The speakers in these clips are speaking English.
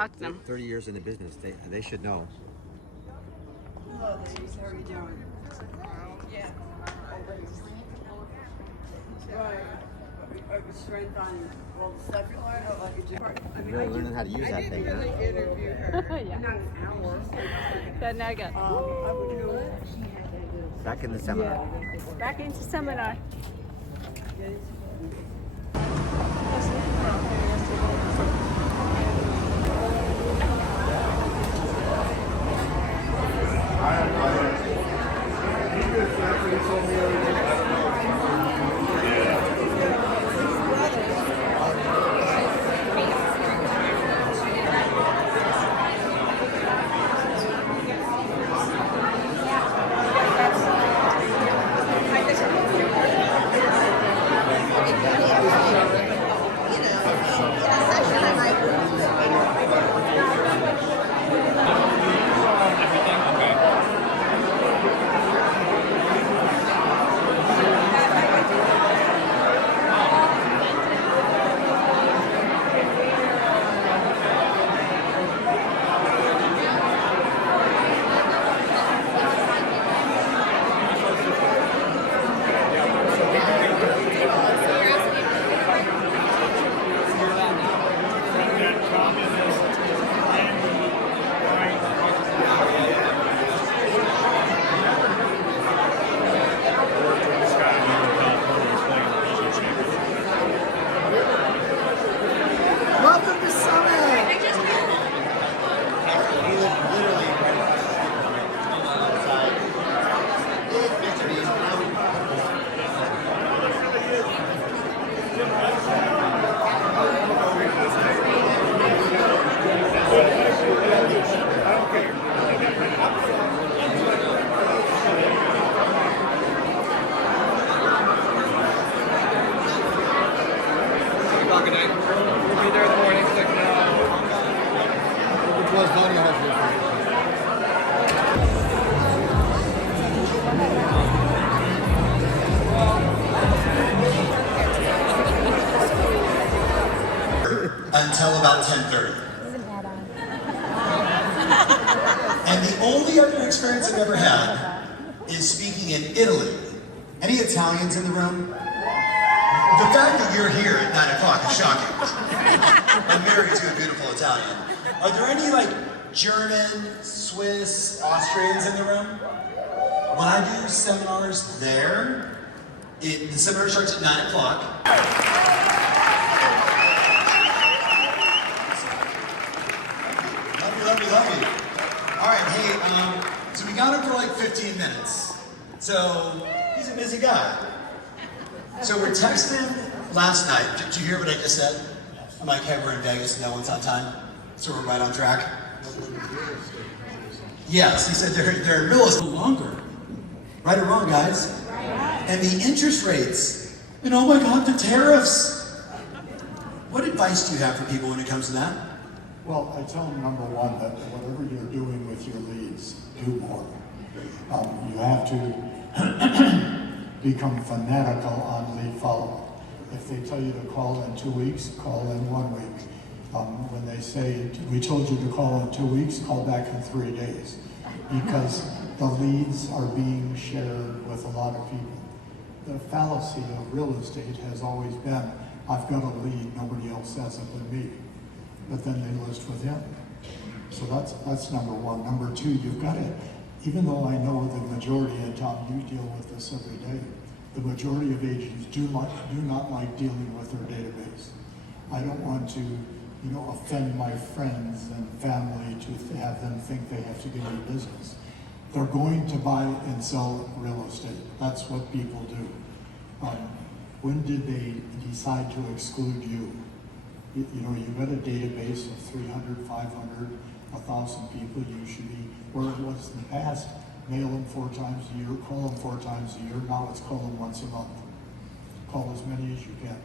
talk to them. 30 years in the business. They should know. Hello, ladies. How are you doing? Yeah. Right. Strength on all the stuff you learn, or like Really learning how to use that thing. I didn't really interview her. Yeah. Not an hour. Good, now good. I would do it. Back in the seminar. Back into seminar. Until about 10:30. And the only other experience I've ever had is speaking in Italy. Any Italians in the room? The fact that you're here at 9 o'clock is shocking. I'm married to a beautiful Italian. Are there any like German, Swiss, Austrians in the room? When I do seminars there, the seminar starts at 9 o'clock. Love you. All right, hey, so we got him for like 15 minutes. So he's a busy guy. So we're texting last night. Did you hear what I just said? I'm like, hey, we're in Vegas, no one's on time. So we're right on track. Yes, he said they're in real estate longer. Right or wrong, guys? And the interest rates. And oh my God, the tariffs. What advice do you have for people when it comes to that? Well, I tell them, number one, that whatever you're doing with your leads, do more. You have to become fanatical on lead follow-up. If they tell you to call in 2 weeks, call in 1 week. When they say, we told you to call in 2 weeks, call back in 3 days. Because the leads are being shared with a lot of people. The fallacy of real estate has always been, I've got a lead, nobody else has it but me. But then they list with him. So that's number one. Number two, you've got to, even though I know the majority, and Tom, you deal with this every day, the majority of agents do not like dealing with their database. I don't want to, offend my friends and family to have them think they have to get into business. They're going to buy and sell real estate. That's what people do. When did they decide to exclude you? You've got a database of 300, 500, 1,000 people. You should be, where it was in the past, mail them 4 times a year, call them 4 times a year. Now it's call them once a month. Call as many as you can.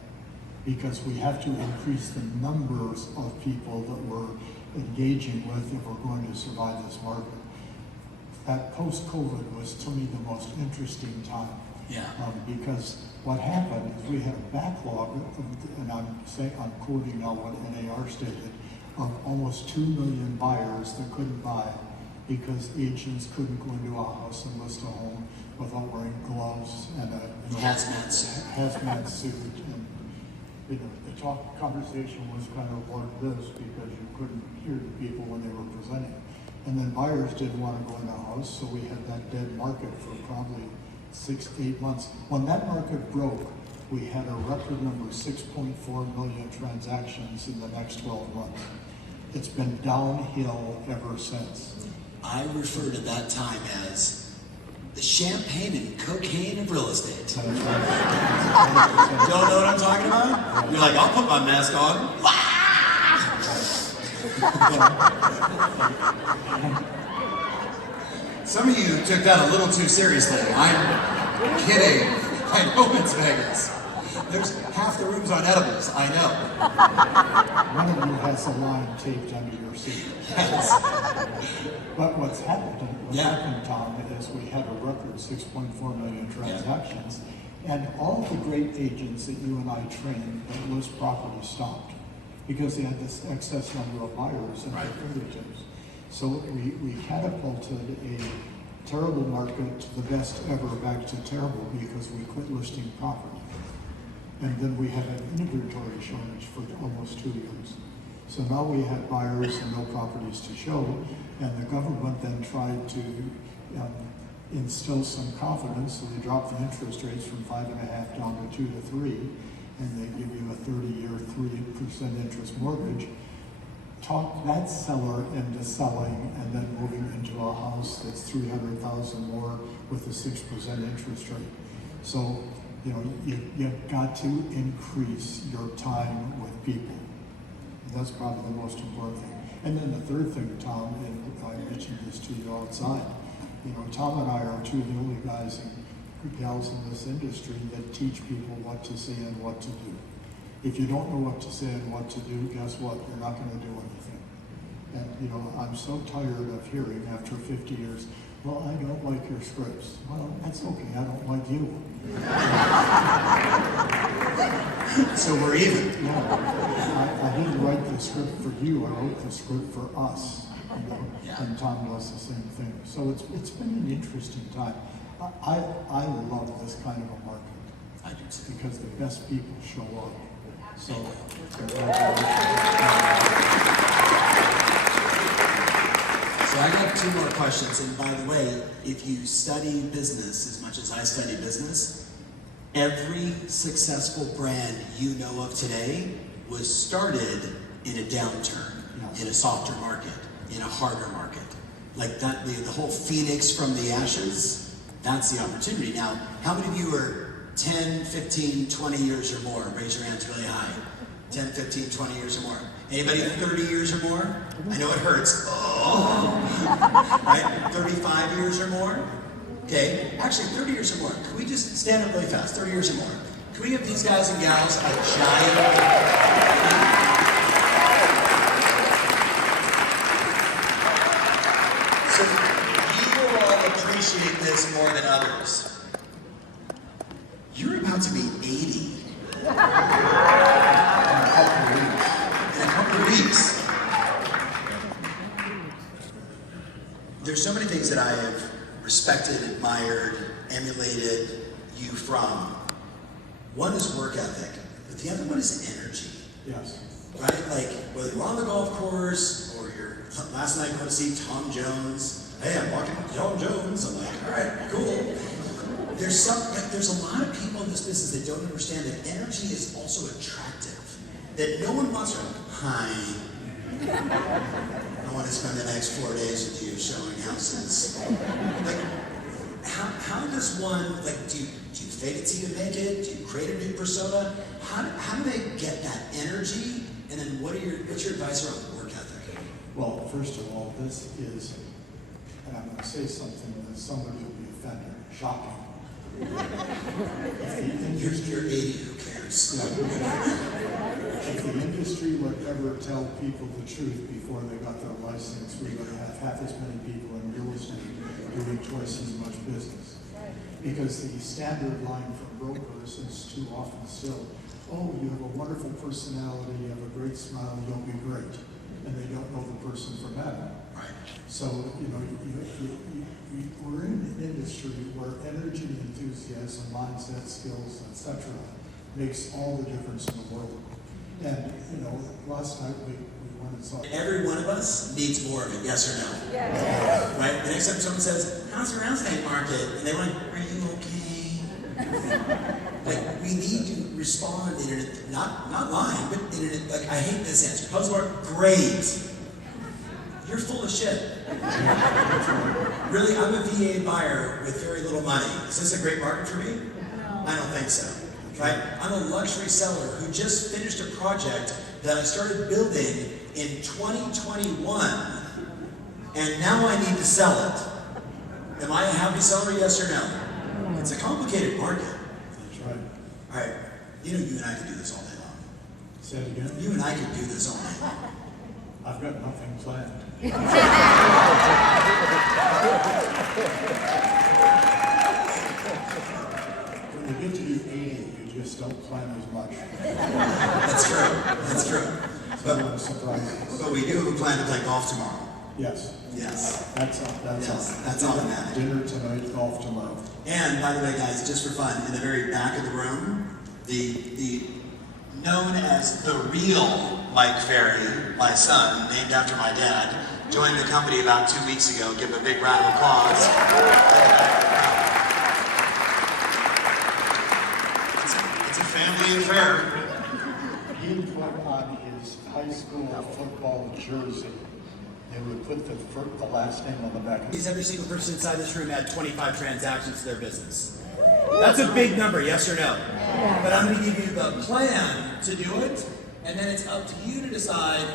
Because we have to increase the numbers of people that we're engaging with if we're going to survive this market. That post-COVID was, to me, the most interesting time. Yeah. Because what happened is we had a backlog, and I'm quoting now what NAR stated, of almost 2 million buyers that couldn't buy because agents couldn't go into a house and list a home without wearing gloves and a Hazmat suit. hazmat suit. And the conversation was kind of like this because you couldn't hear the people when they were presenting. And then buyers didn't want to go in the house, so we had that dead market for probably 6 to 8 months. When that market broke, we had a record number, 6.4 million transactions in the next 12 months. It's been downhill ever since. I refer to that time as the champagne and cocaine of real estate. Don't know what I'm talking about? You're like, I'll put my mask on. Some of you took that a little too seriously. I'm kidding. I know it's Vegas. There's half the rooms on edibles, I know. One of you has a line taped under your seat. Yes. But what's happened, Tom, is we had a record 6.4 million transactions, and all of the great agents that you and I trained that list property stopped because they had this excess number of buyers at their fingertips. So we catapulted a terrible market to the best ever back to terrible because we quit listing property. And then we had an inventory shortage for almost 2 years. So now we had buyers and no properties to show, and the government then tried to instill some confidence, so they dropped the interest rates from 5.5 down to 2 to 3, and they give you a 30-year 3% interest mortgage. Talk that seller into selling and then moving into a house that's $300,000 more with a 6% interest rate. So, you know, you've got to increase your time with people. That's probably the most important thing. And then the third thing, Tom, and I mentioned this to you outside, you know, Tom and I are two of the only guys and gals in this industry that teach people what to say and what to do. If you don't know what to say and what to do, guess what? You're not going to do anything. And, you know, I'm so tired of hearing after 50 years, well, I don't like your scripts. Well, that's okay. I don't like you. So we're even. Yeah. I didn't write the script for you. I wrote the script for us. You know? And Tom does the same thing. So it's been an interesting time. I love this kind of a market. I do too. Because the best people show up. So, So I got 2 more questions, and by the way, if you study business as much as I study business, every successful brand you know of today was started in a downturn, in a softer market, in a harder market. Like that, the whole phoenix from the ashes, that's the opportunity. Now, how many of you are 10, 15, 20 years or more? Raise your hands really high. 10, 15, 20 years or more. Anybody 30 years or more? I know it hurts. Oh. Right? 35 years or more? Okay. Actually, 30 years or more. Can we just stand up really fast? 30 years or more. Can we give these guys and gals a giant... So you will all appreciate this more than others. You're about to be 80. In a couple of weeks. There's so many things that I have respected, admired, emulated you from. One is work ethic, but the other one is energy. yes. Right? Like, whether you're on the golf course or you're last night going to see Tom Jones. Hey, I'm walking with Tom Jones. I'm like, all right, cool. There's a lot of people in this business that don't understand that energy is also attractive. That no one wants to, hi, I want to spend the next 4 days with you showing houses. Like, how does one, like, do you fake it till you make it? Do you create a new persona? How do they get that energy? And then what's your advice around work ethic? Well, first of all, this is, and I'm going to say something that somebody will be offended, shocking. You're 80, who cares? If the industry would ever tell people the truth before they got their license, we would have half as many people in real estate doing twice as much business. Because the standard line from brokers is too often still, oh, you have a wonderful personality, you have a great smile, you'll be great. and they don't know the person from Adam. Right. So, you know, we're in an industry where energy, enthusiasm, mindset, skills, etc. makes all the difference in the world. And, you know, last night we went and saw. Every one of us needs more of it, yes or no? Yes. Right? The next time someone says, how's your real estate market? And they want, are you okay? Like, we need to respond in an, not lying, but in an, like, I hate this answer. How's the market? Great. You're full of shit. Really, I'm a VA buyer with very little money. Is this a great market for me? No. I don't think so. Right? I'm a luxury seller who just finished a project that I started building in 2021, and now I need to sell it. Am I a happy seller, yes or no? It's a complicated market. That's right. All right, you know you and I could do this all day long. Say it again. You and I could do this all day long. I've got nothing planned. When you get to be 80, you just don't plan as much. That's true. That's true. So no surprises. But we do have a plan to play golf tomorrow. Yes. Yes. That's That's automatic. Dinner tonight, golf tomorrow. And by the way, guys, just for fun, in the very back of the room, the known as the real Mike Ferry, my son, named after my dad, joined the company about 2 weeks ago. Give him a big round of applause. It's a family affair. He put on his high school football jersey. They would put the last name on the back of it. Every single person inside this room had 25 transactions to their business. That's a big number, yes or no? But I'm going to give you the plan to do it, and then it's up to you to decide,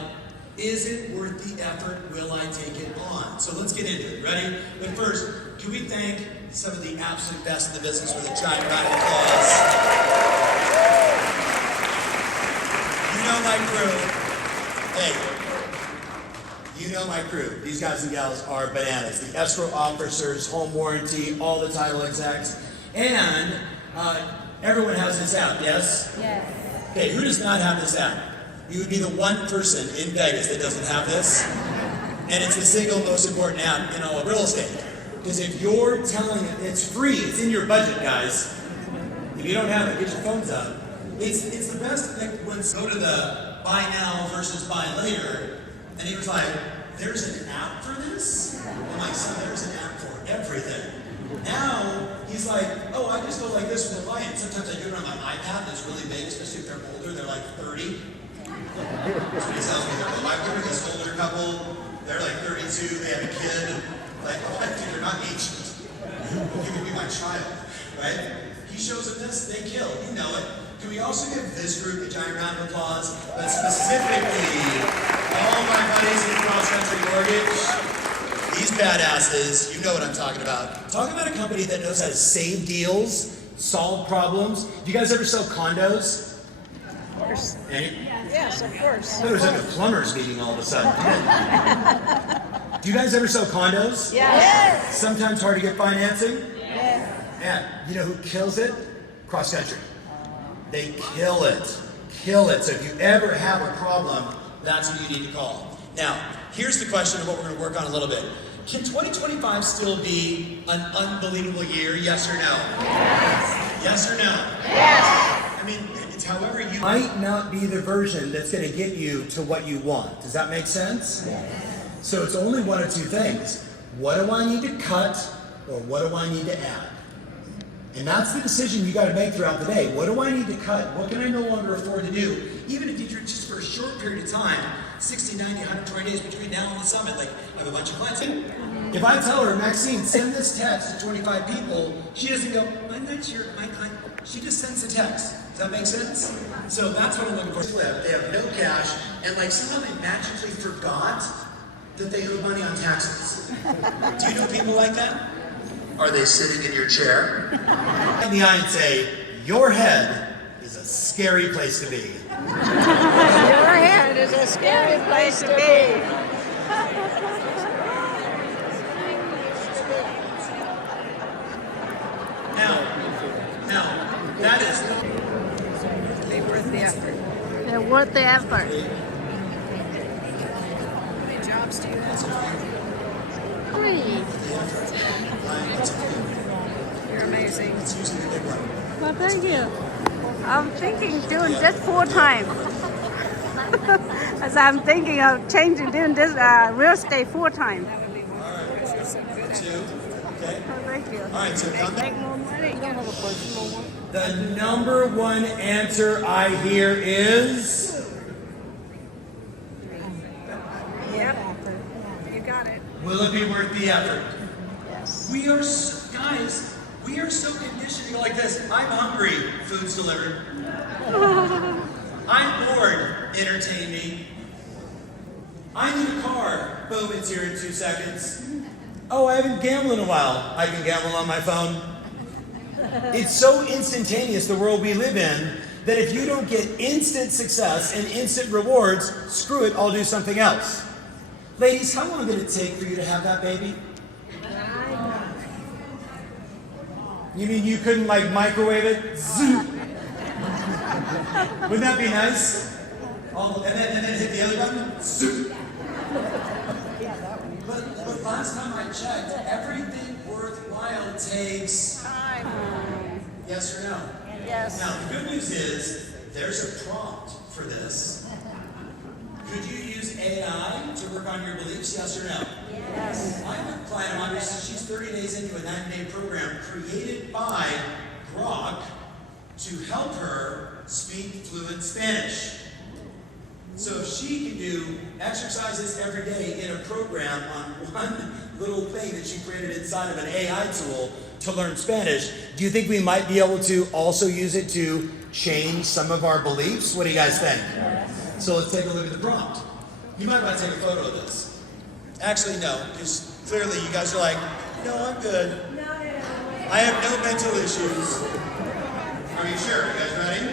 is it worth the effort? Will I take it on? So let's get into it. Ready? But first, can we thank some of the absolute best in the business with a giant round of applause? You know my crew. Hey. You know my crew. These guys and gals are bananas. The escrow officers, home warranty, all the title execs, and everyone has this app, yes? Yes. Okay, who does not have this app? You would be the one person in Vegas that doesn't have this. And it's the single most important app in all of real estate. Because if you're telling it, it's free, it's in your budget, guys. If you don't have it, get your phones out. It's the best, like when you go to the buy now versus buy later, and he was like, there's an app for this? I'm like, son, there's an app for everything. Now, he's like, oh, I just go like this with a client. Sometimes I do it on my iPad that's really big, especially if they're older, they're like 30. That's what he tells me. I've worked with this older couple, they're like 32, they have a kid. Like, oh, dude, they're not ancient. You can be my child, right? He shows them this, they kill, you know it. Can we also give this group a giant round of applause, but specifically all my buddies in Cross Country Mortgage, these badasses, you know what I'm talking about. Talking about a company that knows how to save deals, solve problems. Do you guys ever sell condos? Of course. Any? Yes, of course. There was like a plumber's meeting all of a sudden. Do you guys ever sell condos? Yes. Sometimes hard to get financing? Yes. Yeah. You know who kills it? Cross Country. They kill it. Kill it. So if you ever have a problem, that's who you need to call. Now, here's the question of what we're going to work on a little bit. Can 2025 still be an unbelievable year? Yes or no? Yes. Yes or no? Yes. I mean, it's however you might not be the version that's going to get you to what you want. Does that make sense? Yes. So it's only one of two things. What do I need to cut, or what do I need to add? And that's the decision you got to make throughout the day. What do I need to cut? What can I no longer afford to do? Even if you're just for a short period of time, 60, 90, 120 days between now and the summit. Like, I have a bunch of clients. If I tell her, Maxine, send this text to 25 people, she doesn't go, I'm not sure, she just sends the text. Does that make sense? So that's what I'm looking for. They have no cash, and like somehow they magically forgot that they owe money on taxes. Do you know people like that? Are they sitting in your chair? In the eye and say, your head is a scary place to be. Your head is a scary place to be. Now, that is They're worth the effort. They're worth the effort. Three. You're amazing. Well, thank you. I'm thinking doing this full time. As I'm thinking of doing this real estate full time. Two. Okay. Oh, thank you. All right, so count Make more money. You don't have a personal one. The number one answer I hear is Yep. You got it. will it be worth the effort? Yes. We are guys, we are so conditioned to go like this. I'm hungry, food's delivered. I'm bored, entertain me. I need a car, boom, it's here in 2 seconds. Oh, I haven't gambled in a while. I can gamble on my phone. It's so instantaneous, the world we live in, that if you don't get instant success and instant rewards, screw it, I'll do something else. Ladies, how long did it take for you to have that baby? You mean you couldn't like microwave it? Zoom. Wouldn't that be nice? And then hit the other button? Zoom. But last time I checked, everything worthwhile takes Time. yes or no? Yes. Now the good news is there's a prompt for this. Could you use AI to work on your beliefs, yes or no? Yes. I have a client of mine, she's 30 days into a 90-day program created by Grok to help her speak fluent Spanish. So if she can do exercises every day in a program on one little thing that she created inside of an AI tool to learn Spanish, do you think we might be able to also use it to change some of our beliefs? What do you guys think? So let's take a look at the prompt. You might want to take a photo of this. Actually, no, because clearly you guys are like, no, I'm good. I have no mental issues. Are you sure? You guys ready?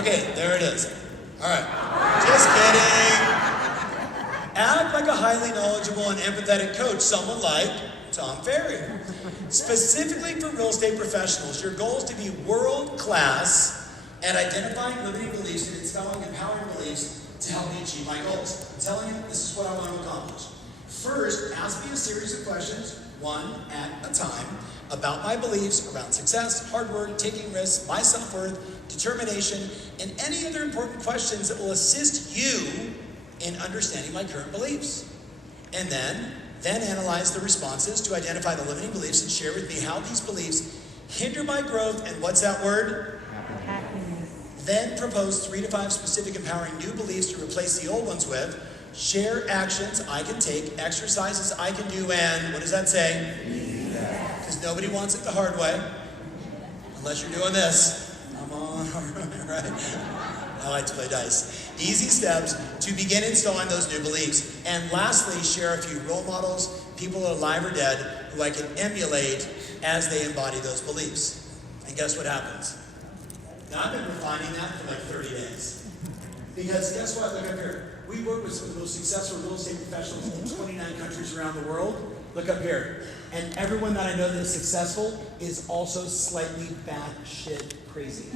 Okay, there it is. All right. Just kidding. Act like a highly knowledgeable and empathetic coach, someone like Tom Ferry. Specifically for real estate professionals, your goal is to be world class at identifying limiting beliefs and installing empowering beliefs to help me achieve my goals. I'm telling you, this is what I want to accomplish. First, ask me a series of questions, one at a time, about my beliefs around success, hard work, taking risks, my self-worth, determination, and any other important questions that will assist you in understanding my current beliefs. And then analyze the responses to identify the limiting beliefs and share with me how these beliefs hinder my growth and what's that word? Then propose 3 to 5 specific empowering new beliefs to replace the old ones with. Share actions I can take, exercises I can do, and what does that say? Because nobody wants it the hard way, unless you're doing this. Come on, right? I like to play dice. Easy steps to begin installing those new beliefs. And lastly, share a few role models, people alive or dead, who I can emulate as they embody those beliefs. And guess what happens? Now, I've been refining that for like 30 days. Because guess what? Look up here. We work with some of the most successful real estate professionals in 29 countries around the world. Look up here. And everyone that I know that is successful is also slightly batshit crazy.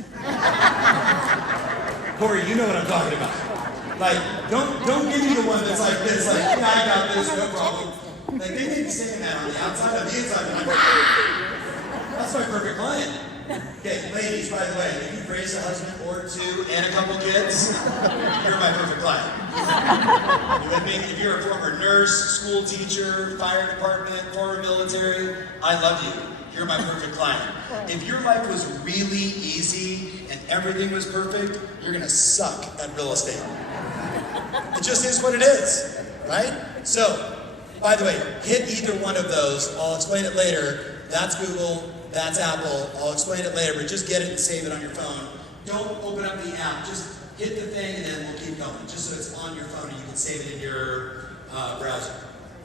Corey, you know what I'm talking about. Like, don't give me the one that's like this, like, yeah, I got this, no problem. Like, they may be saying that on the outside, on the inside, I'm like, that's my perfect client. Okay, ladies, by the way, if you've raised a husband or two and a couple kids, you're my perfect client. You with me? If you're a former nurse, school teacher, fire department, former military, I love you. You're my perfect client. If your life was really easy and everything was perfect, you're gonna suck at real estate. It just is what it is, right? So, by the way, hit either one of those. I'll explain it later. That's Google. That's Apple. I'll explain it later, but just get it and save it on your phone. Don't open up the app. Just hit the thing and then we'll keep going. Just so it's on your phone and you can save it in your browser.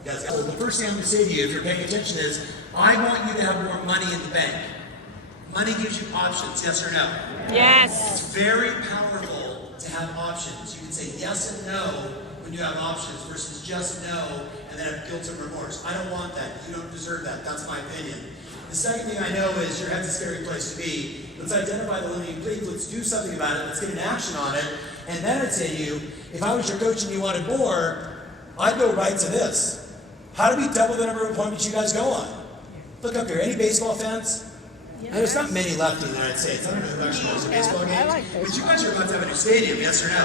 So the first thing I'm going to say to you, if you're paying attention, is I want you to have more money in the bank. Money gives you options, yes or no? Yes. It's very powerful to have options. You can say yes and no when you have options versus just no and then have guilt and remorse. I don't want that. You don't deserve that. That's my opinion. The second thing I know is your head's a scary place to be. Let's identify the limiting belief. Let's do something about it. Let's get an action on it. And then I'd say to you, if I was your coach and you wanted more, I'd go right to this. How do we double the number of appointments you guys go on? Look up here. Any baseball fans? And there's not many left in the United States. I don't know who actually knows a baseball game. But you guys are about to have a new stadium, yes or no?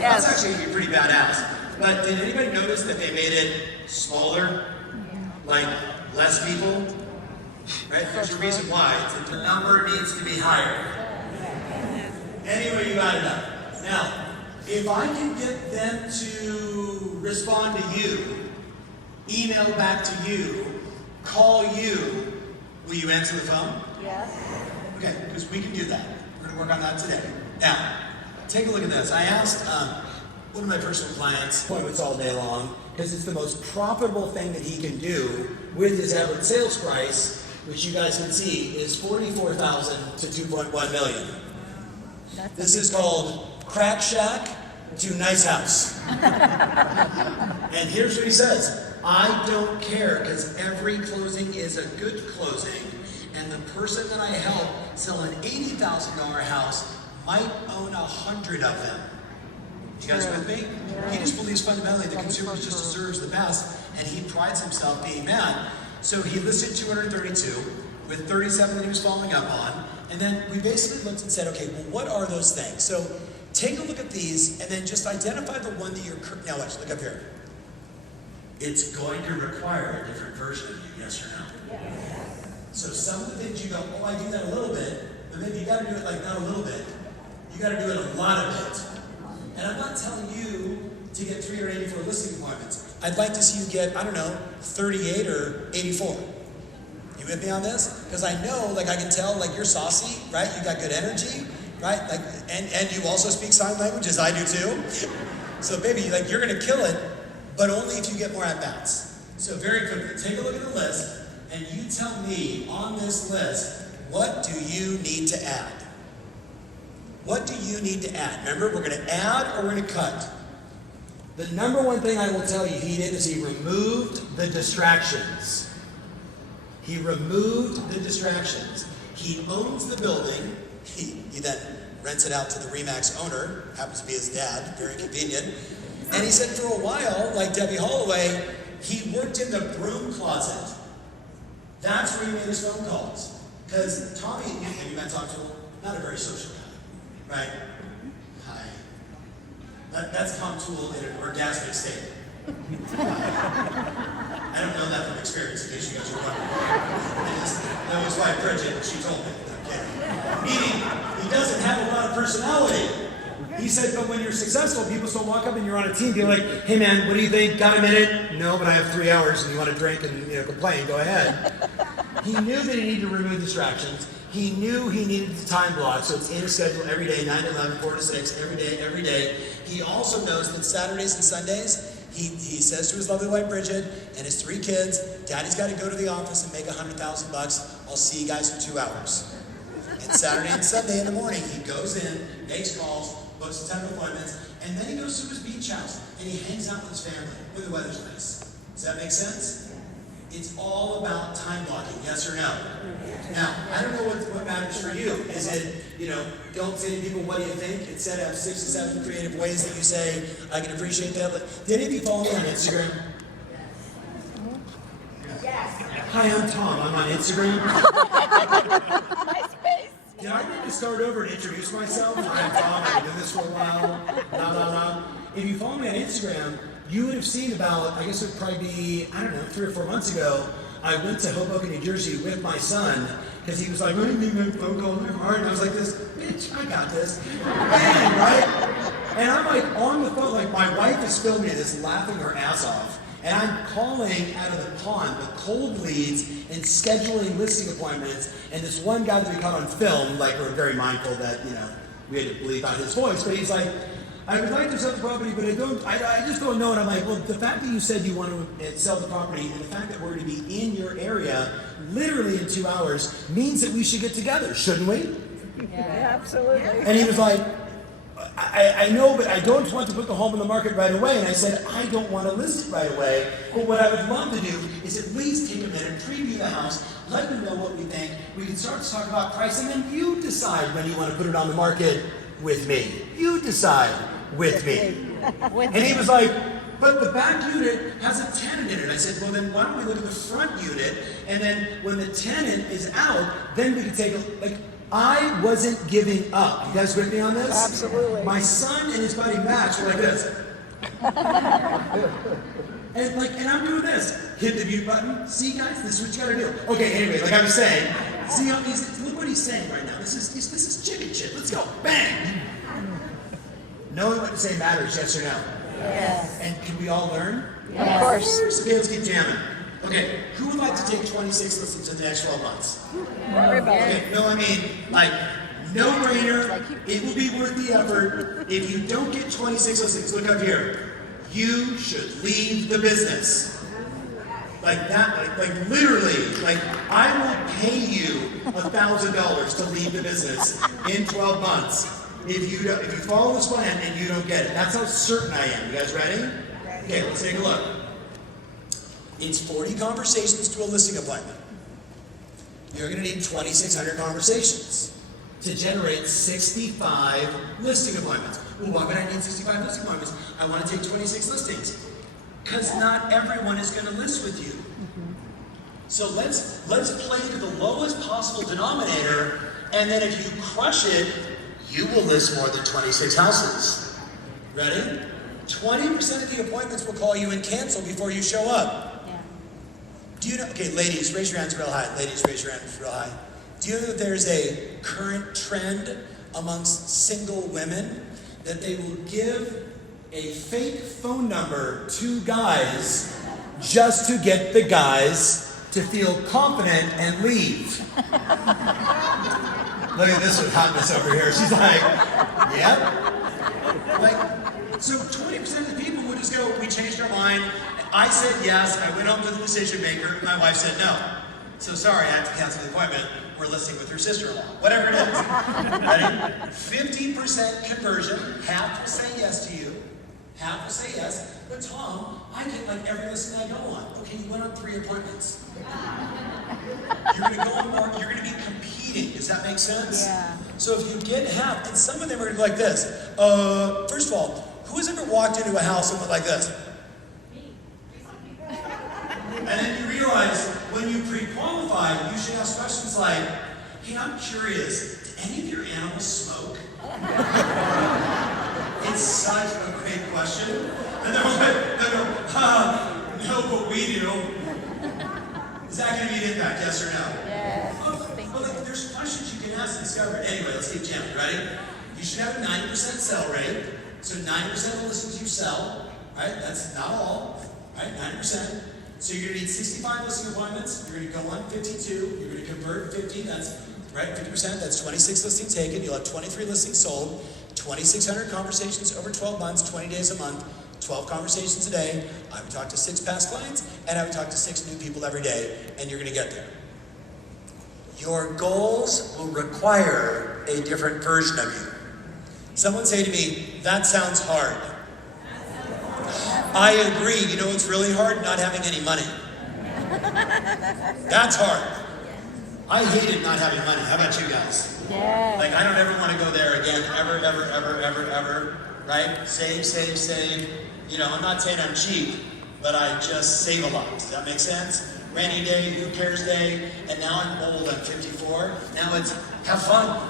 Yes. That's actually pretty badass. But did anybody notice that they made it smaller? Like less people? Right? There's a reason why. The number needs to be higher. Anyway, you got it up. Now, if I can get them to respond to you, email back to you, call you, will you answer the phone? Yes. Okay, because we can do that. We're going to work on that today. Now, take a look at this. I asked one of my personal clients appointments all day long because it's the most profitable thing that he can do with his average sales price, which you guys can see is $44,000 to $2.1 million. This is called Crack Shack to Nice House. And here's what he says. I don't care because every closing is a good closing, and the person that I help sell an $80,000 house might own 100 of them. You guys with me? He just believes fundamentally the consumer just deserves the best, and he prides himself being that. So he listed 232 with 37 that he was following up on, and then we basically looked and said, okay, well, what are those things? So take a look at these, and then just identify the one that you're, now watch, look up here. It's going to require a different version of you, yes or no? Yes. So some of the things you go, oh, I do that a little bit, but maybe you got to do it like not a little bit. You got to do it a lot of it. And I'm not telling you to get 3 or 84 listing appointments. I'd like to see you get, I don't know, 38 or 84. You with me on this? Because I know, like I can tell, like you're saucy, right? You got good energy, right? Like, and you also speak sign language, as I do too. So baby, like you're gonna kill it, but only if you get more at-bats. So very quickly, take a look at the list, and you tell me on this list, what do you need to add? What do you need to add? Remember, we're gonna add or we're gonna cut. The number one thing I will tell you he did is he removed the distractions. He removed the distractions. He owns the building. He then rents it out to the RE/MAX owner, happens to be his dad, very convenient. And he said for a while, like Debbie Holloway, he worked in the broom closet. That's where he made his phone calls. Because Tommy, have you met talk to him? Not a very social guy, right? Hi. That's Tom Toole in an orgasmic state. I don't know that from experience, in case you guys are wondering. That was why Bridget, she told me. Okay. Meaning, he doesn't have a lot of personality. He said, but when you're successful, people still walk up and you're on a team, be like, hey man, what do you think? Got a minute? No, but I have 3 hours and you want to drink and complain, go ahead. He knew that he needed to remove distractions. He knew he needed the time block, so it's in his schedule every day, 9 to 11, 4 to 6, every day. He also knows that Saturdays and Sundays, he says to his lovely wife Bridget and his 3 kids, Daddy's got to go to the office and make $100,000 bucks. I'll see you guys in 2 hours. And Saturday and Sunday in the morning, he goes in, makes calls, books a ton of appointments, and then he goes to his beach house and he hangs out with his family when the weather's nice. Does that make sense? It's all about time blocking, yes or no? Now, I don't know what matters for you. Is it, don't say to people, what do you think? Instead, have 6 or 7 creative ways that you say, I can appreciate that. But did any of you follow me on Instagram? Yes. Hi, I'm Tom. I'm on Instagram. MySpace. Did I need to start over and introduce myself? I'm Tom. I've been doing this for a while. Blah, blah, blah. If you follow me on Instagram, you would have seen about, I guess it would probably be, 3 or 4 months ago, I went to Hoboken, New Jersey with my son, because he was like, I need my phone call, my heart, and I was like this, bitch, I got this. Man, right? And I'm like on the phone, like my wife is filming this, laughing her ass off, and I'm calling out of the pond with cold leads and scheduling listing appointments, and this one guy that we caught on film, like we're very mindful that, we had to bleep out his voice, but he's like, I would like to sell the property, but I just don't know. And I'm like, well, the fact that you said you want to sell the property and the fact that we're going to be in your area literally in 2 hours means that we should get together, shouldn't we? Yeah, absolutely. And he was like, I know, but I don't want to put the home on the market right away. And I said, I don't want to list it right away. But what I would love to do is at least take a minute, preview the house, let them know what we think. We can start to talk about price, and then you decide when you want to put it on the market with me. You decide with me. And he was like, but the back unit has a tenant in it. I said, well then why don't we look at the front unit, and then when the tenant is out, then we can take a, like, I wasn't giving up. You guys with me on this? Absolutely. My son and his buddy Max were like this. And I'm doing this. Hit the mute button. See guys, this is what you gotta do. Okay, anyway, like I was saying, see how look what he's saying right now. This is chicken shit. Let's go. Bang! Knowing what to say matters, yes or no? Yes. And can we all learn? Yes. Of course. Okay, let's keep jamming. Okay, who would like to take 26 listens in the next 12 months? Everybody. Okay, no, I mean, like, no brainer. It will be worth the effort. If you don't get 26 listings, look up here. You should leave the business. Like that, like literally, like I will pay you $1,000 to leave the business in 12 months if you follow this plan and you don't get it. That's how certain I am. You guys ready? Okay, let's take a look. It's 40 conversations to a listing appointment. You're going to need 2,600 conversations to generate 65 listing appointments. Well, why would I need 65 listing appointments? I want to take 26 listings. Because not everyone is going to list with you. So let's play to the lowest possible denominator, and then if you crush it, you will list more than 26 houses. Ready? 20% of the appointments will call you and cancel before you show up. Yeah. Do you know, okay, ladies, raise your hands real high. Ladies, raise your hands real high. Do you know that there's a current trend amongst single women that they will give a fake phone number to guys just to get the guys to feel confident and leave? Look at this with hotness over here. She's like, yep. Like, so 20% of the people would just go, we changed our mind. I said yes. I went up to the decision maker. My wife said no. So sorry, I have to cancel the appointment. We're listing with your sister-in-law. Whatever it is. Ready? 15% conversion. Half will say yes to you. Half will say yes. But Tom, I get like every listing I go on. Okay, you went on 3 appointments. You're gonna go on more, you're gonna be competing. Does that make sense? Yeah. So if you get half, and some of them are gonna be like this. First of all, who has ever walked into a house and went like this? And then you realize when you pre-qualify, you should ask questions like, hey, I'm curious, do any of your animals smoke? It's such a great question. And they're like, no, but we do. Is that going to be an impact, yes or no? Yes. Well, like, there's questions you can ask to discover it. Anyway, let's keep jamming, ready? You should have a 90% sell rate. So 90% of the listings you sell, right? That's not all, right? 90%. So you're going to need 65 listing appointments. You're going to go on 52. You're going to convert 50. That's right, 50%. That's 26 listings taken. You'll have 23 listings sold, 2,600 conversations over 12 months, 20 days a month, 12 conversations a day. I would talk to 6 past clients, and I would talk to 6 new people every day, and you're going to get there. Your goals will require a different version of you. Someone say to me, that sounds hard. I agree. You know what's really hard? Not having any money. That's hard. I hated not having money. How about you guys? Yeah. Like, I don't ever want to go there again, ever, right? Save. You know, I'm not saying I'm cheap, but I just save a lot. Does that make sense? Rainy day, who cares day, and now I'm old, I'm 54. Now it's, have fun.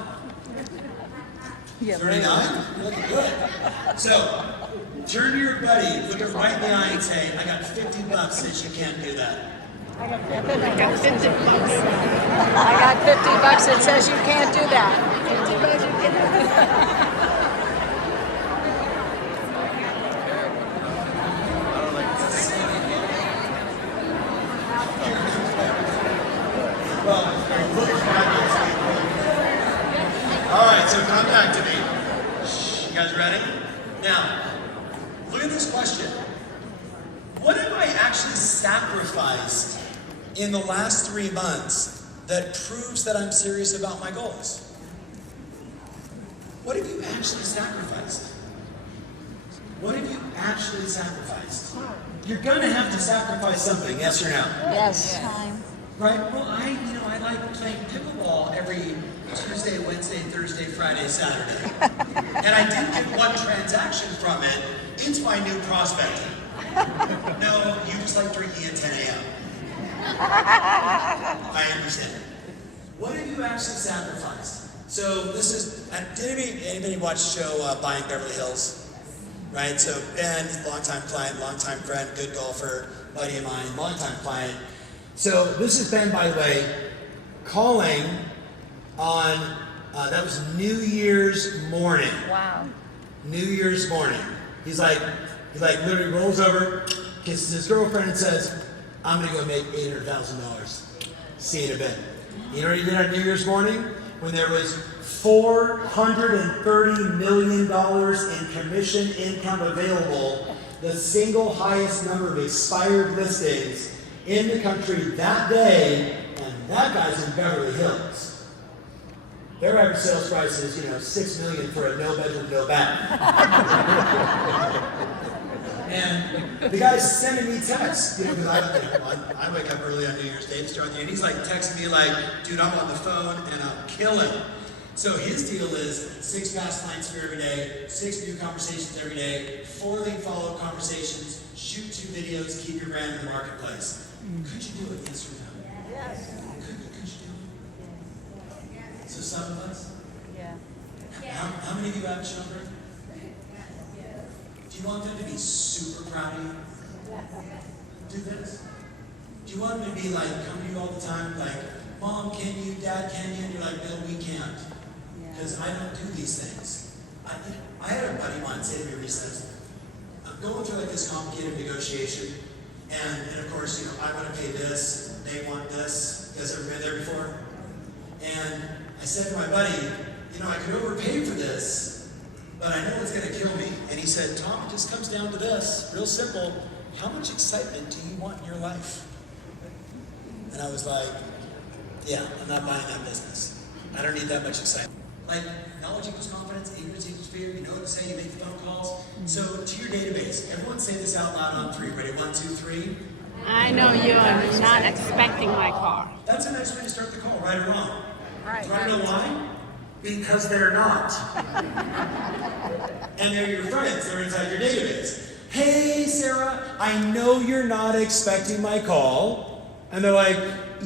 Yeah, 39? You're looking good. So, turn to your buddy, look her right in the eye and say, I got $50 that you can't do that. I got $50 that says you can't do that. $50 you can't do that. Well, look fabulous. All right, so come back to me. You guys ready? Now, look at this question. What have I actually sacrificed in the last 3 months that proves that I'm serious about my goals? What have you actually sacrificed? What have you actually sacrificed? You're going to have to sacrifice something, yes or no? Yes. Right? Well, I like playing pickleball every Tuesday, Wednesday, Thursday, Friday, Saturday. And I did get one transaction from it. It's my new prospecting. No, you just like drinking at 10 a.m. I understand. What have you actually sacrificed? So this is, did anybody watch the show Buying Beverly Hills? Right, so Ben, longtime client, longtime friend, good golfer, buddy of mine, longtime client. So this is Ben, by the way, calling on, that was New Year's morning. Wow. New Year's morning. He's like literally rolls over, kisses his girlfriend and says, I'm gonna go make $800,000. See you in a bit. You know what he did on New Year's morning? When there was $430 million in commission income available, the single highest number of expired listings in the country that day, and that guy's in Beverly Hills. Their average sales price is, $6 million for a no bedroom, no bath. And the guy's sending me texts, because I wake up early on New Year's Day to start the day, and he's like texting me like, dude, I'm on the phone and I'm killing. So his deal is 6 past clients for every day, 6 new conversations every day, 4 link follow-up conversations, shoot 2 videos, keep your brand in the marketplace. Could you do it, yes or no? Yes. Could you do it? So some of us? Yeah. How many of you have children? Do you want them to be super proud of you? Do this? Do you want them to be like, come to you all the time, like, Mom, can you? Dad, can you? And you're like, no, we can't. Because I don't do these things. I had a buddy of mine say to me recently, I'm going through like this complicated negotiation, and of course, I want to pay this, they want this. You guys ever been there before? And I said to my buddy, I could overpay for this, but I know it's going to kill me. And he said, Tom, it just comes down to this, real simple. How much excitement do you want in your life? And I was like, yeah, I'm not buying that business. I don't need that much excitement. Like, knowledge equals confidence, ignorance equals fear, you know what to say, you make the phone calls. So, to your database, everyone say this out loud on 3. Ready? 1, 2, 3. I know you are not expecting my car. That's a nice way to start the call, right or wrong? Right. Do you want to know why? Because they're not. And they're your friends, they're inside your database. Hey, Sarah, I know you're not expecting my call. And they're like,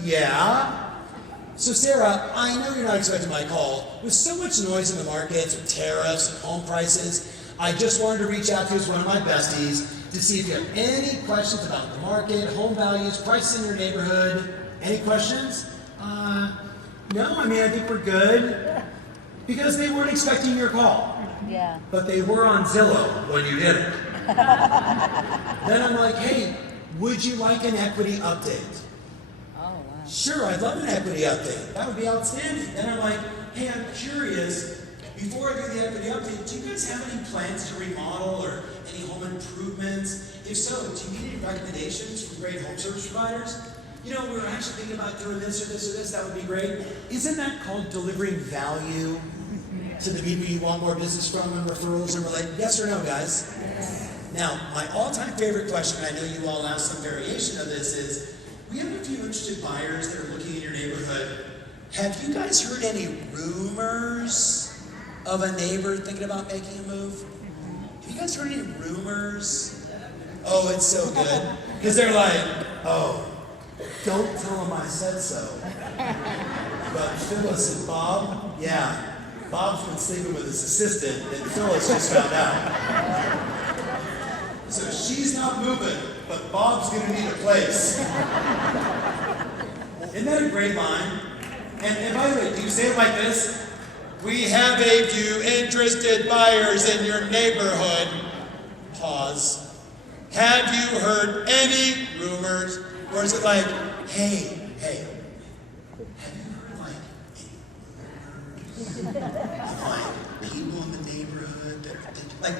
yeah. So Sarah, I know you're not expecting my call. With so much noise in the markets, with tariffs and home prices, I just wanted to reach out to you as one of my besties to see if you have any questions about the market, home values, prices in your neighborhood. Any questions? No, I think we're good. Because they weren't expecting your call. Yeah. But they were on Zillow when you did it. Then I'm like, hey, would you like an equity update? Sure, I'd love an equity update. That would be outstanding. Then I'm like, hey, I'm curious, before I do the equity update, do you guys have any plans to remodel or any home improvements? If so, do you need any recommendations from great home service providers? We're actually thinking about doing this or this or this, that would be great. Isn't that called delivering value to the people you want more business from and referrals and related? Yes or no, guys? Now, my all-time favorite question, I know you all ask some variation of this, is, we have a few interested buyers that are looking in your neighborhood. Have you guys heard any rumors of a neighbor thinking about making a move? Have you guys heard any rumors? Oh, it's so good. Because they're like, oh, don't tell them I said so. But Phyllis and Bob, yeah, Bob's been sleeping with his assistant, and Phyllis just found out. So she's not moving, but Bob's gonna need a place. Isn't that a great line? And by the way, do you say it like this? We have a few interested buyers in your neighborhood. Pause. Have you heard any rumors? Or is it like, hey, have you heard like any rumors? Like people in the neighborhood that like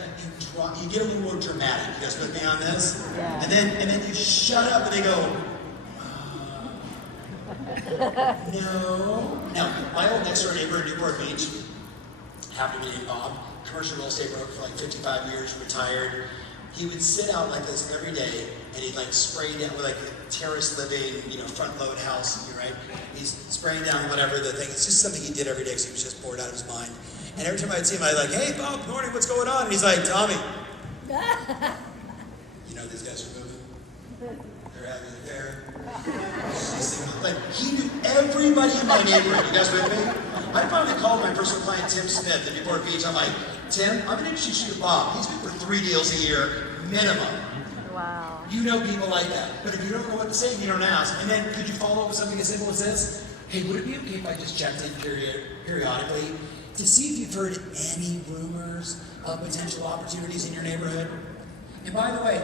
you get a little more dramatic. You guys with me on this? Yeah. And then you shut up and they go, no. Now, my old next door neighbor in Newport Beach, happened to be Bob, commercial real estate broker for like 55 years, retired. He would sit out like this every day, and he'd like spray down with like a terrace living, front load house, right? He's spraying down whatever the thing. It's just something he did every day because he was just bored out of his mind. And every time I'd see him, I'd like, hey Bob, good morning, what's going on? And he's like, Tommy, You know these guys are moving? They're having an affair. She's single. Like, he knew everybody in my neighborhood. You guys with me? I finally called my personal client, Tim Smith, at Newport Beach. I'm like, Tim, I'm going to introduce you to Bob. He's good for 3 deals a year, minimum. Wow. You know people like that. But if you don't know what to say, you don't ask. And then could you follow up with something as simple as this? Hey, would it be okay if I just checked in periodically to see if you've heard any rumors of potential opportunities in your neighborhood? And by the way,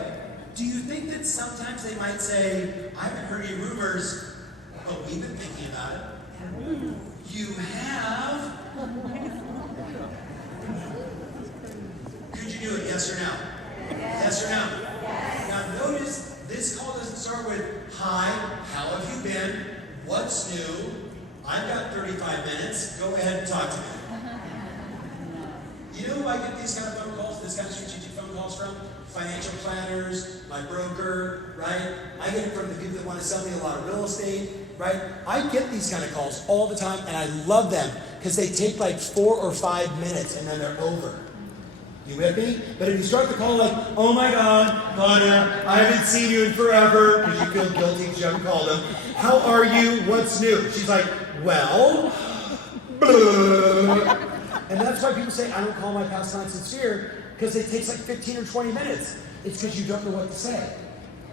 do you think that sometimes they might say, I haven't heard any rumors, but we've been thinking about it? You have? Could you do it, yes or no? Yes or no? Now notice, this call doesn't start with, hi, how have you been? What's new? I've got 35 minutes. Go ahead and talk to me. You know who I get these kind of phone calls, this kind of strategic phone calls from? Financial planners, my broker, right? I get it from the people that want to sell me a lot of real estate, right? I get these kind of calls all the time, and I love them because they take like 4 or 5 minutes, and then they're over. You with me? But if you start the call like, oh my God, Lana, I haven't seen you in forever, because you feel guilty because you haven't called them. How are you? What's new? She's like, well, blah. And that's why people say, I don't call my past clients sincere, because it takes like 15 or 20 minutes. It's because you don't know what to say.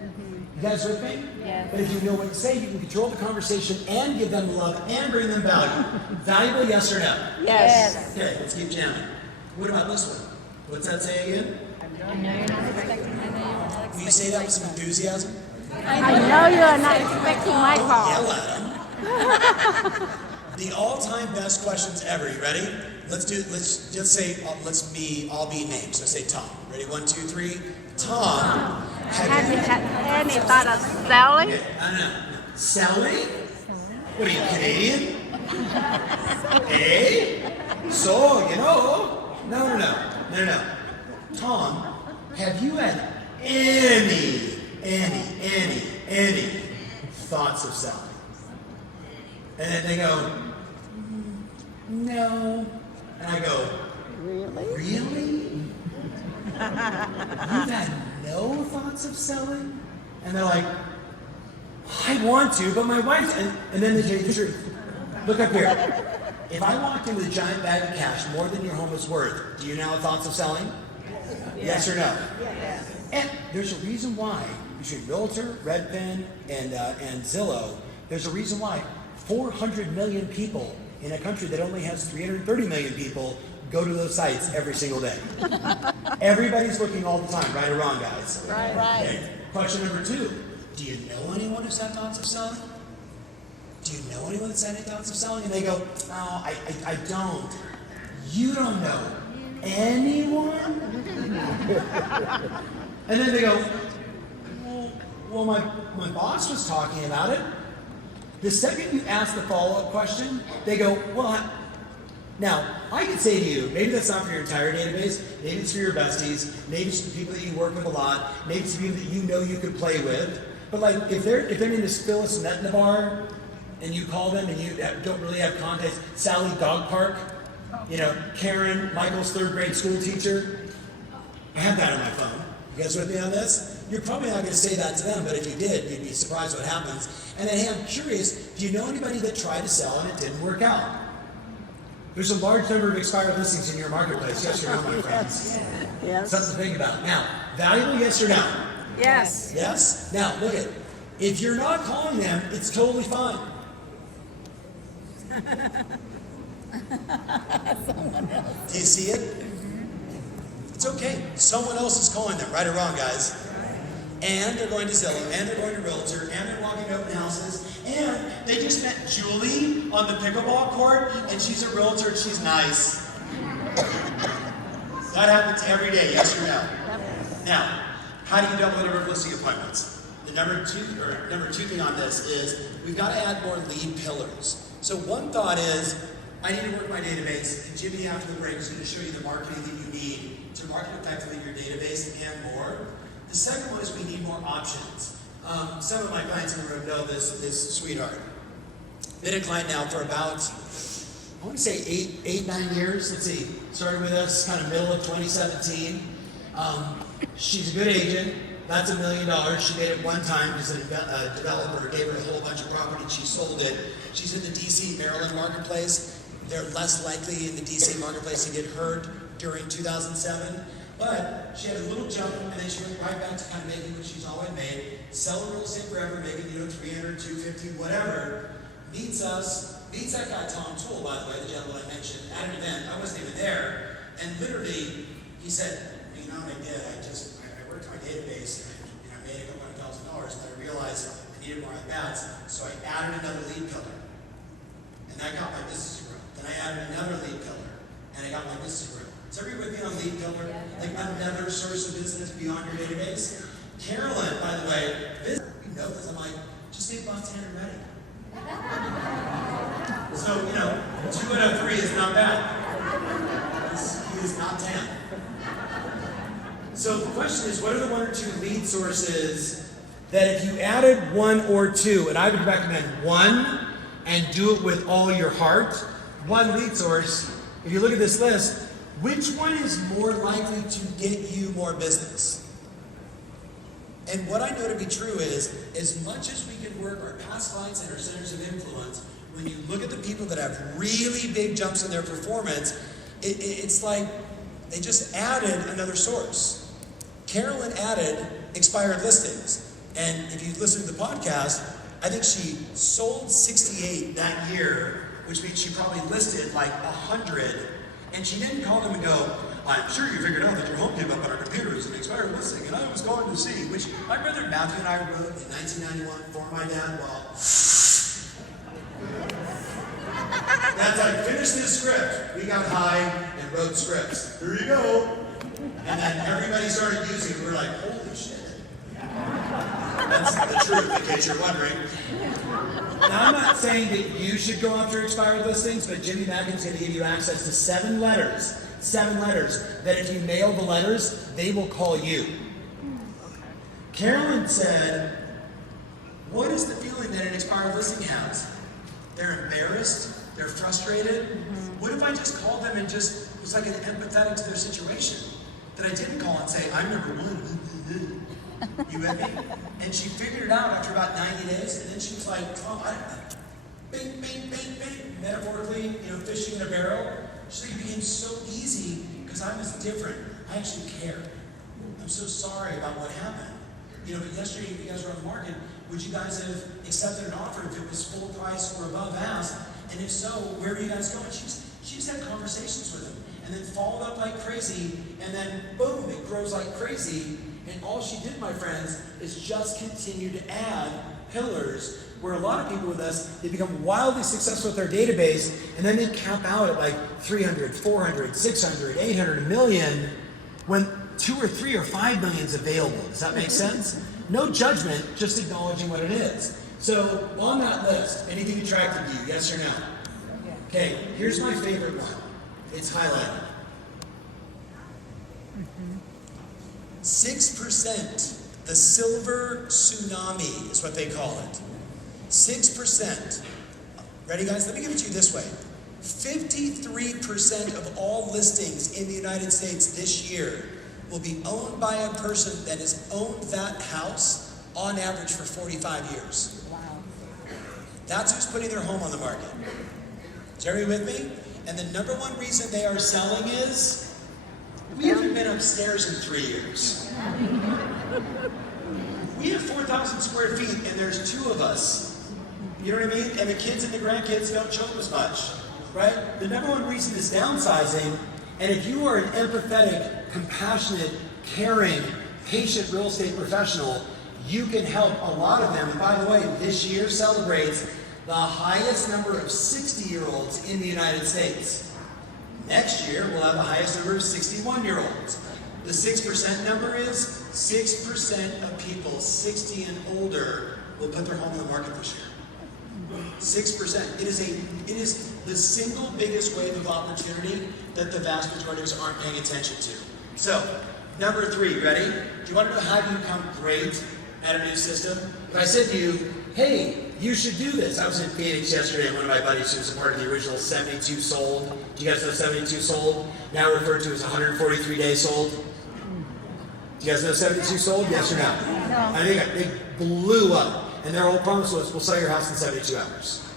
You guys with me? Yes. But if you know what to say, you can control the conversation and give them love and bring them value. Valuable, yes or no? Yes. Okay, let's keep jamming. What about this one? What's that say again? I know you're not expecting. Will you say that with some enthusiasm? I know you are not expecting my call. Yell at them. The all-time best questions ever. You ready? Let's just say, I'll be named. So say Tom. Ready? 1, 2, 3. Tom. Have you had any thought of selling? Okay, I don't know. Selling? What are you, Canadian? Eh? So, you know. No. Tom, have you had any thoughts of selling? And then they go, no. And I go, really? You've had no thoughts of selling? And they're like, I want to, but my wife's, and then they tell you the truth. Look up here. If I walked in with a giant bag of cash, more than your home is worth, do you now have thoughts of selling? Yes or no? Yes. And there's a reason why, between Realtor, Redfin, and Zillow, there's a reason why 400 million people in a country that only has 330 million people go to those sites every single day. Everybody's looking all the time, right or wrong, guys? Right. Okay. Question number 2, do you know anyone who's had thoughts of selling? Do you know anyone that's had any thoughts of selling? And they go, no, I don't. You don't know anyone? And then they go, well, my boss was talking about it. The second you ask the follow-up question, they go, well, now, I could say to you, maybe that's not for your entire database, maybe it's for your besties, maybe it's the people that you work with a lot, maybe it's the people that you know you could play with. But like, if their name is Phyllis Metnabar, and you call them and you don't really have context, Sally Dog Park, you know, Karen, Michael's 3rd grade school teacher, I have that on my phone. You guys with me on this? You're probably not going to say that to them, but if you did, you'd be surprised what happens. And then, hey, I'm curious, do you know anybody that tried to sell and it didn't work out? There's a large number of expired listings in your marketplace, yes or no, my friends? Yes. Something to think about. Now, valuable, yes or no? Yes. Yes? Now, look at it. If you're not calling them, it's totally fine. Do you see it? It's okay. Someone else is calling them, right or wrong, guys. And they're going to Zillow, and they're going to Realtor, and they're walking open houses, and they just met Julie on the pickleball court, and she's a Realtor, and she's nice. That happens every day, yes or no? Now, how do you double the number of listing appointments? The number two thing on this is we've got to add more lead pillars. So one thought is, I need to work my database, and Jimmy after the break is going to show you the marketing that you need to market effectively your database and more. The second one is we need more options. Some of my clients in the room know this sweetheart. Been a client now for about, I want to say 9 years. Let's see, started with us kind of middle of 2017. She's a good agent. That's $1 million. She made it one time because a developer gave her a whole bunch of property. She sold it. She's in the DC, Maryland marketplace. They're less likely in the DC marketplace to get hurt during 2007. But she had a little jump, and then she went right back to kind of making what she's always made, selling real estate forever, making, 300, 250, whatever. Meets that guy Tom Toole, by the way, the gentleman I mentioned, at an event. I wasn't even there. And literally, he said, you know what I did? I worked on my database, and I made a couple $100,000, and I realized I needed more at-bats, so I added another lead pillar. And that got my business to grow. Then I added another lead pillar, and I got my business to grow. Is everybody with me on lead pillar? Like another source of business beyond your database? Carolyn, by the way, you know this, I'm like, just get Montana ready. So, 2 out of 3 is not bad. He is not 10. So the question is, what are the 1 or 2 lead sources that if you added 1 or 2, and I would recommend 1 and do it with all your heart, 1 lead source, if you look at this list, which one is more likely to get you more business? And what I know to be true is, as much as we can work our past clients and our centers of influence, when you look at the people that have really big jumps in their performance, it's like they just added another source. Carolyn added expired listings. And if you listen to the podcast, I think she sold 68 that year, which means she probably listed like 100. And she didn't call them and go, I'm sure you figured out that your home came up on our computer as an expired listing, and I was going to see, which my brother Matthew and I wrote in 1991 for my dad while that's like, finish this script. We got high and wrote scripts. Here you go. And then everybody started using it. We were like, holy shit. That's the truth, in case you're wondering. Now, I'm not saying that you should go after expired listings, but Jimmy Mackin's going to give you access to 7 letters, that if you mail the letters, they will call you. Carolyn said, what is the feeling that an expired listing has? They're embarrassed, they're frustrated. What if I just called them and just was like an empathetic to their situation? That I didn't call and say, I'm number 1. You with me? And she figured it out after about 90 days, and then she was like, oh, I don't know. Bing, bing, bing, bing. Metaphorically, fishing in a barrel. She's like, it became so easy because I was different. I actually care. I'm so sorry about what happened. But yesterday, if you guys were on the market, would you guys have accepted an offer if it was full price or above ask? And if so, where are you guys going? She's had conversations with him, and then followed up like crazy, and then boom, it grows like crazy. And all she did, my friends, is just continue to add pillars where a lot of people with us, they become wildly successful with their database, and then they cap out at like 300, 400, 600, 800, a million, when 2 or 3 or 5 million is available. Does that make sense? No judgment, just acknowledging what it is. So on that list, anything attracted you, yes or no? Okay, here's my favorite one. It's highlighted. 6%, the silver tsunami is what they call it. 6%. Ready, guys? Let me give it to you this way. 53% of all listings in the United States this year will be owned by a person that has owned that house on average for 45 years. Wow. That's who's putting their home on the market. Is everybody with me? And the number 1 reason they are selling is we haven't been upstairs in 3 years. We have 4,000 square feet and there's 2 of us. You know what I mean? And the kids and the grandkids don't show up as much, right? The number 1 reason is downsizing. And if you are an empathetic, compassionate, caring, patient real estate professional, you can help a lot of them. And by the way, this year celebrates the highest number of 60-year-olds in the United States. Next year, we'll have the highest number of 61-year-olds. The 6% number is 6% of people 60 and older will put their home on the market this year. 6%. It is the single biggest wave of opportunity that the vast majority of us aren't paying attention to. So, number 3, ready? Do you want to know how you become great at a new system? If I said to you, hey, you should do this. I was in Phoenix yesterday, and one of my buddies who was a part of the original 72 Sold. Do you guys know 72 Sold? Now referred to as 143 Days Sold. Do you guys know 72 sold? Yes or no? No. I think they blew up. And their whole promise was, we'll sell your house in 72 hours.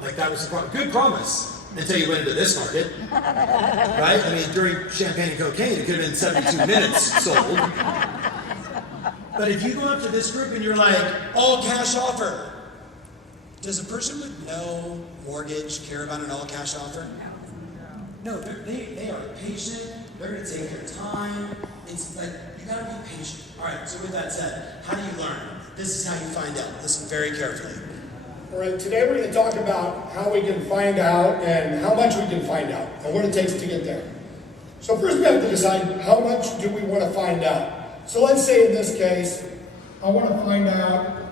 Like that was a good promise. Until you went into this market. Right? I mean, during champagne and cocaine, it could have been 72 minutes sold. But if you go up to this group and you're like, all cash offer. Does a person with no mortgage care about an all cash offer? No, they are patient. They're going to take their time. It's like, you got to be patient. All right, so with that said, how do you learn? This is how you find out. Listen very carefully. All right, today we're going to talk about how we can find out and how much we can find out and what it takes to get there. So first we have to decide how much do we want to find out. So let's say in this case, I want to find out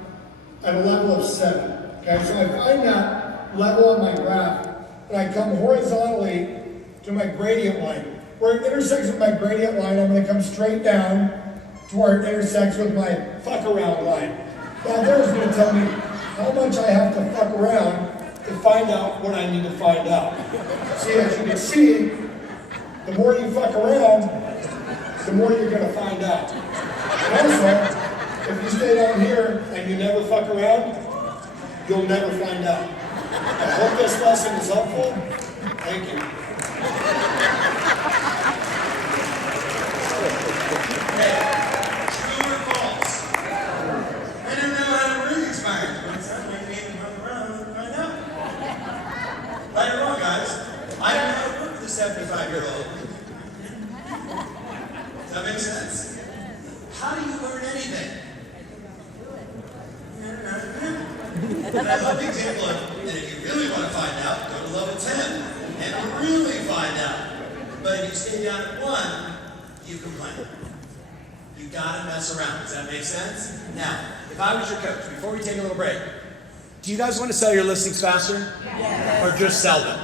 at a level of 7. Okay, so I find that level on my graph and I come horizontally to my gradient line. Where it intersects with my gradient line, I'm going to come straight down to where it intersects with my fuck around line. Now there's going to tell me how much I have to fuck around to find out what I need to find out. See, as you can see, the more you fuck around, the more you're going to find out. And also, if you stay down here and you never fuck around, you'll never find out. I hope this lesson is helpful. Thank you. Hey, true or false? I didn't know how to read expired. Right or wrong, guys? I don't know how to work with a 75-year-old. Does that make sense? How do you learn anything? But I love the example of, and if you really want to find out, go to level 10 and really find out. But if you stay down at 1, you complain. You gotta mess around. Does that make sense? Now, if I was your coach, before we take a little break, do you guys want to sell your listings faster? Yes. Or just sell them?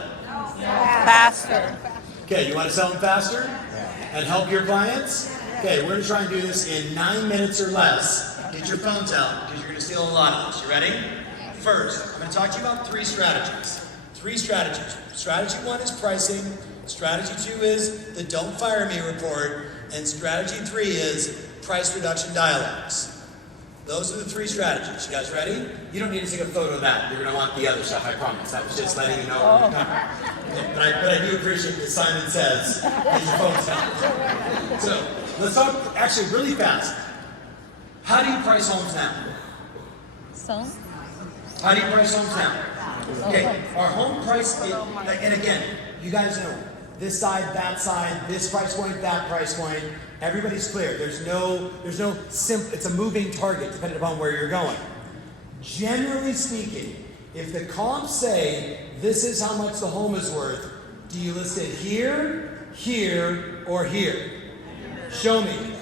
Faster. Okay, you want to sell them faster? And help your clients? Okay, we're going to try and do this in 9 minutes or less. Get your phones out, because you're going to steal a lot of this. You ready? First, I'm going to talk to you about 3 strategies. 3 strategies. Strategy 1 is pricing. Strategy 2 is the don't fire me report. And strategy 3 is price reduction dialogues. Those are the 3 strategies. You guys ready? You don't need to take a photo of that. You're going to want the other stuff, I promise. I was just letting you know where we're coming. But I do appreciate that Simon says, get your phones out. So, let's talk actually really fast. How do you price homes now? So? How do you price homes now? Okay, our home price, and again, you guys know, this side, that side, this price point, that price point, everybody's clear. There's no it's a moving target depending upon where you're going. Generally speaking, if the comps say this is how much the home is worth, do you list it here, here, or here? Show me.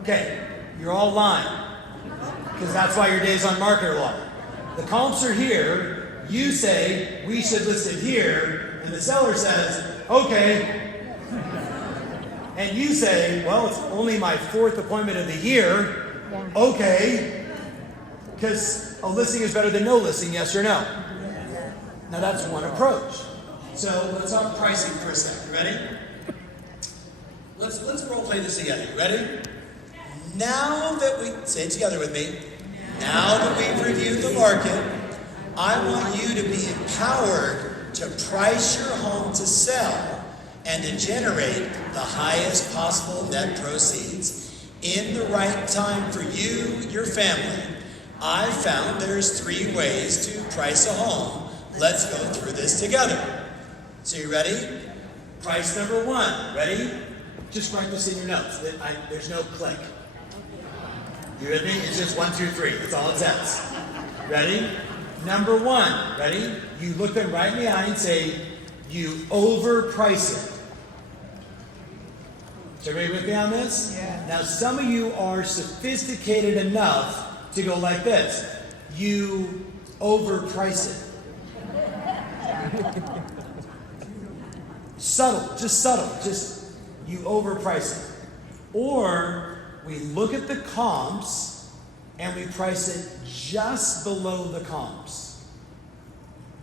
Okay, you're all lying. Because that's why your days on market are long. The comps are here, you say we should list it here, and the seller says, okay. And you say, well, it's only my 4th appointment of the year. Okay. Because a listing is better than no listing, yes or no? Now that's one approach. So let's talk pricing for a second. Ready? Let's role play this together. You ready? Now that we, say it together with me. Now that we've reviewed the market, I want you to be empowered to price your home to sell and to generate the highest possible net proceeds in the right time for you, your family. I found there's 3 ways to price a home. Let's go through this together. So you ready? Price number 1. Ready? Just write this in your notes. There's no click. You with me? It's just 1, 2, 3. That's all it says. Ready? Number 1. Ready? You look them right in the eye and say, you overprice it. Is everybody with me on this? Yeah. Now some of you are sophisticated enough to go like this. You overprice it. Subtle, just you overprice it. Or we look at the comps and we price it just below the comps.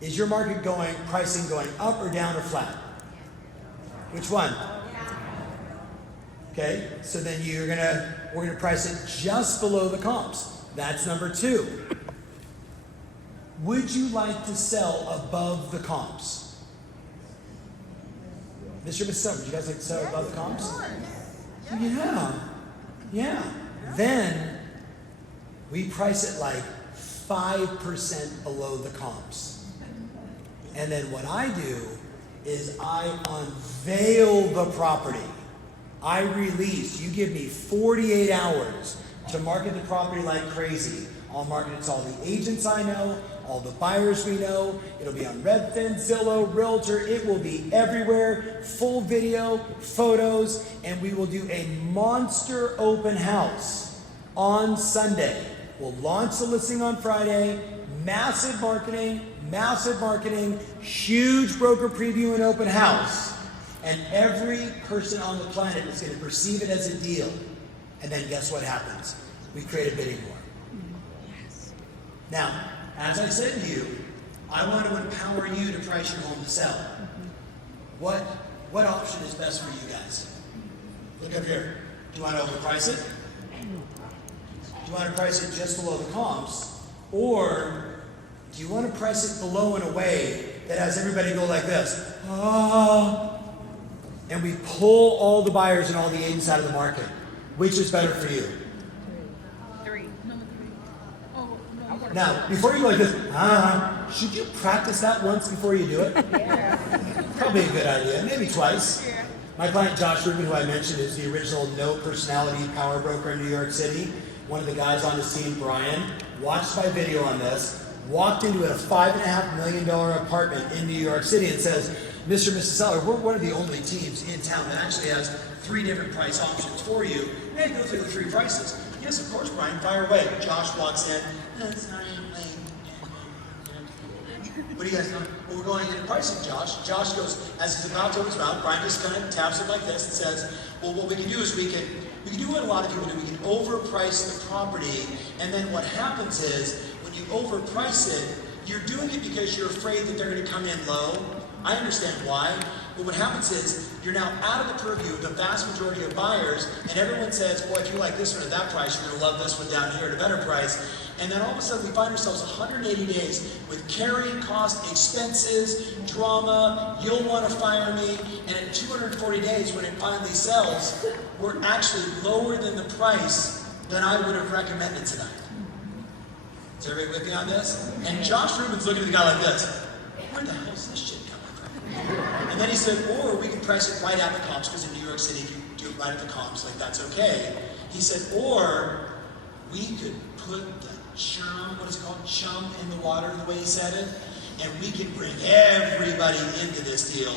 Is your market pricing going up or down or flat? Which one? Okay, so then we're gonna price it just below the comps. That's number 2. Would you like to sell above the comps? Mr. and Mrs. Summer, would you guys like to sell above the comps? Yeah. Then we price it like 5% below the comps. And then what I do is I unveil the property. I release, you give me 48 hours to market the property like crazy. I'll market it to all the agents I know, all the buyers we know. It'll be on Redfin, Zillow, Realtor. It will be everywhere. Full video, photos, and we will do a monster open house on Sunday. We'll launch the listing on Friday. Massive marketing, huge broker preview and open house. And every person on the planet is going to perceive it as a deal. And then guess what happens? We create a bidding war. Now, as I said to you, I want to empower you to price your home to sell. What option is best for you guys? Look up here. Do you want to overprice it? Do you want to price it just below the comps? Or do you want to price it below in a way that has everybody go like this? And we pull all the buyers and all the agents out of the market. Which is better for you? 3. Number 3. Oh, no. Now, before you go like this, should you practice that once before you do it? Probably a good idea, maybe twice. My client Josh Rubin, who I mentioned, is the original no personality power broker in New York City. One of the guys on his team, Brian, watched my video on this, walked into a $5.5 million apartment in New York City and says, Mr. and Mrs. Seller, we're one of the only teams in town that actually has 3 different price options for you. Hey, go through the 3 prices. Yes, of course, Brian, fire away. Josh walks in. That's not even late. What do you guys know? Well, we're going into pricing, Josh. Josh goes, as he's about to open his mouth, Brian just kind of taps it like this and says, well, what we can do is we can do what a lot of people do. We can overprice the property, and then what happens is, when you overprice it, you're doing it because you're afraid that they're going to come in low. I understand why, but what happens is you're now out of the purview of the vast majority of buyers, and everyone says, boy, if you like this one at that price, you're going to love this one down here at a better price. And then all of a sudden we find ourselves 180 days with carrying cost, expenses, drama, you'll want to fire me, and in 240 days when it finally sells, we're actually lower than the price that I would have recommended tonight. Is everybody with me on this? And Josh Rubin's looking at the guy like this. Where the hell is this shit coming from? And then he said, or we can price it right at the comps, because in New York City, if you do it right at the comps, like that's okay. He said, or we could put the chum, what is it called, chum in the water, the way he said it, and we can bring everybody into this deal.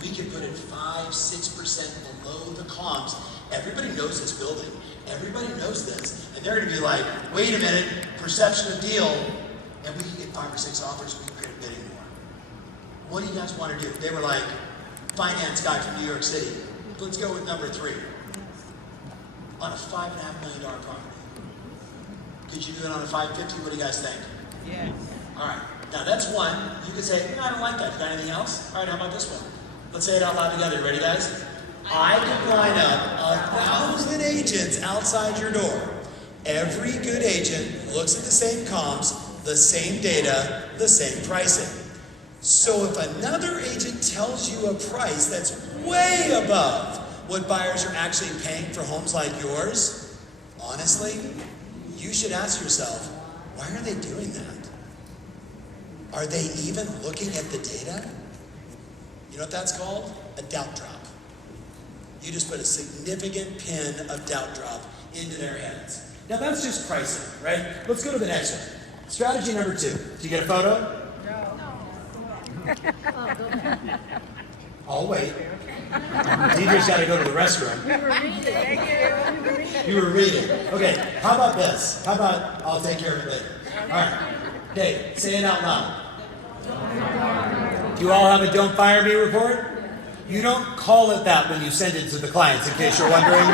We can put it 5-6% below the comps. Everybody knows this building. Everybody knows this. And they're going to be like, wait a minute, perception of deal, and we can get 5 or 6 offers, we can create a bidding war. What do you guys want to do? They were like, finance guy from New York City. Let's go with number 3. On a $5.5 million property. Could you do it on a 550? What do you guys think? Yes. All right. Now that's one. You could say, I don't like that. You got anything else? All right, how about this one? Let's say it out loud together. Ready, guys? I could line up 1,000 agents outside your door. Every good agent looks at the same comps, the same data, the same pricing. So if another agent tells you a price that's way above what buyers are actually paying for homes like yours, honestly, you should ask yourself, why are they doing that? Are they even looking at the data? You know what that's called? A doubt drop. You just put a significant pin of doubt drop into their hands. Now that's just pricing, right? Let's go to the next one. Strategy number 2. Did you get a photo? I'll wait. Deidre's got to go to the restroom. You were reading. Okay, how about this? How about I'll take care of it later? All right. Okay, say it out loud. Do you all have a don't fire me report? You don't call it that when you send it to the clients, in case you're wondering.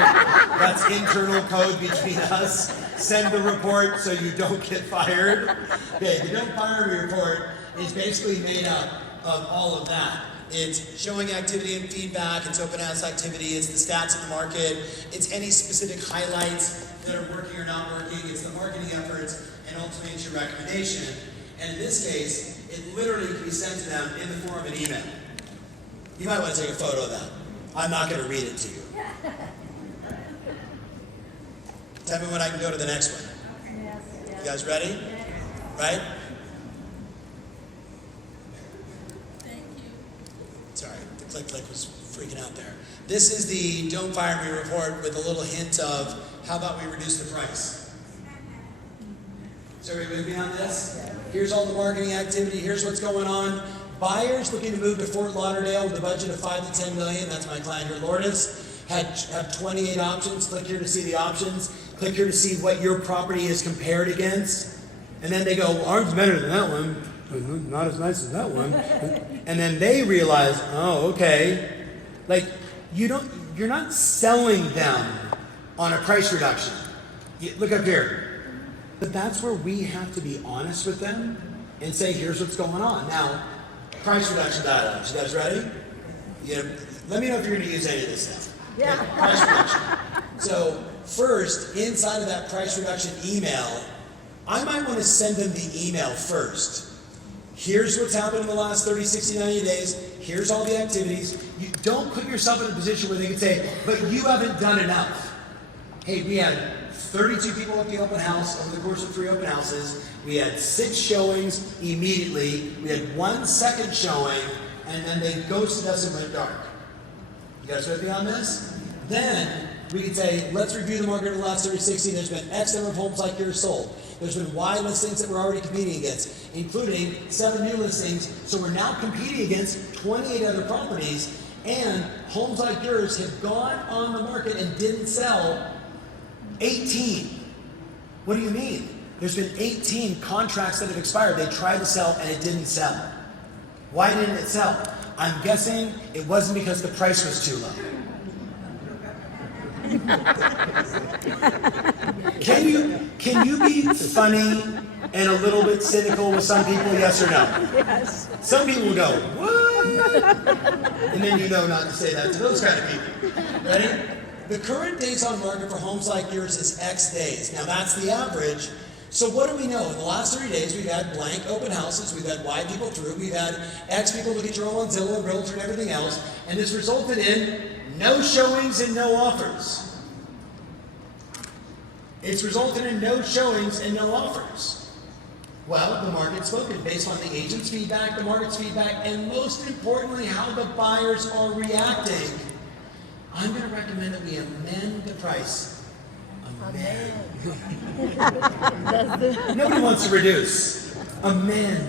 That's internal code between us. Send the report so you don't get fired. Okay, the don't fire me report is basically made up of all of that. It's showing activity and feedback, it's open house activity, it's the stats in the market, it's any specific highlights that are working or not working, it's the marketing efforts, and ultimately it's your recommendation. And in this case, it literally can be sent to them in the form of an email. You might want to take a photo of that. I'm not going to read it to you. Tell me when I can go to the next one. You guys ready? Right? Sorry, the click was freaking out there. This is the Don't Fire Me report with a little hint of how about we reduce the price. So are you with me on this? Here's all the marketing activity. Here's what's going on. Buyers looking to move to Fort Lauderdale with a budget of $5 to $10 million. That's my client here, Lourdes. Have 28 options. Click here to see the options. Click here to see what your property is compared against. And then they go, well, ours is better than that one. Not as nice as that one. And then they realize, oh, okay. Like, you're not selling them on a price reduction. Look up here. But that's where we have to be honest with them and say, here's what's going on. Now, price reduction dialogue. You guys ready? Let me know if you're going to use any of this stuff. Yeah. Okay, price reduction. So, first, inside of that price reduction email, I might want to send them the email first. Here's what's happened in the last 30, 60, 90 days. Here's all the activities. You don't put yourself in a position where they can say, but you haven't done enough. Hey, we had 32 people at the open house over the course of 3 open houses. We had 6 showings immediately. We had 1 second showing, and then they ghosted us and went dark. You guys with me on this? Then we could say, let's review the market in the last 30, 60. There's been X number of homes like yours sold. There's been Y listings that we're already competing against, including 7 new listings. So we're now competing against 28 other properties, and homes like yours have gone on the market and didn't sell 18. What do you mean? There's been 18 contracts that have expired. They tried to sell and it didn't sell. Why didn't it sell? I'm guessing it wasn't because the price was too low. Can you be funny and a little bit cynical with some people, yes or no? Yes. Some people go, what? And then you know not to say that to those kind of people. Ready? The current days on market for homes like yours is X days. Now that's the average. So what do we know? In the last 3 days, we've had blank open houses, we've had Y people through, we've had X people look at your home on Zillow and Realtor and everything else, and this resulted in no showings and no offers. It's resulted in no showings and no offers. Well, the market's spoken based on the agent's feedback, the market's feedback, and most importantly, how the buyers are reacting. I'm going to recommend that we amend the price. Amend. Nobody wants to reduce. Amend.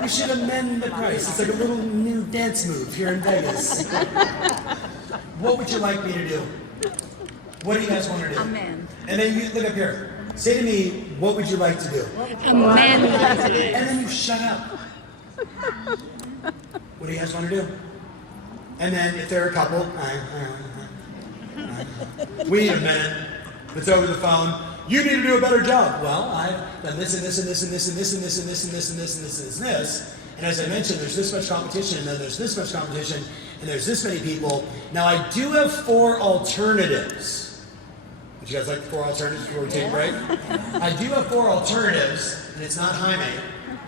We should amend the price. It's like a little new dance move here in Vegas. What would you like me to do? What do you guys want to do? Amend. And then you look up here. Say to me, what would you like to do? Amend. And then you shut up. What do you guys want to do? And then if there are a couple, we need a minute. It's over the phone. You need to do a better job. Well, I've done this and this and this and this and this and this and this and this and this and this and this. And as I mentioned, there's this much competition, and then there's this much competition, and there's this many people. Now I do have 4 alternatives. Would you guys like the 4 alternatives before we take a break? I do have 4 alternatives, and it's not Jaime.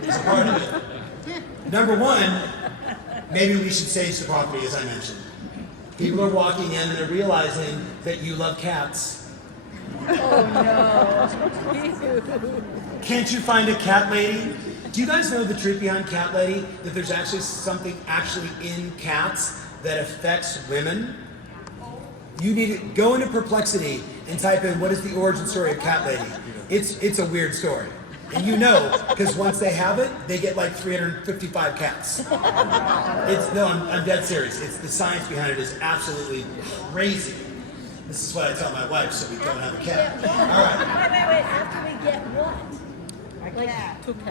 It's a part of it. Number 1, maybe we should stage the property, as I mentioned. People are walking in and they're realizing that you love cats. Oh no. Can't you find a cat lady? Do you guys know the truth behind cat lady? That there's actually something in cats that affects women? You need to go into Perplexity and type in what is the origin story of cat lady. It's a weird story. And you know, because once they have it, they get like 355 cats. I'm dead serious. It's the science behind it is absolutely crazy. This is what I tell my wife, so we don't have a cat. All right. Wait. After we get what?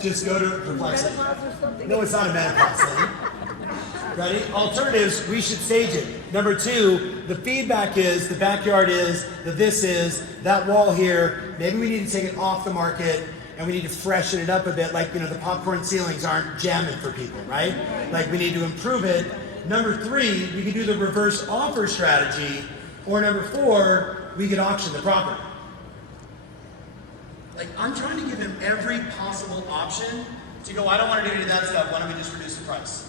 Just go to Perplexity. No, it's not a menopause thing. Ready? Alternatives, we should stage it. Number 2, the feedback is, the backyard is, the this is, that wall here, maybe we need to take it off the market, and we need to freshen it up a bit, like, the popcorn ceilings aren't jamming for people, right? Like, we need to improve it. Number 3, we could do the reverse offer strategy, or number 4, we could auction the property. Like, I'm trying to give him every possible option to go, I don't want to do any of that stuff, why don't we just reduce the price?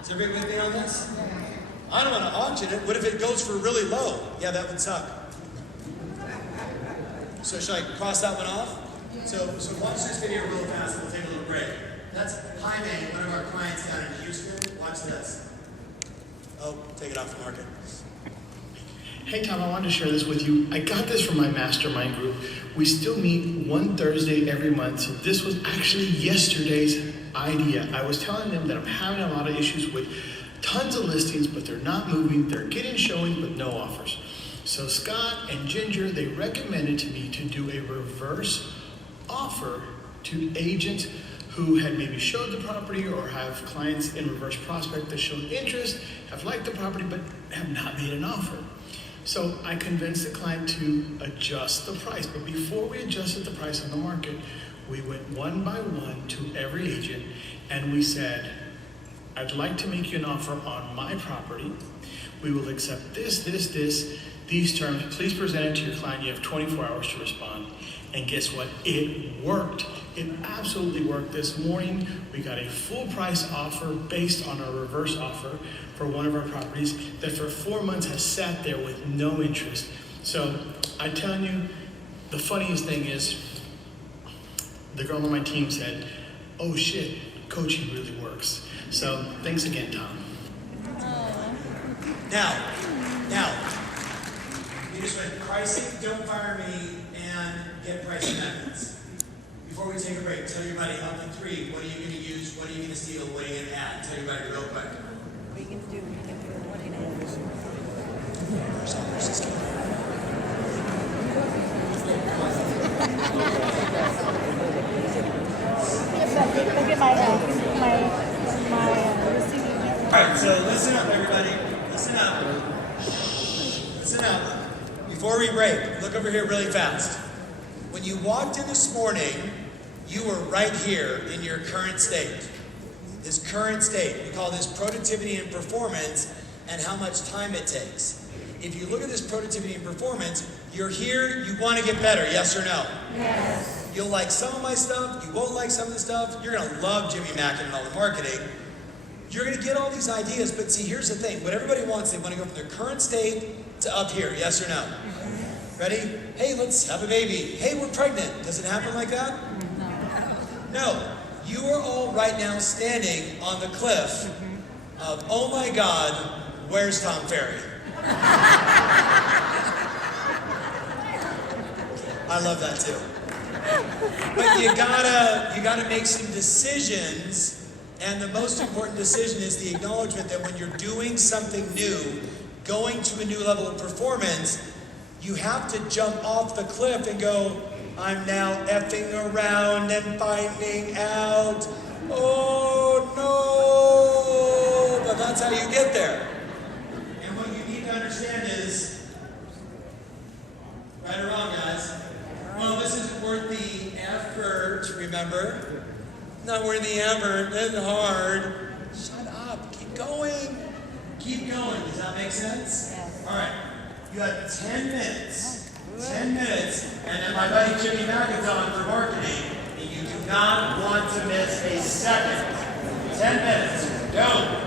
Is everybody with me on this? I don't want to auction it. What if it goes for really low? Yeah, that would suck. So should I cross that one off? So watch this video real fast and we'll take a little break. That's Jaime, one of our clients down in Houston. Watch this. Oh, take it off the market. Hey Tom, I wanted to share this with you. I got this from my mastermind group. We still meet one Thursday every month, so this was actually yesterday's idea. I was telling them that I'm having a lot of issues with tons of listings, but they're not moving. They're getting showings, but no offers. So Scott and Ginger, they recommended to me to do a reverse offer to agents who had maybe showed the property or have clients in reverse prospect that showed interest, have liked the property, but have not made an offer. So I convinced the client to adjust the price, but before we adjusted the price on the market, we went one by one to every agent and we said, I'd like to make you an offer on my property. We will accept these terms. Please present it to your client. You have 24 hours to respond. And guess what? It worked. It absolutely worked. This morning, we got a full price offer based on a reverse offer for one of our properties that for 4 months has sat there with no interest. So I'm telling you, the funniest thing is the girl on my team said, oh shit, coaching really works. So thanks again, Tom. Now, you just went pricing, don't fire me, and get pricing methods. Before we take a break, tell your buddy, up to 3, what are you going to use, what are you going to steal, what are you going to add? Tell your buddy real quick. What are you going to do? What are you going to do? Look at my receiving. Alright, so listen up, everybody. Listen up. Listen up. Before we break, look over here really fast. When you walked in this morning, you were right here in your current state. This current state, we call this productivity and performance and how much time it takes. If you look at this productivity and performance, you're here, you want to get better, yes or no? Yes. You'll like some of my stuff, you won't like some of the stuff, you're going to love Jimmy Mackin and all the marketing. You're going to get all these ideas, but see, here's the thing. What everybody wants, they want to go from their current state to up here, yes or no? Ready? Hey, let's have a baby. Hey, we're pregnant. Does it happen like that? No. You are all right now standing on the cliff of, oh my God, where's Tom Ferry? I love that too. But you gotta make some decisions, and the most important decision is the acknowledgement that when you're doing something new, going to a new level of performance, you have to jump off the cliff and go, I'm now effing around and finding out. Oh no! But that's how you get there. And what you need to understand is, right or wrong, guys, well, this isn't worth the effort, remember? Not worth the effort, it's hard. Shut up, keep going. Keep going, does that make sense? Yes. All right, you have 10 minutes. 10 minutes, and then my buddy Jimmy Mackin's on for marketing, and you do not want to miss a second. 10 minutes, go.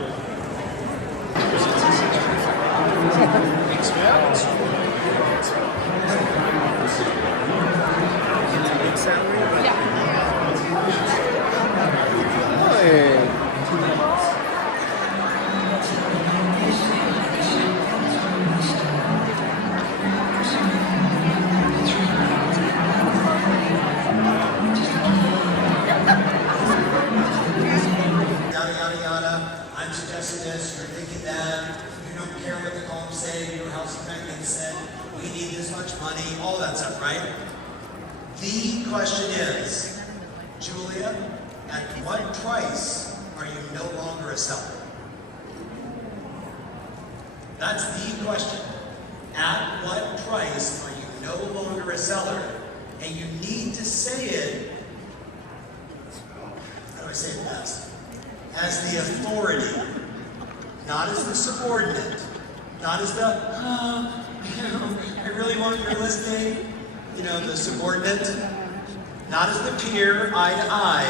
I'm suggesting this, you're thinking that, you don't care what the columns say, your house effectively said, we need this much money, all that stuff, right? The question is, Julia, at what price are you no longer a seller? That's the question. At what price are you no longer a seller? And you need to say it as the authority, not as the subordinate, not as the, I really want your listing, the subordinate, not as the peer, eye to eye.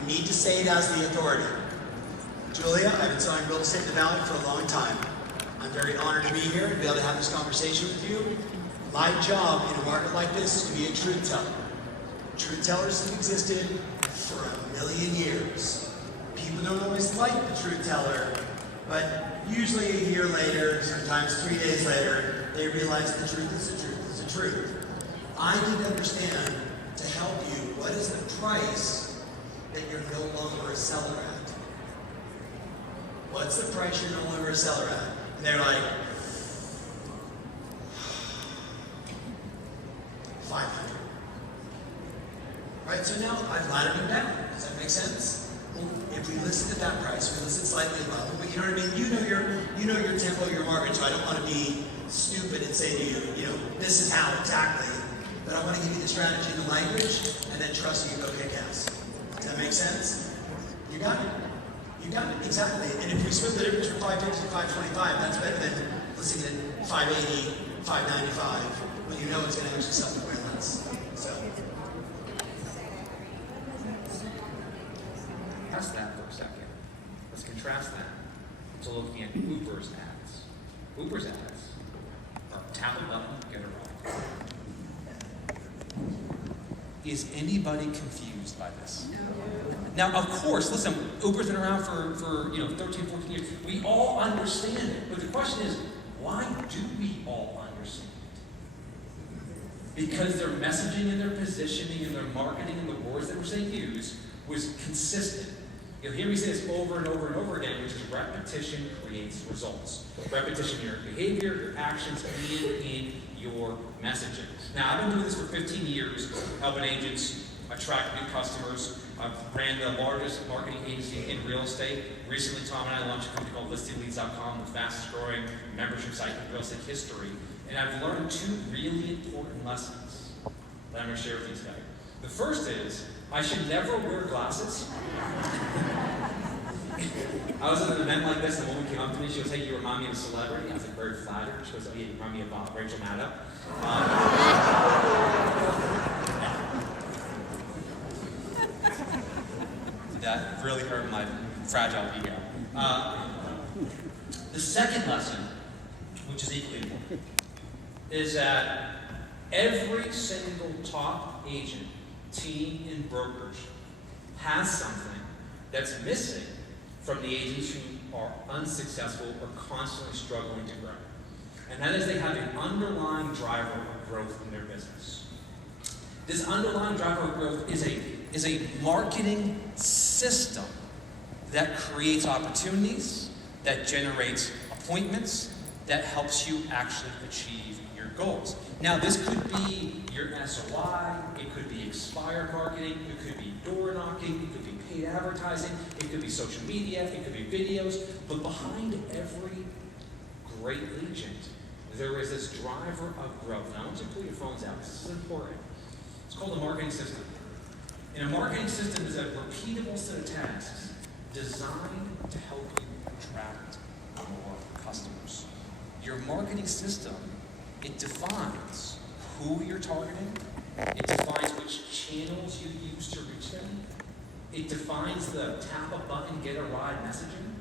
You need to say it as the authority. Julia, I've been selling real estate in the Valley for a long time. I'm very honored to be here and be able to have this conversation with you. My job in a market like this is to be a truth teller. Truth tellers have existed for 1,000,000 years. People don't always like the truth teller, but usually a year later, sometimes 3 days later, they realize the truth is the truth is the truth. I need to understand, to help you, what is the price that you're no longer a seller at? What's the price you're no longer a seller at? And they're like, 500. Right, so now I've laddered them down. Does that make sense? Well, if we listen at that price, we listen slightly above, but you know what I mean? You know your tempo, your market, so I don't want to be stupid and say to you, this is how exactly. But I want to give you the strategy and the language, and then trust you go kick ass. Does that make sense? You got it. You got it, exactly. And if we split the difference from 550 to 525, that's better than listening at 580, 595, when you know it's going to actually sell for way less. So. Contrast that for a second. Let's contrast that to looking at Uber's ads. Uber's ads are tap a button, get a ride. Is anybody confused by this? Now, of course, listen, Uber's been around for 13, 14 years. We all understand it. But the question is, why do we all understand it? Because their messaging and their positioning and their marketing and the words that they use was consistent. You'll hear me say this over and over and over again, which is repetition creates results. Repetition in your behavior, your actions, and in your messaging. Now, I've been doing this for 15 years, helping agents attract new customers. I've ran the largest marketing agency in real estate. Recently, Tom and I launched a company called ListingLeads.com, the fastest growing membership site in real estate history. And I've learned two really important lessons that I'm going to share with you today. The first is, I should never wear glasses. I was at an event like this, and a woman came up to me, she goes, "Hey, you remind me of a celebrity." I was like, very flattered. She goes, "Oh yeah, you remind me of Rachel Maddow." That really hurt my fragile ego. The second lesson, which is equally important, is that every single top agent, team, and brokerage has something that's missing from the agents who are unsuccessful or constantly struggling to grow. And that is they have an underlying driver of growth in their business. This underlying driver of growth is a marketing system that creates opportunities, that generates appointments, that helps you actually achieve your goals. Now, this could be your SOI, it could be expired marketing, it could be door knocking, it could be paid advertising, it could be social media, it could be videos, but behind every great agent, there is this driver of growth. Now, I want you to pull your phones out, this is important. It's called a marketing system. And a marketing system is a repeatable set of tasks designed to help you attract more customers. Your marketing system, it defines who you're targeting, it defines which channels you use to reach them, it defines the tap a button, get a ride messaging,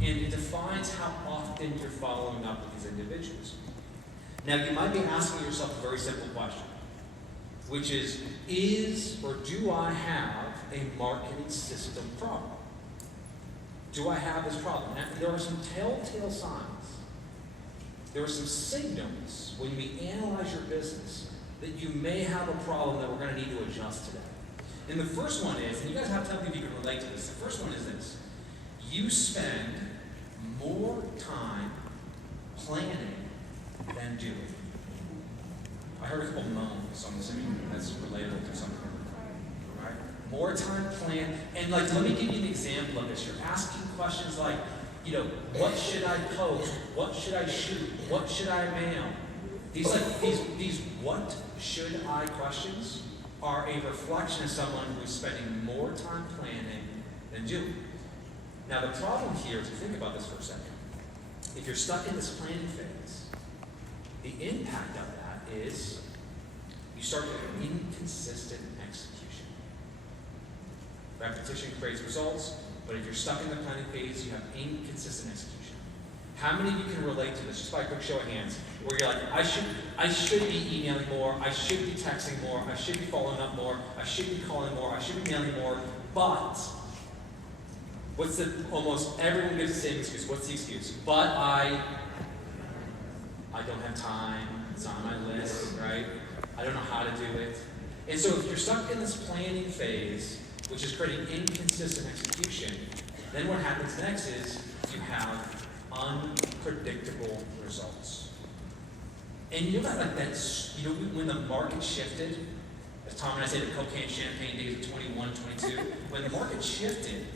and it defines how often you're following up with these individuals. Now, you might be asking yourself a very simple question, which is or do I have a marketing system problem? Do I have this problem? Now, there are some telltale signs. There are some signals when we analyze your business that you may have a problem that we're going to need to adjust today. And the first one is, and you guys have to tell me if you can relate to this, the first one is this: you spend more time planning than doing. I heard a couple moans, so I'm assuming that's relatable to something. Right? More time planned, and let me give you an example of this. You're asking questions like, what should I post? What should I shoot? What should I mail? These what should I questions are a reflection of someone who's spending more time planning than doing. Now the problem here, if you think about this for a second, if you're stuck in this planning phase, the impact of that is you start with inconsistent execution. Repetition creates results, but if you're stuck in the planning phase, you have inconsistent execution. How many of you can relate to this, just by a quick show of hands, where you're like, I should be emailing more, I should be texting more, I should be following up more, I should be calling more, I should be mailing more, but almost everyone gives the same excuse. What's the excuse? But I don't have time, it's on my list, right? I don't know how to do it. And so if you're stuck in this planning phase, which is creating inconsistent execution, then what happens next is you have unpredictable results. And you know that, when the market shifted, as Tom and I say, the cocaine and champagne days of 21, 22, when the market shifted,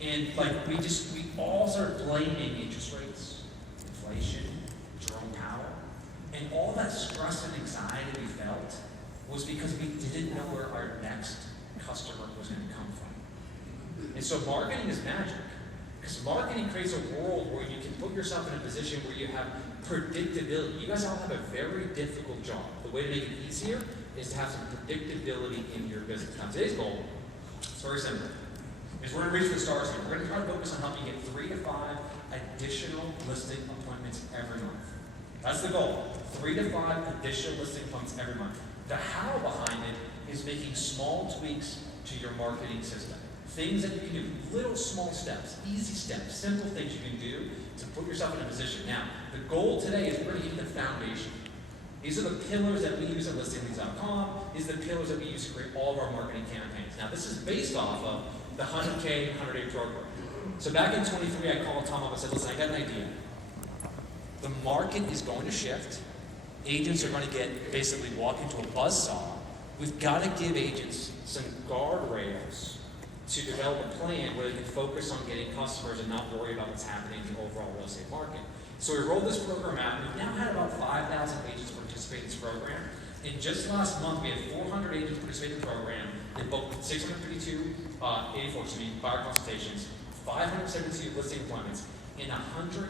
and we all started blaming interest rates, inflation, Jerome Powell, and all that stress and anxiety we felt was because we didn't know where our next customer was going to come from. And so marketing is magic. Because marketing creates a world where you can put yourself in a position where you have predictability. You guys all have a very difficult job. The way to make it easier is to have some predictability in your business. Now today's goal, it's very simple, is we're going to reach for the stars here. We're going to try to focus on helping you get 3 to 5 additional listing appointments every month. That's the goal. 3 to 5 additional listing appointments every month. The how behind it is making small tweaks to your marketing system. Things that you can do, little small steps, easy steps, simple things you can do to put yourself in a position. Now, the goal today is we're going to get the foundation. These are the pillars that we use at listingleads.com. These are the pillars that we use to create all of our marketing campaigns. Now, this is based off of the 100K, 100-day program. So back in 23, I called Tom up and said, listen, I got an idea. The market is going to shift. Agents are going to basically walk into a buzzsaw. We've got to give agents some guardrails to develop a plan where they can focus on getting customers and not worry about what's happening in the overall real estate market. So we rolled this program out. We've now had about 5,000 agents participate in this program. And just last month, we had 400 agents participate in the program. They booked 652 buyer consultations, 572 listing appointments, and $198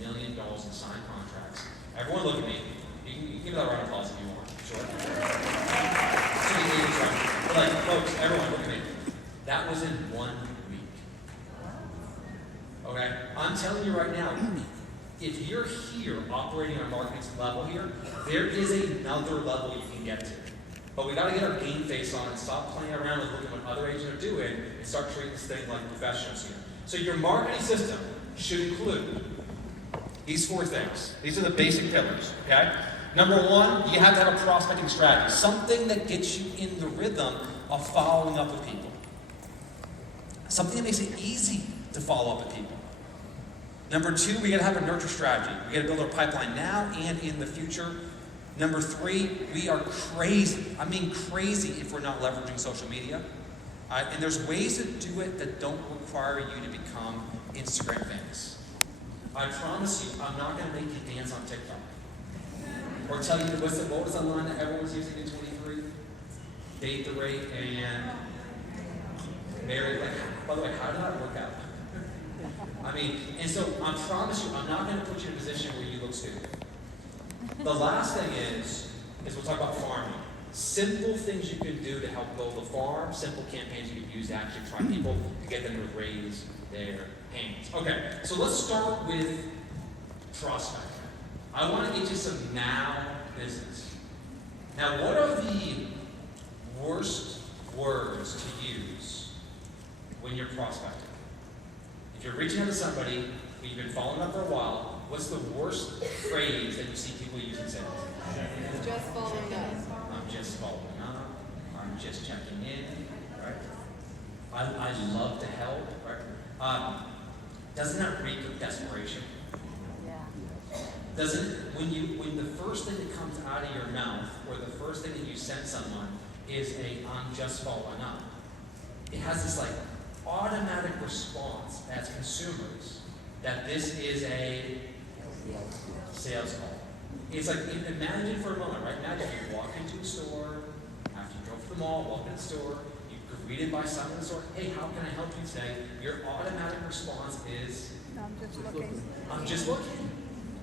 million in signed contracts. Everyone look at me. You can give that a round of applause if you want. Sure. But folks, everyone look at me. That was in 1 week. Okay? I'm telling you right now, if you're here operating on a marketing level here, there is another level you can get to. But we got to get our game face on and stop playing around with looking at what other agents are doing and start treating this thing like professionals here. So your marketing system should include these 4 things. These are the basic pillars, okay? Number 1, you have to have a prospecting strategy, something that gets you in the rhythm of following up with people. Something that makes it easy to follow up with people. Number 2, we gotta have a nurture strategy. We gotta build our pipeline now and in the future. Number 3, we are crazy. I mean crazy if we're not leveraging social media. And there's ways to do it that don't require you to become Instagram famous. I promise you, I'm not gonna make you dance on TikTok. Or tell you what was the line that everyone's using in 23? Date the rate and marry. By the way, how did that work out? I mean, and so I promise you, I'm not going to put you in a position where you look stupid. The last thing is we'll talk about farming. Simple things you can do to help build a farm, simple campaigns you can use to actually try people to get them to raise their hands. Okay, so let's start with prospecting. I want to get you some now business. Now, what are the worst words to use when you're prospecting? If you're reaching out to somebody who you've been following up for a while, what's the worst phrase that you see people use in sales? Just following up. I'm just following up. I'm just checking in. Right? I love to help. Right? Doesn't that reek of desperation? Doesn't when the first thing that comes out of your mouth or the first thing that you send someone is I'm just following up, it has this automatic response as consumers that this is a sales call. It's imagine for a moment, right? Imagine you walk into a store, after you go to the mall, walk in the store, you greeted by someone in the store, hey, how can I help you today? Your automatic response is, I'm just looking. I'm just looking.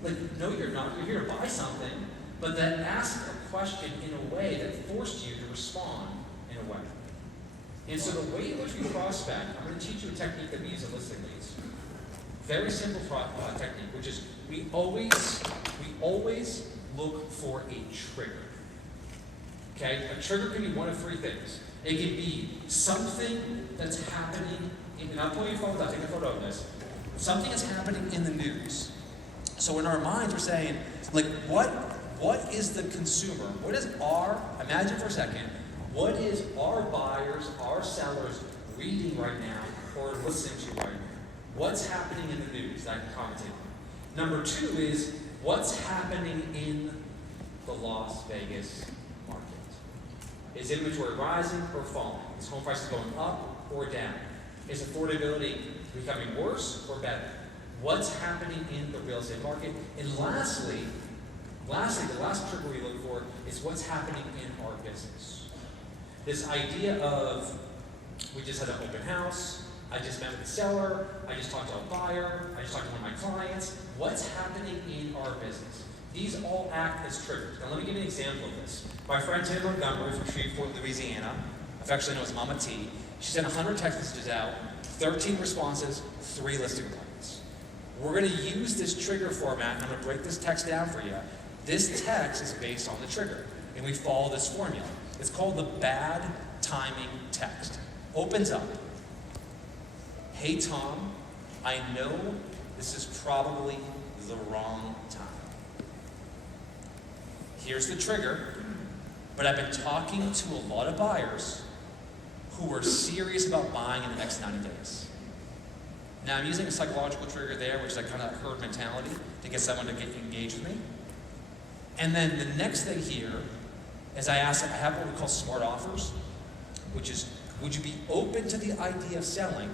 Like, no, you're not. You're here to buy something, but then ask a question in a way that forced you to respond in a way. And so the way in which we prospect, I'm going to teach you a technique that we use in listing leads. Very simple technique, which is we always look for a trigger. Okay? A trigger can be one of three things. It can be something that's happening, and I'll pull your phone out, take a photo of this. Something that's happening in the news. So in our minds, we're saying, like, what is the consumer? What is imagine for a second, what is our buyers, our sellers reading right now or listening to right now? What's happening in the news that I can commentate on? Number two is, what's happening in the Las Vegas market? Is inventory rising or falling? Is home prices going up or down? Is affordability becoming worse or better? What's happening in the real estate market? And lastly, the last trigger we look for is what's happening in our business. This idea of, we just had an open house, I just met with the seller, I just talked to a buyer, I just talked to one of my clients. What's happening in our business? These all act as triggers. Now let me give you an example of this. My friend Tim Montgomery from Shreveport, Louisiana, affectionately known as Mama T, she sent 100 text messages out, 13 responses, 3 listing appointments. We're going to use this trigger format, and I'm going to break this text down for you. This text is based on the trigger, and we follow this formula. It's called the bad timing text. Opens up. Hey Tom, I know this is probably the wrong time. Here's the trigger, but I've been talking to a lot of buyers who are serious about buying in the next 90 days. Now I'm using a psychological trigger there, which is a kind of herd mentality to get someone to get engaged with me. And then the next thing here is I have what we call smart offers, which is, would you be open to the idea of selling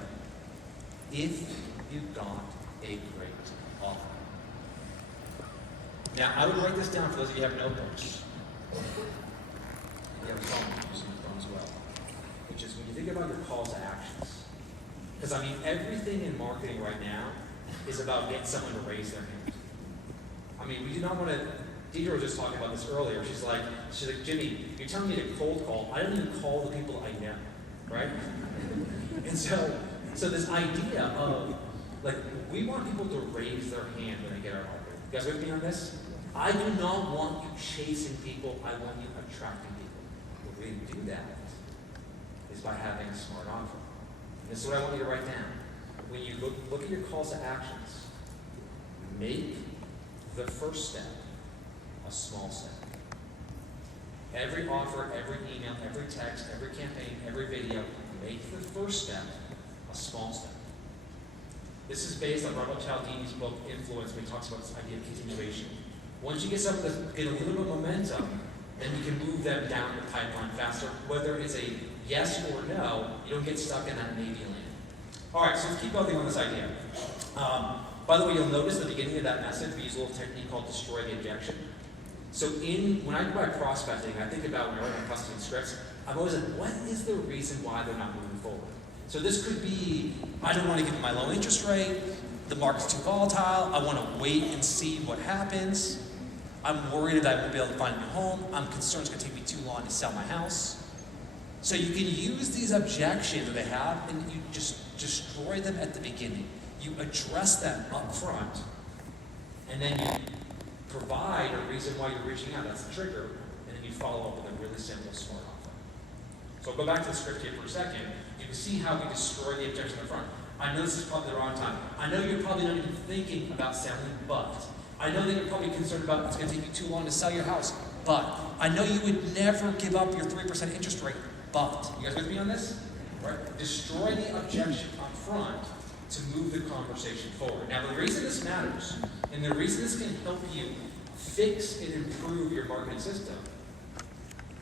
if you got a great offer? Now, I would write this down for those of you who have notebooks. You have a phone, use your phone as well. Which is when you think about your calls to actions. Because I mean, everything in marketing right now is about getting someone to raise their hand. I mean, we do not want to. Deidre was just talking about this earlier. She's like, Jimmy, you're telling me to cold call. I don't even call the people I know, right? And so this idea of, like, we want people to raise their hand when they get our offer. You guys with me on this? I do not want you chasing people. I want you attracting people. The way you do that is by having a smart offer. And this is what I want you to write down. When you look at your calls to actions, make the first step a small step. Every offer, every email, every text, every campaign, every video, make the first step a small step. This is based on Robert Cialdini's book, Influence, where he talks about this idea of continuation. Once you get someone to get a little bit of momentum, then you can move them down the pipeline faster. Whether it's a yes or no, you don't get stuck in that maybe land. All right, so let's keep building on this idea. By the way, you'll notice at the beginning of that message, we use a little technique called destroy the objection. So when I do my prospecting, I think about when I write my custom scripts, I'm always like, what is the reason why they're not moving forward? So this could be, I don't want to give them my low interest rate, the market's too volatile, I want to wait and see what happens, I'm worried that I won't be able to find a new home, I'm concerned it's going to take me too long to sell my house. So you can use these objections that they have and you just destroy them at the beginning. You address them up front, and then you provide a reason why you're reaching out, that's the trigger, and then you follow up with a really simple, smart offer. So I'll go back to the script here for a second. You can see how we destroy the objection up front. I know this is probably the wrong time. I know you're probably not even thinking about selling, but I know that you're probably concerned about it's going to take you too long to sell your house, but I know you would never give up your 3% interest rate, but. You guys with me on this? Right? Destroy the objection up front to move the conversation forward. Now, the reason this matters, and the reason this can help you fix and improve your marketing system,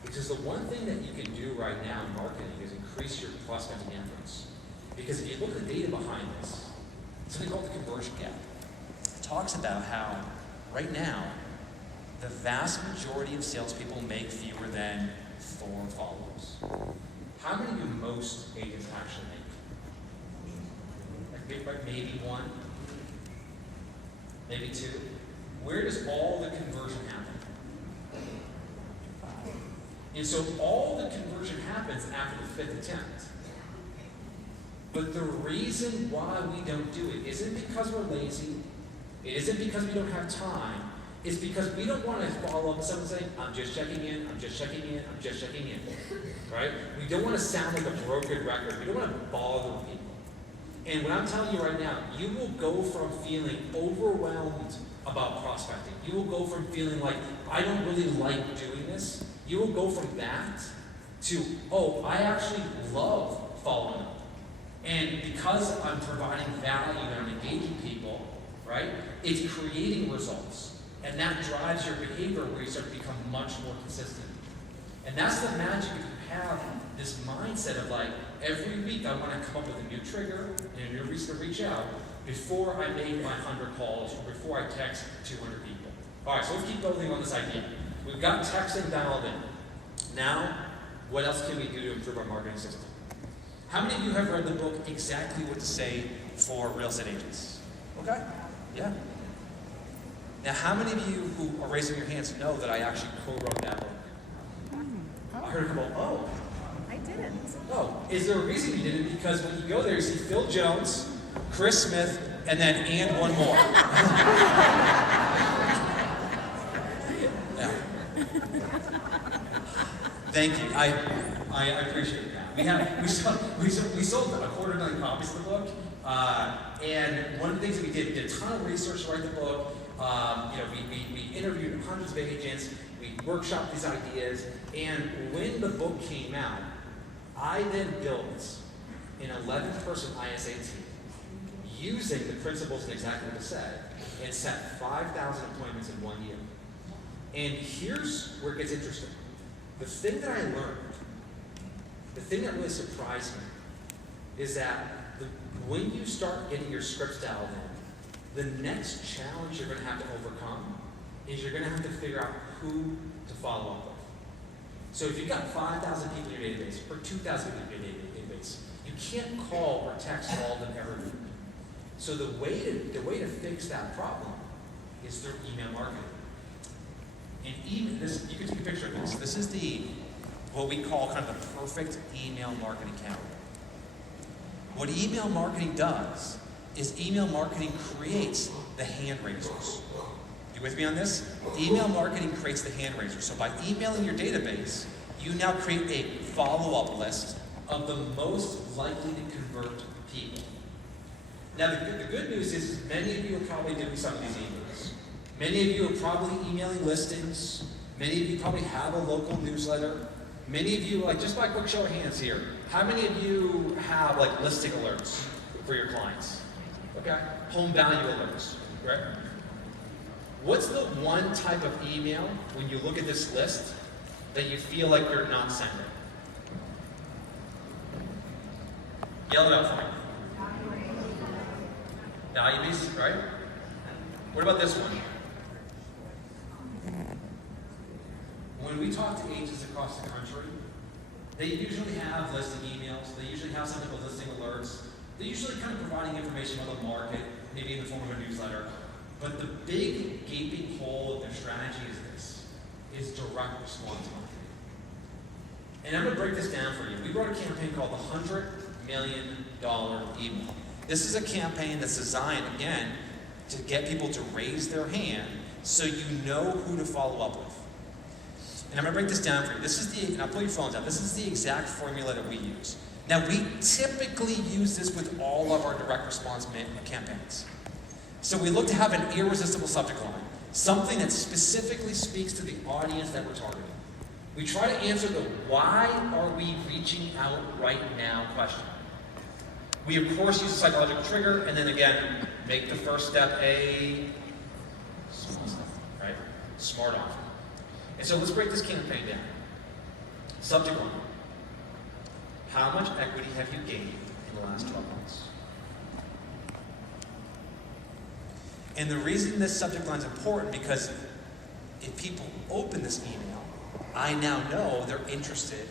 because the one thing that you can do right now in marketing is increase your prospecting influence. Because if you look at the data behind this, it's something called the conversion gap. It talks about how, right now, the vast majority of salespeople make fewer than 4 followers. How many do most agents actually make? Like maybe one, maybe two. Where does all the conversion happen? And so all the conversion happens after the 5th attempt. But the reason why we don't do it isn't because we're lazy. It isn't because we don't have time. It's because we don't want to follow up with someone saying, I'm just checking in, I'm just checking in, I'm just checking in. Right? We don't want to sound like a broken record. We don't want to bother people. And what I'm telling you right now, you will go from feeling overwhelmed about prospecting. You will go from feeling like, I don't really like doing this. You will go from that to, oh, I actually love following up. And because I'm providing value and I'm engaging people, right, it's creating results. And that drives your behavior where you start to become much more consistent. And that's the magic if you have this mindset of like, every week I want to come up with a new trigger and a new reason to reach out before I make my 100 calls or before I text 200 people. All right, so let's keep building on this idea. We've got texting dialed in. Now, what else can we do to improve our marketing system? How many of you have read the book Exactly What to Say for Real Estate Agents? Okay, yeah. Now, how many of you who are raising your hands know that I actually co-wrote that book? I heard a couple, oh. I didn't. Oh, is there a reason you didn't? Because when you go there, you see Phil Jones, Chris Smith, and then one more. Yeah. Thank you. I appreciate that. We sold 250,000 copies of the book, and one of the things that we did a ton of research to write the book. We interviewed hundreds of agents. We workshopped these ideas, and when the book came out, I then built an 11-person ISA team using the principles and Exactly What to Say, and set 5,000 appointments in 1 year. And here's where it gets interesting. The thing that I learned, the thing that really surprised me, is that when you start getting your scripts dialed in, the next challenge you're going to have to overcome is you're going to have to figure out who to follow up with. So if you've got 5,000 people in your database, or 2,000 people in your database, you can't call or text all of them every week. So the way to fix that problem is through email marketing. And even this, you can take a picture of this. This is what we call kind of the perfect email marketing calendar. What email marketing does is email marketing creates the hand raisers. You with me on this? Email marketing creates the hand raisers. So by emailing your database, you now create a follow-up list of the most likely to convert people. Now the good news is many of you are probably doing some of these emails. Many of you are probably emailing listings. Many of you probably have a local newsletter. Many of you, just by a quick show of hands here, how many of you have listing alerts for your clients? Okay? Home value alerts, right? What's the one type of email, when you look at this list, that you feel like you're not sending? Yell it out for me. Value-based, right? What about this one? When we talk to agents across the country, they usually have listing emails, they usually have some type of listing alerts, they're usually kind of providing information about the market, maybe in the form of a newsletter. But the big gaping hole of their strategy is direct response marketing. And I'm going to break this down for you. We wrote a campaign called the $100 Million Email. This is a campaign that's designed, again, to get people to raise their hand so you know who to follow up with. And I'm going to break this down for you. This is and I'll pull your phones out. This is the exact formula that we use. Now, we typically use this with all of our direct response campaigns. So we look to have an irresistible subject line, something that specifically speaks to the audience that we're targeting. We try to answer the why are we reaching out right now question. We, of course, use a psychological trigger, and then again, make the first step a small step, right? Smart offer. And so let's break this campaign down. Subject line. How much equity have you gained in the last 12 months? And the reason this subject line is important because if people open this email, I now know they're interested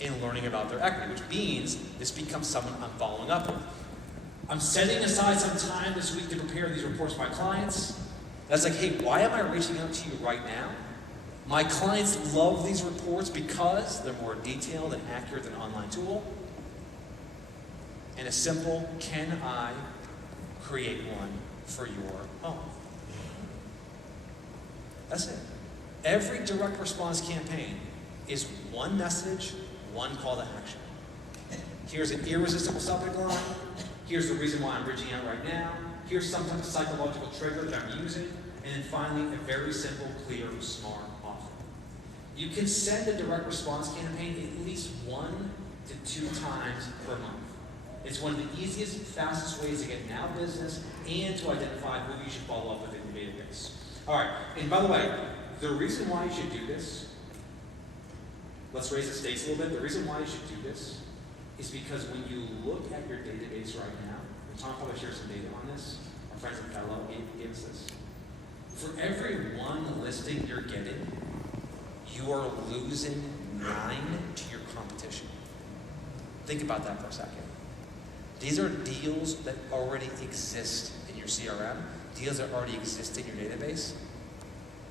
in learning about their equity, which means this becomes someone I'm following up with. I'm setting aside some time this week to prepare these reports for my clients. That's like, hey, why am I reaching out to you right now? My clients love these reports because they're more detailed and accurate than an online tool. And a simple, can I create one for your home? That's it. Every direct response campaign is one message, one call to action. Here's an irresistible subject line. Here's the reason why I'm reaching out right now. Here's some type of psychological trigger that I'm using. And then finally, a very simple, clear, smart offer. You can send a direct response campaign at least 1 to 2 times per month. It's one of the easiest, fastest ways to get now business and to identify who you should follow up with in your database. All right, and by the way, the reason why you should do this, let's raise the stakes a little bit. The reason why you should do this is because when you look at your database right now, and Tom probably shared some data on this, our friends at Fellow gave us this. For every one listing you're getting, you are losing 9 to your competition. Think about that for a second. These are deals that already exist in your CRM, deals that already exist in your database.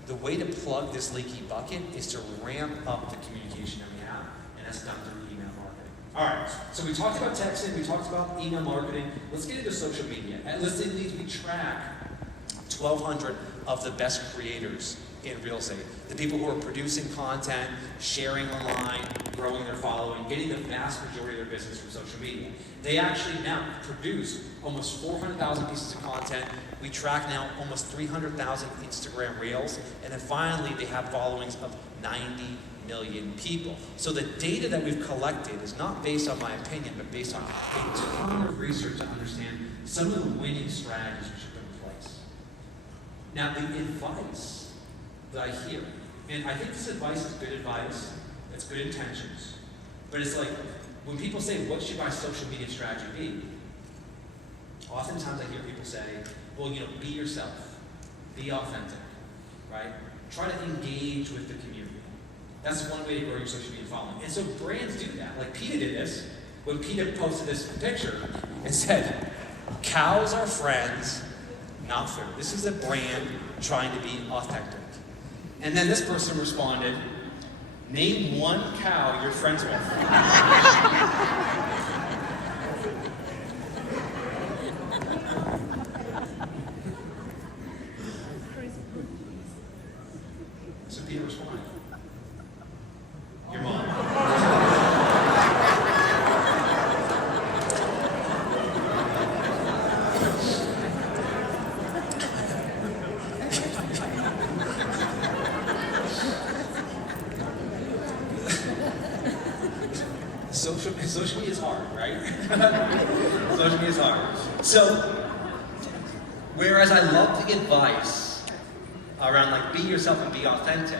The way to plug this leaky bucket is to ramp up the communication that we have, and that's done through email marketing. All right, so we talked about texting, we talked about email marketing. Let's get into social media. At Listing Leads, we track 1,200 of the best creators in real estate. The people who are producing content, sharing online, growing their following, getting the vast majority of their business from social media. They actually now produce almost 400,000 pieces of content. We track now almost 300,000 Instagram Reels. And then finally, they have followings of 90 million people. So the data that we've collected is not based on my opinion, but based on a ton of research to understand some of the winning strategies we should put in place. Now, the advice that I hear, and I think this advice is good advice, it's good intentions, but it's like, when people say, what should my social media strategy be? Oftentimes I hear people say, well, be yourself, be authentic, right? Try to engage with the community. That's one way to grow your social media following. And so brands do that. Like PETA did this, when PETA posted this picture and said, cows are friends, not food. This is a brand trying to be authentic. And then this person responded, name one cow you're friends with. So Peter responded, your mom. Social media is hard, right? Social media is hard. So, whereas I love the advice around like be yourself and be authentic,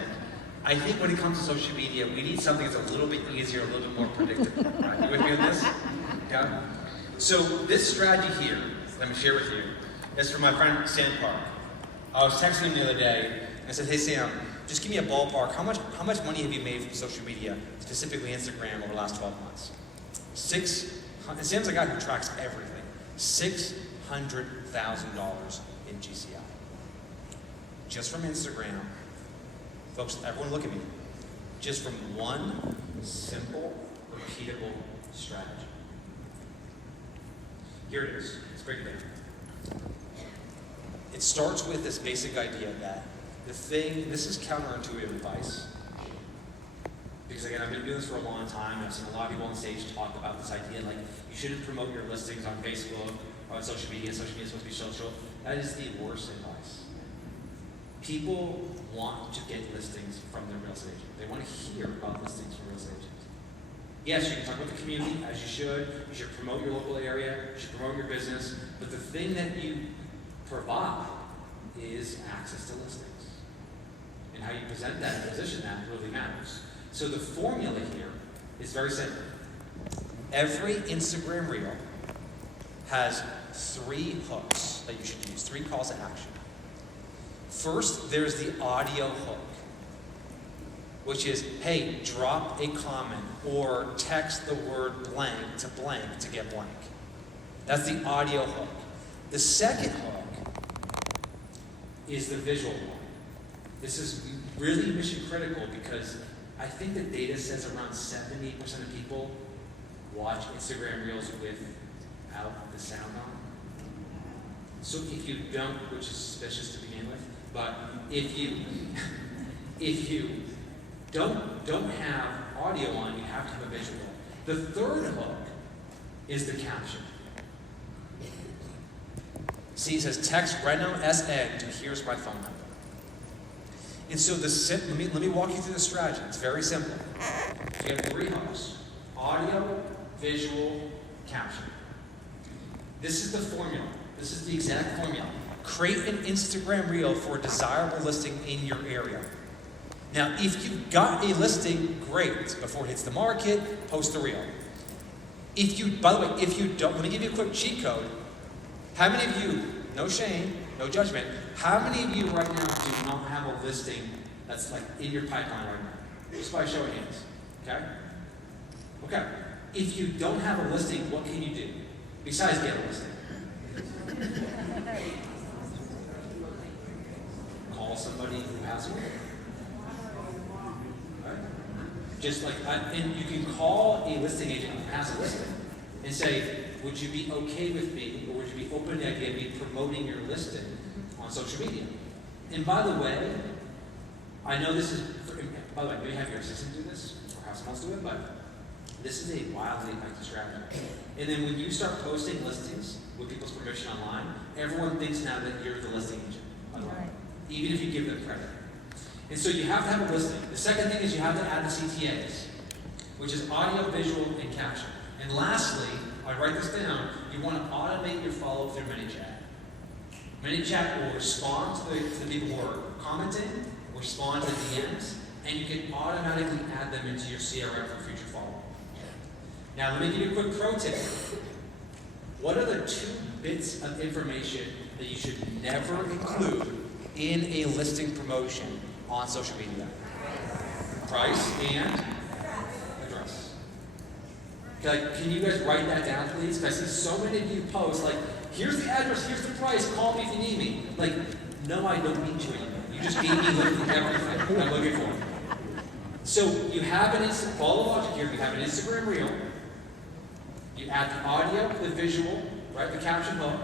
I think when it comes to social media, we need something that's a little bit easier, a little bit more predictable. Right? You with me on this? Yeah? So this strategy here, let me share with you, is from my friend Sam Park. I was texting him the other day, and I said, hey Sam, just give me a ballpark. How much money have you made from social media, specifically Instagram, over the last 12 months? And Sam's a guy who tracks everything. $600,000 in GCI. Just from Instagram. Folks, everyone look at me. Just from one simple, repeatable strategy. Here it is. Let's break it down. It starts with this basic idea that this is counterintuitive advice. Because again, I've been doing this for a long time. I've seen a lot of people on stage talk about this idea, like you shouldn't promote your listings on Facebook or on social media. Social media is supposed to be social. That is the worst advice. People want to get listings from their real estate agent. They want to hear about listings from real estate agents. Yes, you can talk about the community, as you should. You should promote your local area. You should promote your business. But the thing that you provide is access to listings. And how you present that and position that really matters. So the formula here is very simple. Every Instagram reel has 3 hooks that you should use, 3 calls to action. First, there's the audio hook. which is, hey, drop a comment or text the word blank to get blank. That's the audio hook. The second hook is the visual hook. This is really mission critical because I think the data says around 78% of people watch Instagram Reels without the sound on. So if you don't, which is suspicious to begin with, but if you don't have audio on, you have to have a visual. The third hook is the caption. See, it says text Reno SN to here's my phone number. And so let me walk you through the strategy. It's very simple. You have 3 hooks: audio, visual, caption. This is the formula. This is the exact formula. Create an Instagram reel for a desirable listing in your area. Now, if you've got a listing, great. Before it hits the market, post the reel. By the way, if you don't, let me give you a quick cheat code. How many of you, no shame, no judgment, how many of you right now do not have a listing that's like in your pipeline right now? Just by show of hands, okay? Okay. If you don't have a listing, what can you do besides get a listing? Call somebody who has one. Right? Just like, and you can call a listing agent who has a listing and say, would you be okay with me, or would you be open to the idea of me promoting your listing on social media? And by the way, I know this is, by the way, maybe have your assistant do this, or have someone else do it, but this is a wildly effective strategy. And then when you start posting listings with people's permission online, everyone thinks now that you're the listing agent, by the way, even if you give them credit. And so you have to have a listing. The second thing is you have to add the CTAs, which is audio, visual, and caption. And lastly, I write this down, you want to automate your follow through ManyChat. ManyChat will respond to the people who are commenting, respond to the DMs, and you can automatically add them into your CRM for future follow-up. Now, let me give you a quick pro tip. What are the 2 bits of information that you should never include in a listing promotion on social media? Price and address. Can you guys write that down, please? Because I see so many of you post, like, here's the address, here's the price, call me if you need me. Like, no, I don't need you anymore. You just gave me literally everything I'm looking for. So you have follow the logic here, you have an Instagram reel, you add the audio, the visual, right, the caption hook,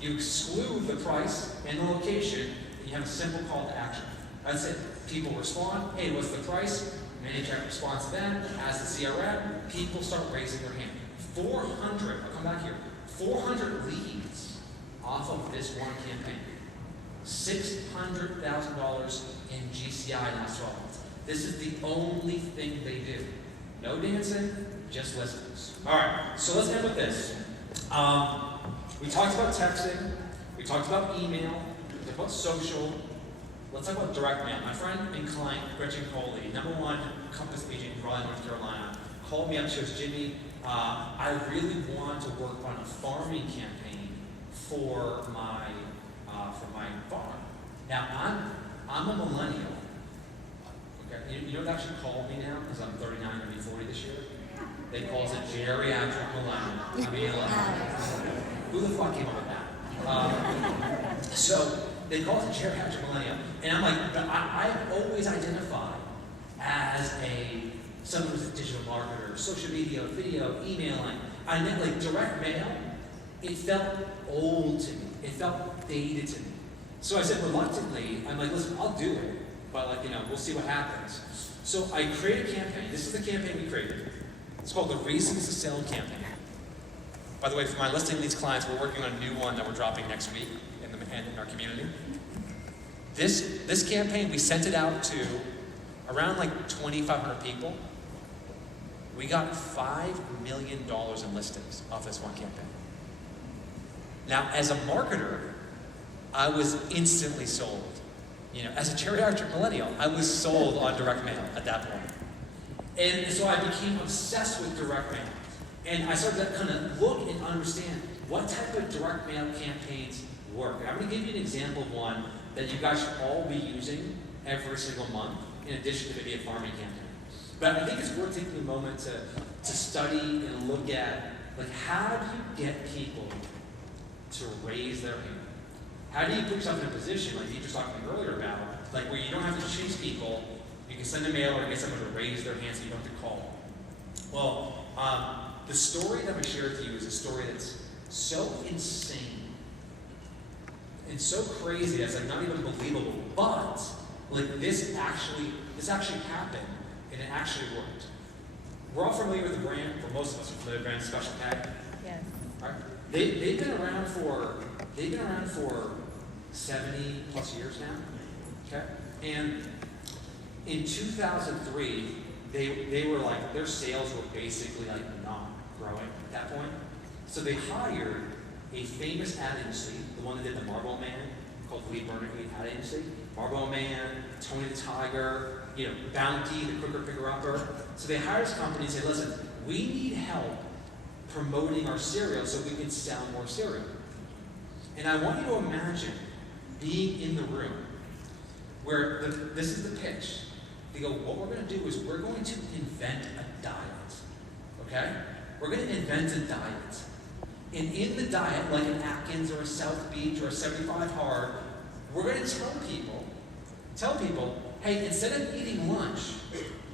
you exclude the price and the location, and you have a simple call to action. That's it. People respond, hey, what's the price? ManyChat responds to them, as the CRM, people start raising their hand. 400, I'll come back here, 400 leads off of this one campaign. $600,000 in GCI in the last 12 months. This is the only thing they do. No dancing, just listings. All right, so let's end with this. We talked about texting, we talked about email, we talked about social. Let's talk about direct mail. My friend and client, Gretchen Coley, #1 Compass agent in Raleigh, North Carolina, called me up. She goes, Jimmy, I really want to work on a farming campaign for my farm. Now, I'm a millennial. Okay, you know what actually called me now? Because I'm 39, I'll be 40 this year. They call it a geriatric millennial. I mean, who the fuck came up with that? So they call it a geriatric millennial. And I'm like, but I've always identified as someone who's a digital marketer, social media, video, emailing. I meant like direct mail. It felt old to me. It felt dated to me. So I said reluctantly, I'm like, listen, I'll do it, but we'll see what happens. So I created a campaign. This is the campaign we created. It's called the Reasons to Sell campaign. By the way, for my listing leads clients, we're working on a new one that we're dropping next week in our community. This campaign, we sent it out to around like 2,500 people. We got $5 million in listings off this one campaign. Now, as a marketer, I was instantly sold. As a geriatric millennial, I was sold on direct mail at that point. And so I became obsessed with direct mail. And I started to kind of look and understand what type of direct mail campaigns work. And I'm going to give you an example of one that you guys should all be using every single month. in addition to maybe a farming campaign. But I think it's worth taking a moment to study and look at, like, how do you get people to raise their hand? How do you put yourself in a position, like you were talking earlier about, like where you don't have to chase people, you can send a mail or get someone to raise their hand so you don't have to call. Well, the story that I'm going to share with you is a story that's so insane and so crazy that's like not even believable, but like this actually happened and it actually worked. We're all familiar with the brand, for most of us are familiar with the brand Special K. Yes. Right? They've been around for 70 plus years now. Okay? And in 2003, they were like, their sales were basically like not growing at that point. So they hired a famous ad agency, the one that did the Marlboro Man, called Lee Burnett ad agency. Marlboro Man, Tony the Tiger, Bounty, the Quicker Picker Upper. So they hired this company and said, listen, we need help promoting our cereal so we can sell more cereal. And I want you to imagine being in the room where this is the pitch. They go, what we're going to do is we're going to invent a diet. Okay? We're going to invent a diet. And in the diet, like an Atkins or a South Beach or a 75 Hard, we're going to tell people, hey, instead of eating lunch,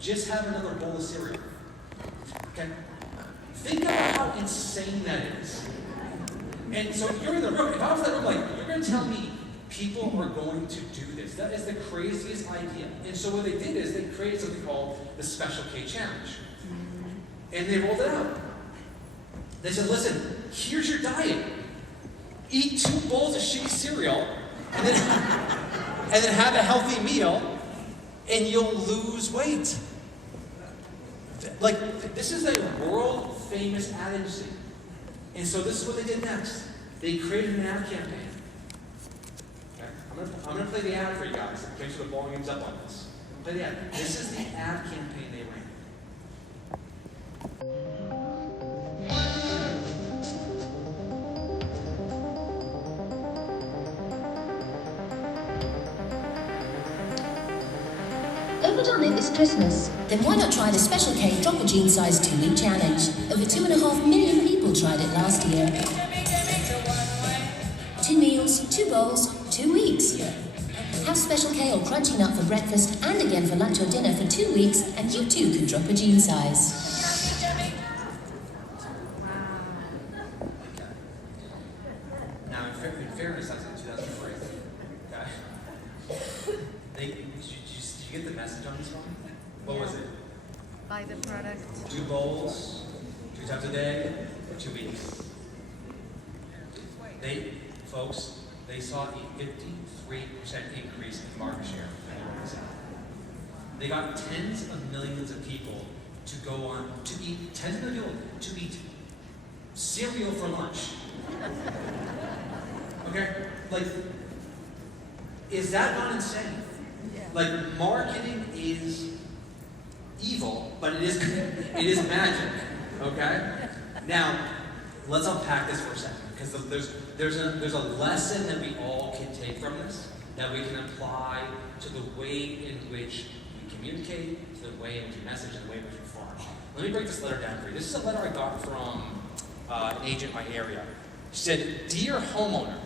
just have another bowl of cereal. Okay? Think about how insane that is. And so you're in the room. If I was in the room, like, you're going to tell me people are going to do this. That is the craziest idea. And so what they did is they created something called the Special K Challenge. And they rolled it out. They said, listen, here's your diet. Eat 2 bowls of shitty cereal, and then have a healthy meal, and you'll lose weight. Like, this is a world famous ad agency. And so this is what they did next. They created an ad campaign. Okay? I'm gonna play the ad for you guys. Make sure the volume's up on this. Play the ad. This is the ad campaign they ran. Overdone it this Christmas? Then why not try the Special K Drop a Jean Size 2-week challenge? Over 2.5 million people tried it last year. 2 meals, 2 bowls, 2 weeks. Have Special K or Crunchy Nut for breakfast and again for lunch or dinner for 2 weeks, and you too can drop a jean size. Now, in fairness, that's in 2003. Okay? Did you get the message on this one? What was it? Buy the product. 2 bowls, 2 times a day, 2 weeks. They saw a 53% increase in market share. They got tens of millions of people to go on to eat, tens of millions of people to eat cereal for lunch. Okay? Like, is that not insane? Like, marketing is evil, but it is magic. Okay? Now, let's unpack this for a second, because there's a lesson that we all can take from this, that we can apply to the way in which we communicate, to the way in which we message, and the way in which we farm. Let me break this letter down for you. This is a letter I got from an agent in my area. She said, "Dear homeowner,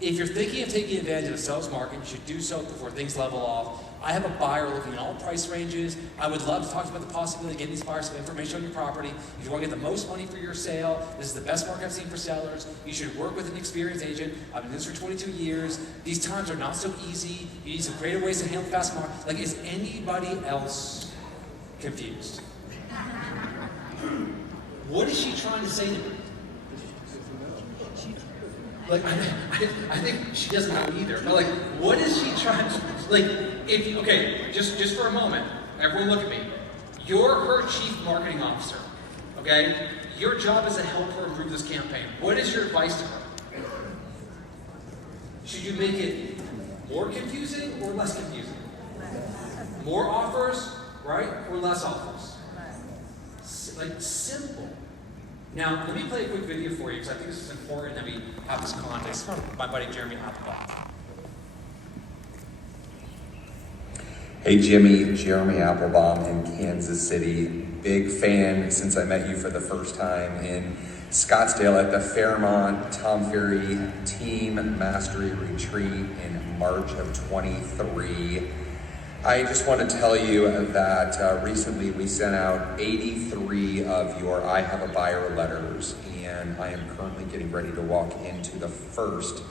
if you're thinking of taking advantage of the seller's market, you should do so before things level off. I have a buyer looking at all price ranges. I would love to talk to you about the possibility of getting these buyers some information on your property. If you want to get the most money for your sale, this is the best market I've seen for sellers. You should work with an experienced agent. I've been doing this for 22 years. These times are not so easy. You need some creative ways to handle fast market." Like, is anybody else confused? What is she trying to say to me? Like, I think she doesn't know either. But like, what is she trying to, like, if you, okay, just for a moment, everyone look at me. You're her chief marketing officer, okay? Your job is to help her improve this campaign. What is your advice to her? Should you make it more confusing or less confusing? More offers, right? Or less offers? Like, simple. Now, let me play a quick video for you, because I think this is important that we have this context from my buddy Jeremy Applebaum. Hey Jimmy, Jeremy Applebaum in Kansas City. Big fan since I met you for the first time in Scottsdale at the Fairmont Tom Ferry Team Mastery Retreat in March of 23. I just want to tell you that recently we sent out 83 of your I Have a Buyer letters, and I am currently getting ready to walk into the first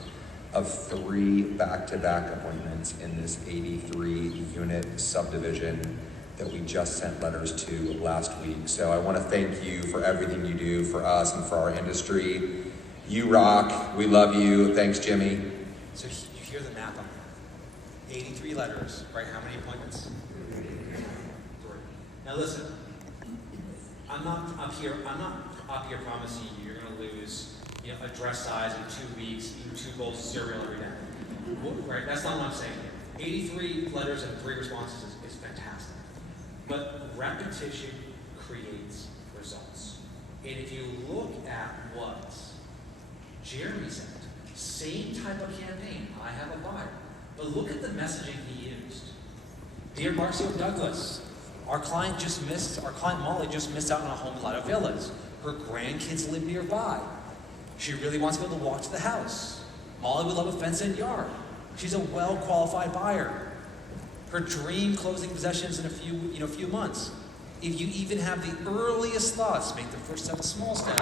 of 3 back-to-back appointments in this 83-unit subdivision that we just sent letters to last week. So I want to thank you for everything you do for us and for our industry. You rock. We love you. Thanks, Jimmy. So you hear the math on that. 83 letters, right? How many appointments? 3. Now listen, I'm not up here promising you you're going to lose a dress size in 2 weeks, eat 2 bowls of cereal every day. Right? That's not what I'm saying. 83 letters and 3 responses is fantastic. But repetition creates results. And if you look at what Jeremy said, same type of campaign, I have a buyer. But look at the messaging he used. Dear Marcio Douglas, our client Molly just missed out on a home in a lot of villas. Her grandkids live nearby. She really wants to be able to walk to the house. Molly would love a fenced yard. She's a well-qualified buyer. Her dream closing possessions in a few months. If you even have the earliest thoughts, make the first step a small step.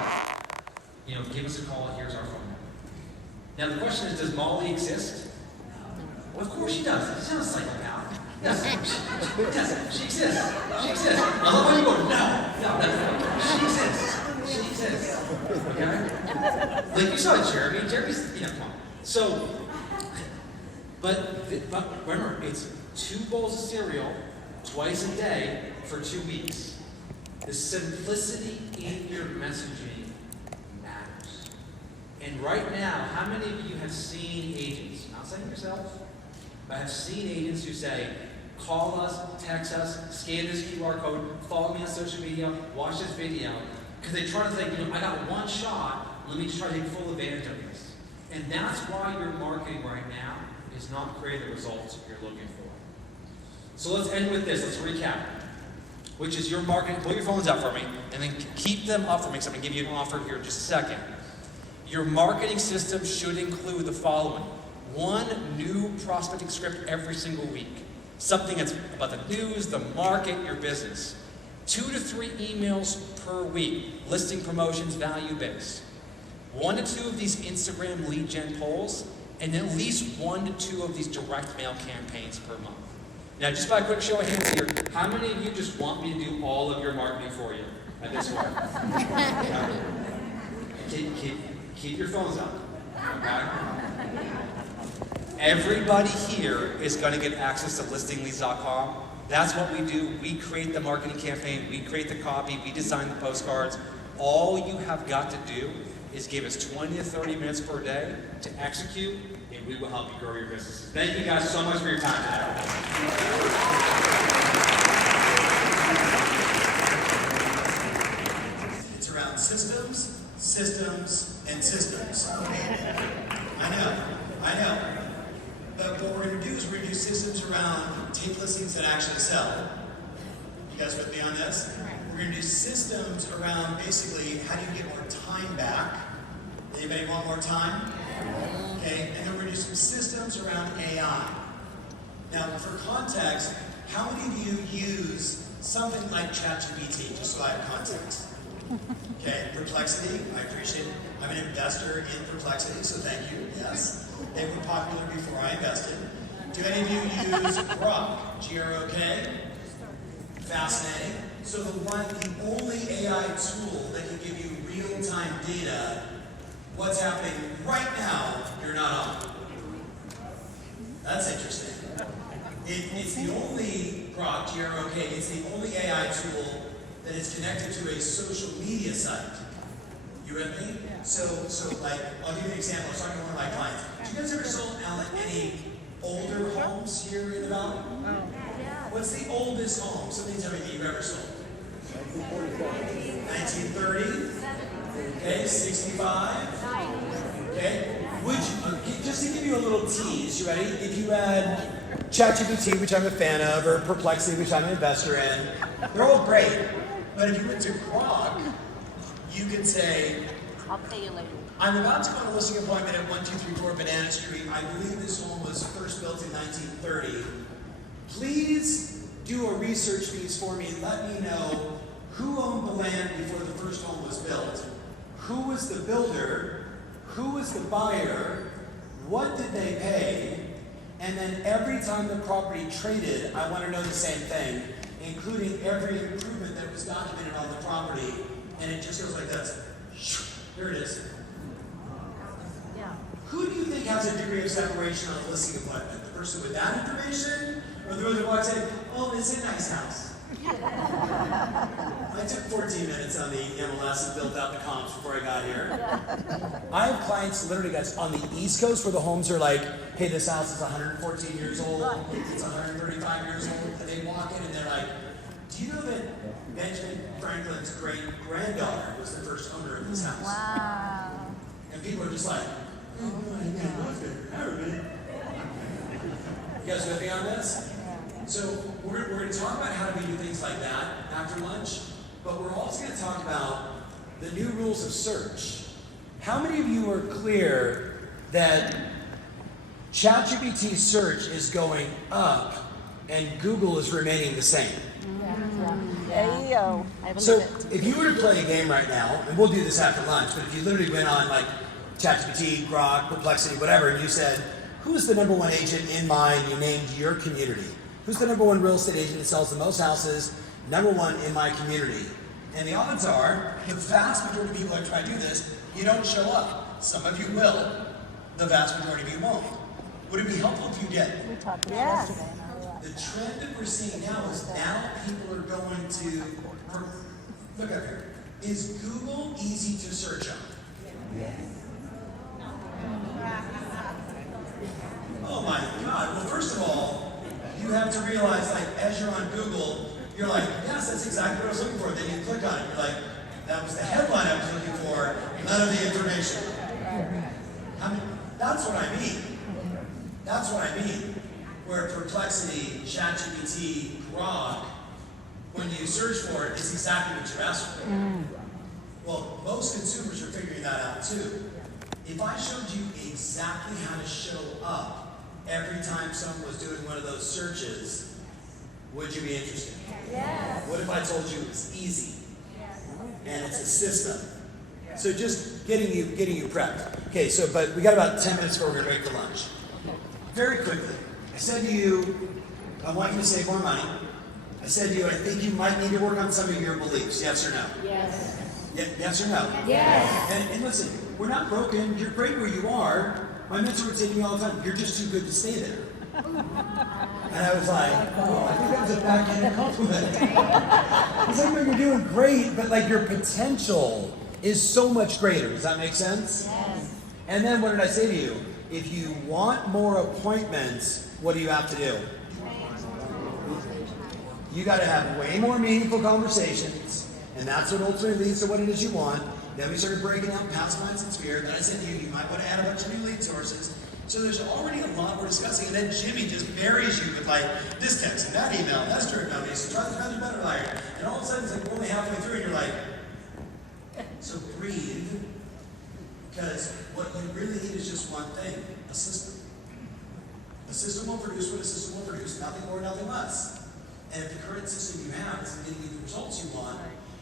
Give us a call. Here's our phone number. Now the question is, does Molly exist? Well, of course she does. She's not a psychopath. Yes, she exists. She exists. I love how you go, no. She exists. She exists. Okay? Like you saw Jeremy. Jeremy's, come on. So, but remember, it's 2 bowls of cereal twice a day for 2 weeks. The simplicity in your messaging matters. And right now, how many of you have seen agents, not saying yourself, but have seen agents who say, call us, text us, scan this QR code, follow me on social media, watch this video, because they try to think, I got one shot, let me just try to take full advantage of this. And that's why your marketing right now is not creating the results you're looking for. So let's end with this. Let's recap. Which is your marketing. Pull your phones out for me, and then keep them up for me, because I'm going to give you an offer here in just a second. Your marketing system should include the following. 1 new prospecting script every single week. Something that's about the news, the market, your business. 2 to 3 emails per week, listing promotions, value-based. 1 to 2 of these Instagram lead gen polls, and at least 1 to 2 of these direct mail campaigns per month. Now, just by a quick show of hands here, how many of you just want me to do all of your marketing for you at this point? Keep your phones up, okay? Everybody here is going to get access to listingleads.com. That's what we do. We create the marketing campaign, we create the copy, we design the postcards. All you have got to do is give us 20 to 30 minutes per day to execute, and we will help you grow your businesses. Thank you guys so much for your time today. It's around systems, and systems. I know. But what we're going to do is we're going to do systems around tape listings that actually sell. You guys with me on this? We're going to do systems around basically how do you get more time back. Anybody want more time? Okay, and then we're going to do some systems around AI. Now, for context, how many of you use something like ChatGPT, just so I have context? Okay, Perplexity, I appreciate it. I'm an investor in Perplexity, so thank you, yes. They were popular before I invested. Do any of you use Grok, G-R-O-K? Fascinating. So the only AI tool that can give you real-time data, what's happening right now, you're not on. That's interesting. It's the only Grok, G-R-O-K, it's the only AI tool that is connected to a social media site. You with me? So like, I'll give you an example. I was talking to one of my clients. Do you guys ever sold any older homes here in the valley? What's the oldest home? Something tell me that you've ever sold. 1930? Okay, 65? Okay? Would you, just to give you a little tease, you ready? If you had ChatGPT, which I'm a fan of, or Perplexity, which I'm an investor in. They're all great. But if you went to Grok, you could say, I'll pay you later. I'm about to go on a listing appointment at 1234 Banana Street. I believe this home was first built in 1930. Please do a research piece for me and let me know who owned the land before the first home was built, who was the builder, who was the buyer, what did they pay, and then every time the property traded, I want to know the same thing, including every improvement that was documented on the property, and it just goes like this. Here it is. Who do you think has a degree of separation on a listing appointment? The person with that information, or the person who walks in, oh, it's a nice house? I took 14 minutes on the MLS and built out the comps before I got here. I have clients literally, guys, on the East Coast where the homes are like, hey, this house is 114 years old, it's 135 years old, and they walk in and they're like, do you know that Benjamin Franklin's great-granddaughter was the first owner of this house? Wow. And people are just like, oh, you guys with me on this? So we're going to talk about how do we do things like that after lunch, but we're also going to talk about the new rules of search. How many of you are clear that ChatGPT search is going up and Google is remaining the same? There you go. So if you were to play a game right now, and we'll do this after lunch, but if you literally went on like ChatGPT, Grok, Perplexity, whatever, and you said, who's the number one agent in mind, you named your community? Who's the number one real estate agent that sells the most houses, number one in my community? And the odds are, the vast majority of people that try to do this, you don't show up. Some of you will. The vast majority of you won't. Would it be helpful if you did? We talked about yesterday. The trend that we're seeing now is now people are going to, look up here, is Google easy to search on? Oh my God, well first of all, you have to realize like as you're on Google, you're like, yes, that's exactly what I was looking for. Then you click on it, you're like, that was the headline I was looking for, none of the information. I mean, that's what I mean. That's what I mean. Where Perplexity, ChatGPT, Grok, when you search for it, it's exactly what you're asking for. Well, most consumers are figuring that out too. If I showed you exactly how to show up every time someone was doing one of those searches, would you be interested? Yes. What if I told you it was easy? Yes. And it's a system. So just getting you prepped. Okay, so but we got about 10 minutes before we're gonna break for lunch. Very quickly, I said to you, I want you to save more money. I said to you, I think you might need to work on some of your beliefs. Yes or no? Yes. Yes or no? Yes. And listen, we're not broken. You're great where you are. My mentor would say to me all the time, you're just too good to stay there. And I was like, oh, I think that was a backhanded compliment. He's like, no, you're doing great, but like your potential is so much greater. Does that make sense? Yes. And then what did I say to you? If you want more appointments, what do you have to do? You got to have way more meaningful conversations, and that's what ultimately leads to what it is you want. Then we started breaking out past, minds, and spirit. Then I said to you, you might want to add a bunch of new lead sources. So there's already a lot we're discussing, and then Jimmy just buries you with like this text and that email, and that's turned out. So try the better liar, and all of a sudden it's like we're only halfway through, and you're like, so breathe, because what you really need is just one thing: a system. A system will produce what a system will produce, nothing more, nothing less. And if the current system you have isn't giving you the results you want,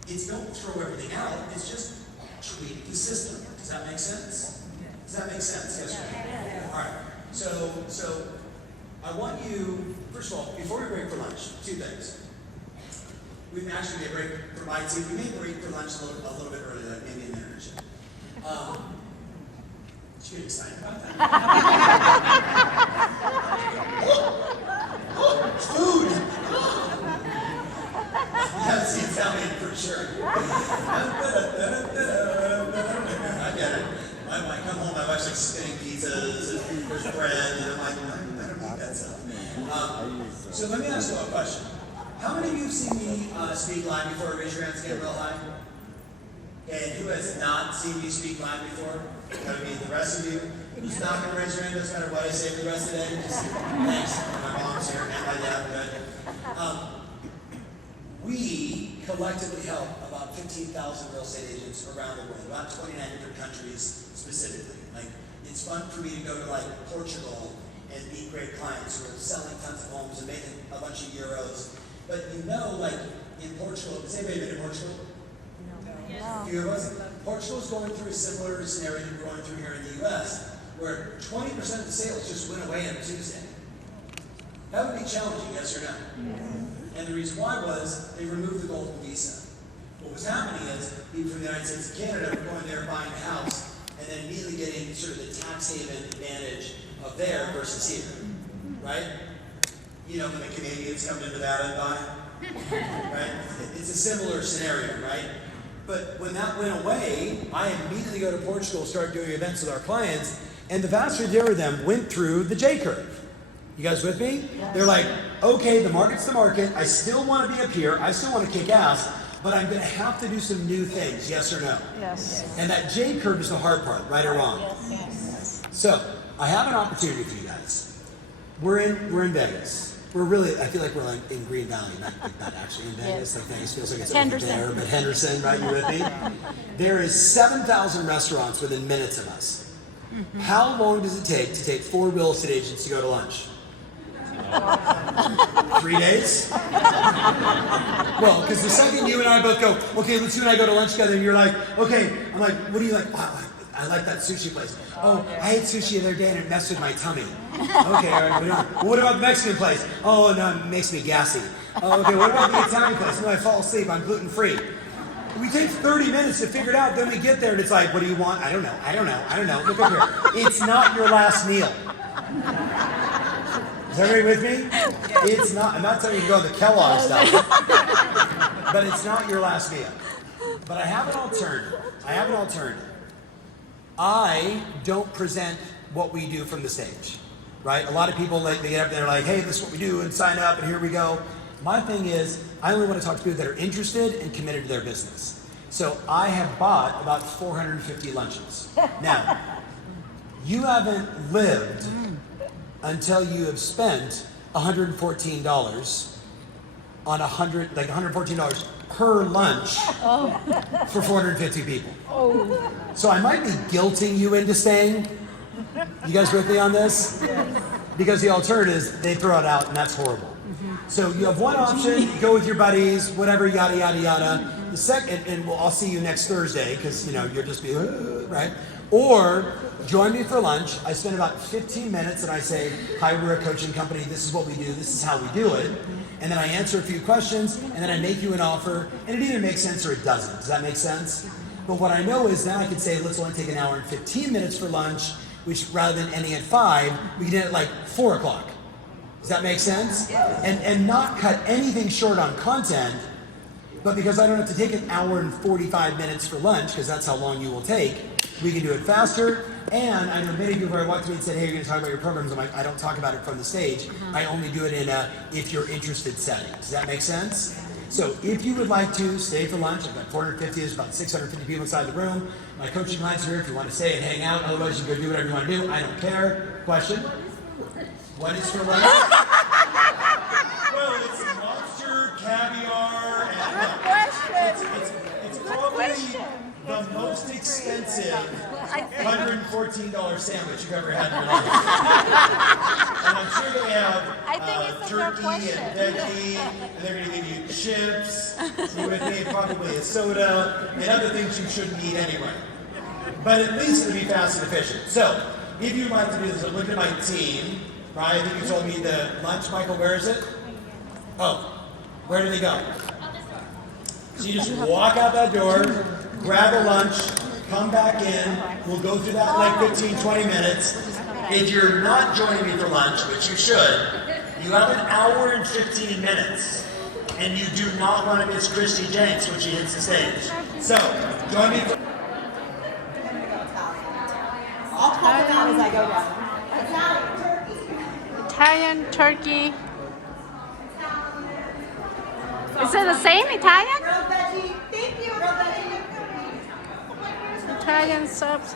it's don't throw everything out. It's just tweak the system. Does that make sense? Does that make sense? Yes or no? All right. So I want you, first of all, before we break for lunch, two things. We actually made a break for my team. We made a break for lunch a little bit earlier, like maybe a minute or two. Should get excited about that. Food! You haven't seen Italian for sure. I get it. I come home, my wife's like spinning pizzas, and there's bread, and I'm like, I don't eat that stuff. So let me ask you a question. How many of you have seen me speak live before? Raise your hands, get real high. And who has not seen me speak live before? That would be the rest of you. Who's not going to raise your hand? Doesn't matter what I say for the rest of the day. Just thanks. My mom's applause here. We collectively help about 15,000 real estate agents around the world, about 29 different countries specifically. Like, it's fun for me to go to like Portugal and meet great clients who are selling tons of homes and making a bunch of euros. But you know, like in Portugal, has anybody been to Portugal? A few of us. Portugal is going through a similar scenario we're going through here in the U.S., where 20% of the sales just went away on Tuesday. That would be challenging, yes or no? And the reason why was they removed the golden visa. What was happening is people from the United States and Canada were going there buying a house and then immediately getting sort of the tax haven advantage of there versus here, right? You know when the Canadians come to Nevada and buy, right? It's a similar scenario, right? But when that went away, I immediately go to Portugal, start doing events with our clients, and the vast majority of them went through the J curve. You guys with me? Yes. They're like, okay, the market's the market. I still want to be up here. I still want to kick ass, but I'm going to have to do some new things. Yes or no? Yes. And that J curve is the hard part, right or wrong? Yes. So I have an opportunity for you guys. We're in Vegas. We're really, I feel like we're like in Green Valley, not actually in Vegas. Like Vegas feels like it's over there, but Henderson, right? You with me? There is 7,000 restaurants within minutes of us. How long does it take to take 4 real estate agents to go to lunch? 3 days? Well, because the second you and I both go, okay, let's you and I go to lunch together, and you're like, okay, I'm like, what do you like? Wow, I like that sushi place. Oh, I ate sushi the other day and it messed with my tummy. Okay, all right, well, what about the Mexican place? Oh, no, it makes me gassy. Oh, okay, what about the Italian place? No, I fall asleep, I'm gluten-free. We take 30 minutes to figure it out, then we get there and it's like, what do you want? I don't know. Look up here. It's not your last meal. Is everybody with me? It's not. I'm not telling you to go to the Kellogg stuff, but it's not your last meal. But I have an alternative. I don't present what we do from the stage, right? A lot of people they get up there like, hey, this is what we do, and sign up, and here we go. My thing is, I only want to talk to people that are interested and committed to their business. So I have bought about 450 lunches. Now, you haven't lived until you have spent $114 on $114 per lunch for 450 people. So I might be guilting you into staying. You guys with me on this? Because the alternative is they throw it out and that's horrible. So you have one option, you go with your buddies, whatever, yada, yada, yada. The second, and I'll see you next Thursday because, you'll just be, right? Or join me for lunch. I spend about 15 minutes and I say, hi, we're a coaching company. This is what we do. This is how we do it. And then I answer a few questions and then I make you an offer and it either makes sense or it doesn't. Does that make sense? But what I know is now I can say, let's only take an hour and 15 minutes for lunch, which rather than ending at 5, we can end at like 4 o'clock. Does that make sense? And not cut anything short on content, but because I don't have to take an hour and 45 minutes for lunch, because that's how long you will take, we can do it faster. And I know many people have walked to me and said, hey, you're going to talk about your programs. I'm like, I don't talk about it from the stage. I only do it in a if you're interested setting. Does that make sense? So if you would like to stay for lunch, I've got 450, there's about 650 people inside the room. My coaching clients are here if you want to stay and hang out. Otherwise, you can go do whatever you want to do. I don't care. Question? What is for lunch? Well, it's lobster, caviar, and it's probably the most expensive $114 sandwich you've ever had in your life. And I'm sure they have turkey and veggie, and they're going to give you chips, you with me, probably a soda, and other things you shouldn't eat anyway. But at least it'll be fast and efficient. So, if you'd like to do this, look at my team. Right, I think you told me the lunch, Michael, where is it? Oh, where did they go? So you just walk out that door, grab a lunch, come back in, we'll go through that in like 15, 20 minutes. If you're not joining me for lunch, which you should, you have an hour and 15 minutes. And you do not want to miss Christy Jenks when she hits the stage. So, join me for... I'll talk about as I go down. Italian, turkey. Italian, turkey. Is it the same Italian? Grilled veggie. Thank you. Grilled veggie. Italian subs.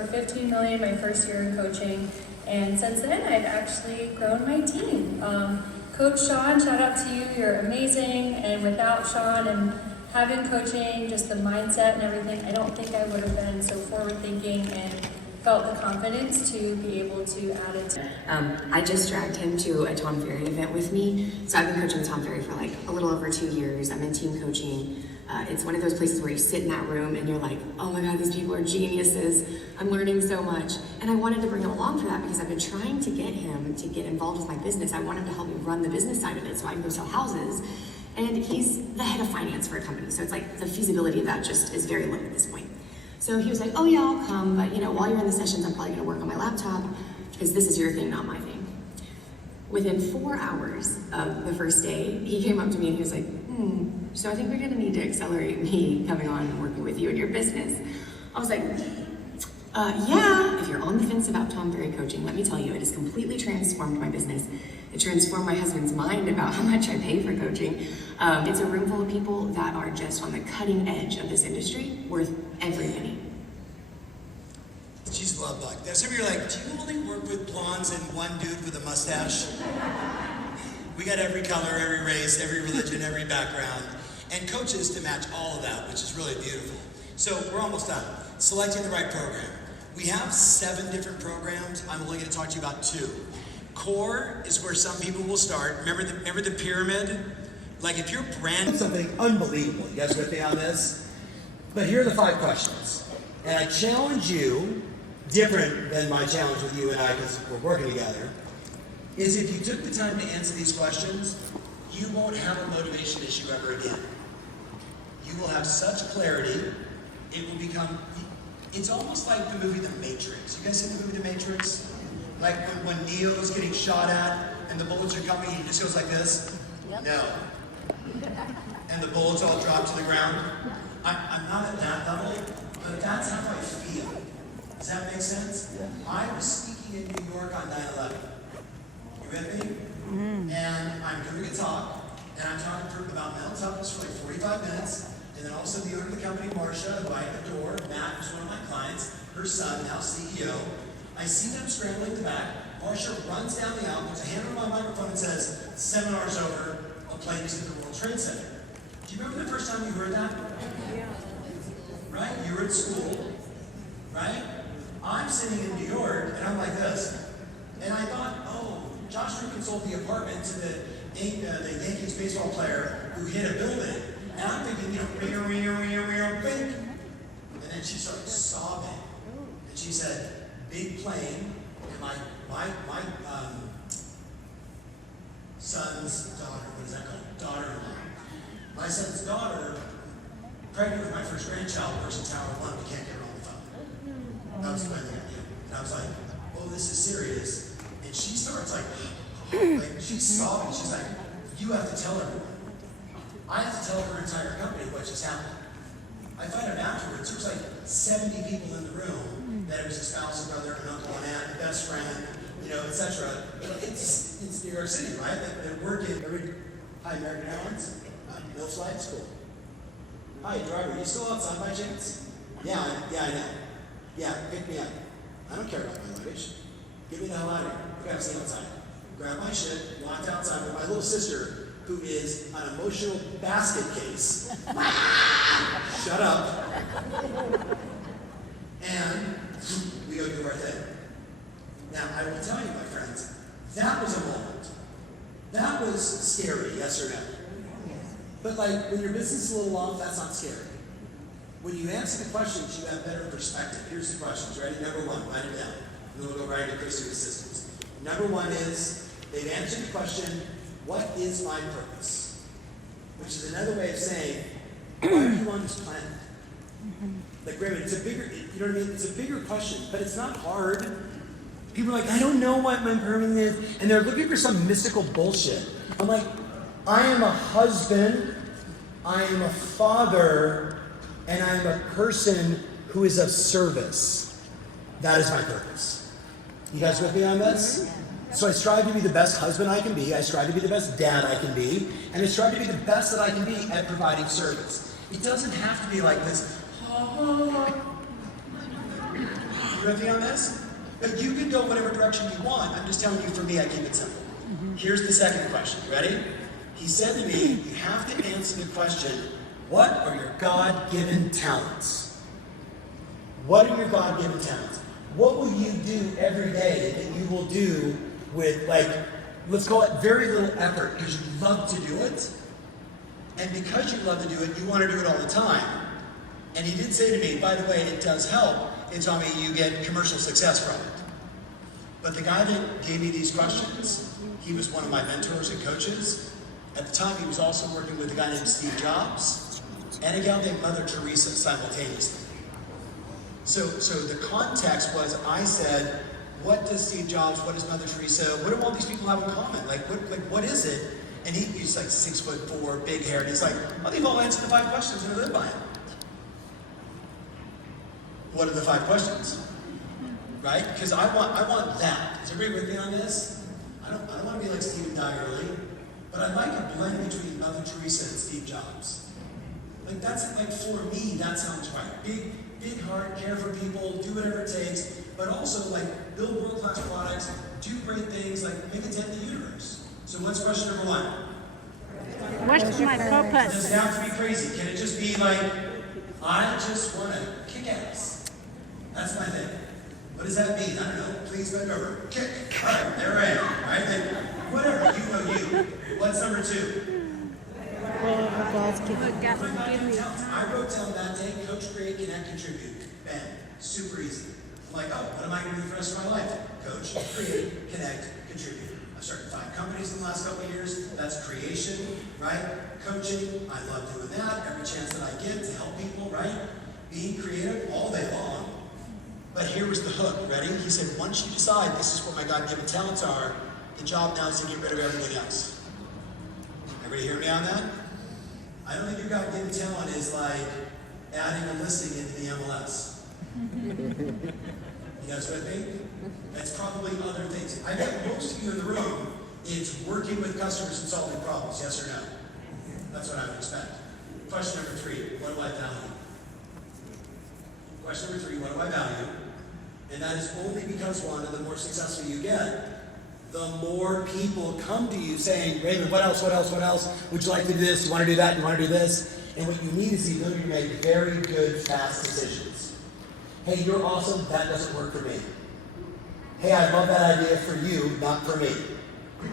for 15 million my first year in coaching, and since then I've actually grown my team. Coach Sean, shout out to you, you're amazing, and without Sean and having coaching, just the mindset and everything, I don't think I would have been so forward thinking and felt the confidence to be able to add it to. I just dragged him to a Tom Ferry event with me. So I've been coaching Tom Ferry for like a little over 2 years. I'm in team coaching. It's one of those places where you sit in that room and you're like, oh my God, these people are geniuses. I'm learning so much. And I wanted to bring him along for that because I've been trying to get him to get involved with my business. I want him to help me run the business side of it so I can go sell houses. And he's the head of finance for a company. So it's like the feasibility of that just is very low at this point. So he was like, oh yeah, I'll come, but you know, while you're in the sessions, I'm probably gonna work on my laptop because this is your thing, not my thing. Within 4 hours of the first day, he came up to me and he was like, so I think we're gonna need to accelerate me coming on and working with you in your business. I was like, yeah, if you're on the fence about Tom Ferry coaching, let me tell you, it has completely transformed my business. It transformed my husband's mind about how much I pay for coaching. It's a room full of people that are just on the cutting edge of this industry, worth every penny. She's a love bug. Some of you are like, do you only work with blondes and one dude with a mustache? We got every color, every race, every religion, every background, and coaches to match all of that, which is really beautiful. So we're almost done. Selecting the right program. We have 7 different programs. I'm only going to talk to you about 2. Core is where some people will start. Remember the pyramid? Like if you're brand something unbelievable. You guys with me on this? But here are the 5 questions. And I challenge you, different than my challenge with you and I because we're working together, is if you took the time to answer these questions, you won't have a motivation issue ever again. You will have such clarity, it will become, it's almost like the movie The Matrix. You guys seen the movie The Matrix? Like when Neo's getting shot at and the bullets are coming, he just goes like this? Yep. No. And the bullets all drop to the ground. I'm not at that level, but that's how I feel. Does that make sense? Yeah. I was speaking in New York on 9/11. You with me? And I'm giving a talk, and I'm talking about mental toughness for like 45 minutes, and then also the owner of the company, Marcia, who I adore, Matt, who's one of my clients, her son, now CEO. I see them scrambling in the back. Marcia runs down the aisle, puts a hand on my microphone and says, seminar's over, a plane is at the World Trade Center. Do you remember the first time you heard that? Yeah. Right? You were at school, right? I'm sitting in New York, and I'm like this. And I thought, oh, Josh Rukin sold the apartment to the Yankees baseball player who hit a building. And I'm thinking, you know, bing. And then she started sobbing. And she said, big plane, and my son's daughter, what is that called? Daughter-in-law. My son's daughter, pregnant with my first grandchild, works in Tower 1, we can't get her on the phone. That was the thing, and I was like, oh, this is serious. And she starts like she's sobbing. She's like, you have to tell everyone. I have to tell her entire company what just happened. I find out afterwards, there was like 70 people in the room that it was a spouse, a brother, an uncle, an aunt, a best friend, you know, etc. It's New York City, right? They're working. Hi, American Airlines. No flight school. Hi, driver. Are you still outside by chance? Yeah, I know. Yeah, pick me up. I don't care about my luggage. Get me the hell out of here. Okay, I'm staying outside. Grab my shit, walked outside with my little sister, who is an emotional basket case. Shut up. And we go do our thing. Now, I will tell you, my friends, that was a moment. That was scary, yes or no? But like, when your business is a little off, that's not scary. When you answer the questions, you have better perspective. Here's the questions, ready? Number 1, write it down. And then we'll go right into Christian assistance. Number 1 is, they've answered the question, what is my purpose? Which is another way of saying, why are you on this planet? Like, granted, it's a bigger, you know what I mean? It's a bigger question, but it's not hard. People are like, I don't know what my purpose is, and they're looking for some mystical bullshit. I'm like, I am a husband, I am a father, and I am a person who is of service. That is my purpose. You guys with me on this? So I strive to be the best husband I can be, I strive to be the best dad I can be, and I strive to be the best that I can be at providing service. It doesn't have to be like this, You with me on this? But you can go whatever direction you want. I'm just telling you, for me, I keep it simple. Here's the second question. You ready? He said to me, you have to answer the question, what are your God-given talents? What are your God-given talents? What will you do every day that you will do with, like, let's call it very little effort, because you love to do it? And because you love to do it, you want to do it all the time. And he did say to me, by the way, it does help. It's on me, you get commercial success from it. But the guy that gave me these questions, he was one of my mentors and coaches. At the time, he was also working with a guy named Steve Jobs and a gal named Mother Teresa simultaneously. So the context was, I said, what does Steve Jobs, what does Mother Teresa, what do all these people have in common? What is it? And he's like 6'4", big hair, and he's like, oh, they've all answered the 5 questions and I live by it. What are the 5 questions? Right? Because I want that. Is everybody with me on this? I don't want to be like Steve and die early, but I like a blend between Mother Teresa and Steve Jobs. Like that's like, for me, that sounds right. Big heart, care for people, do whatever it takes, but also like build world-class products, do great things, like make a dent in the universe. So what's question number 1? What's my purpose? Does it have to be crazy? Can it just be like, I just want to kick ass? That's my thing. What does that mean? I don't know. Please bend over. Kick. All right, there I am. All right, like, whatever. You know you. What's number 2? I wrote down that day, coach, create, connect, contribute. Bam. Super easy. I'm like, oh, what am I going to do for the rest of my life? Coach, create, connect, contribute. I've started 5 companies in the last couple of years. That's creation, right? Coaching, I love doing that. Every chance that I get to help people, right? Being creative all day long. But here was the hook, ready? He said, once you decide this is what my God-given talents are, the job now is to get rid of everything else. Everybody hear me on that? I don't think your God-given talent is like adding a listing into the MLS. You guys with me? It's probably other things. I bet most of you in the room, it's working with customers and solving problems, yes or no? That's what I would expect. Question number 3, what do I value? Question number 3, what do I value? And that is only because, one, the more successful you get, the more people come to you saying, Raymond, what else? Would you like to do this? You want to do that? You want to do this? And what you need is the ability to make very good, fast decisions. Hey, you're awesome. That doesn't work for me. Hey, I love that idea for you, not for me.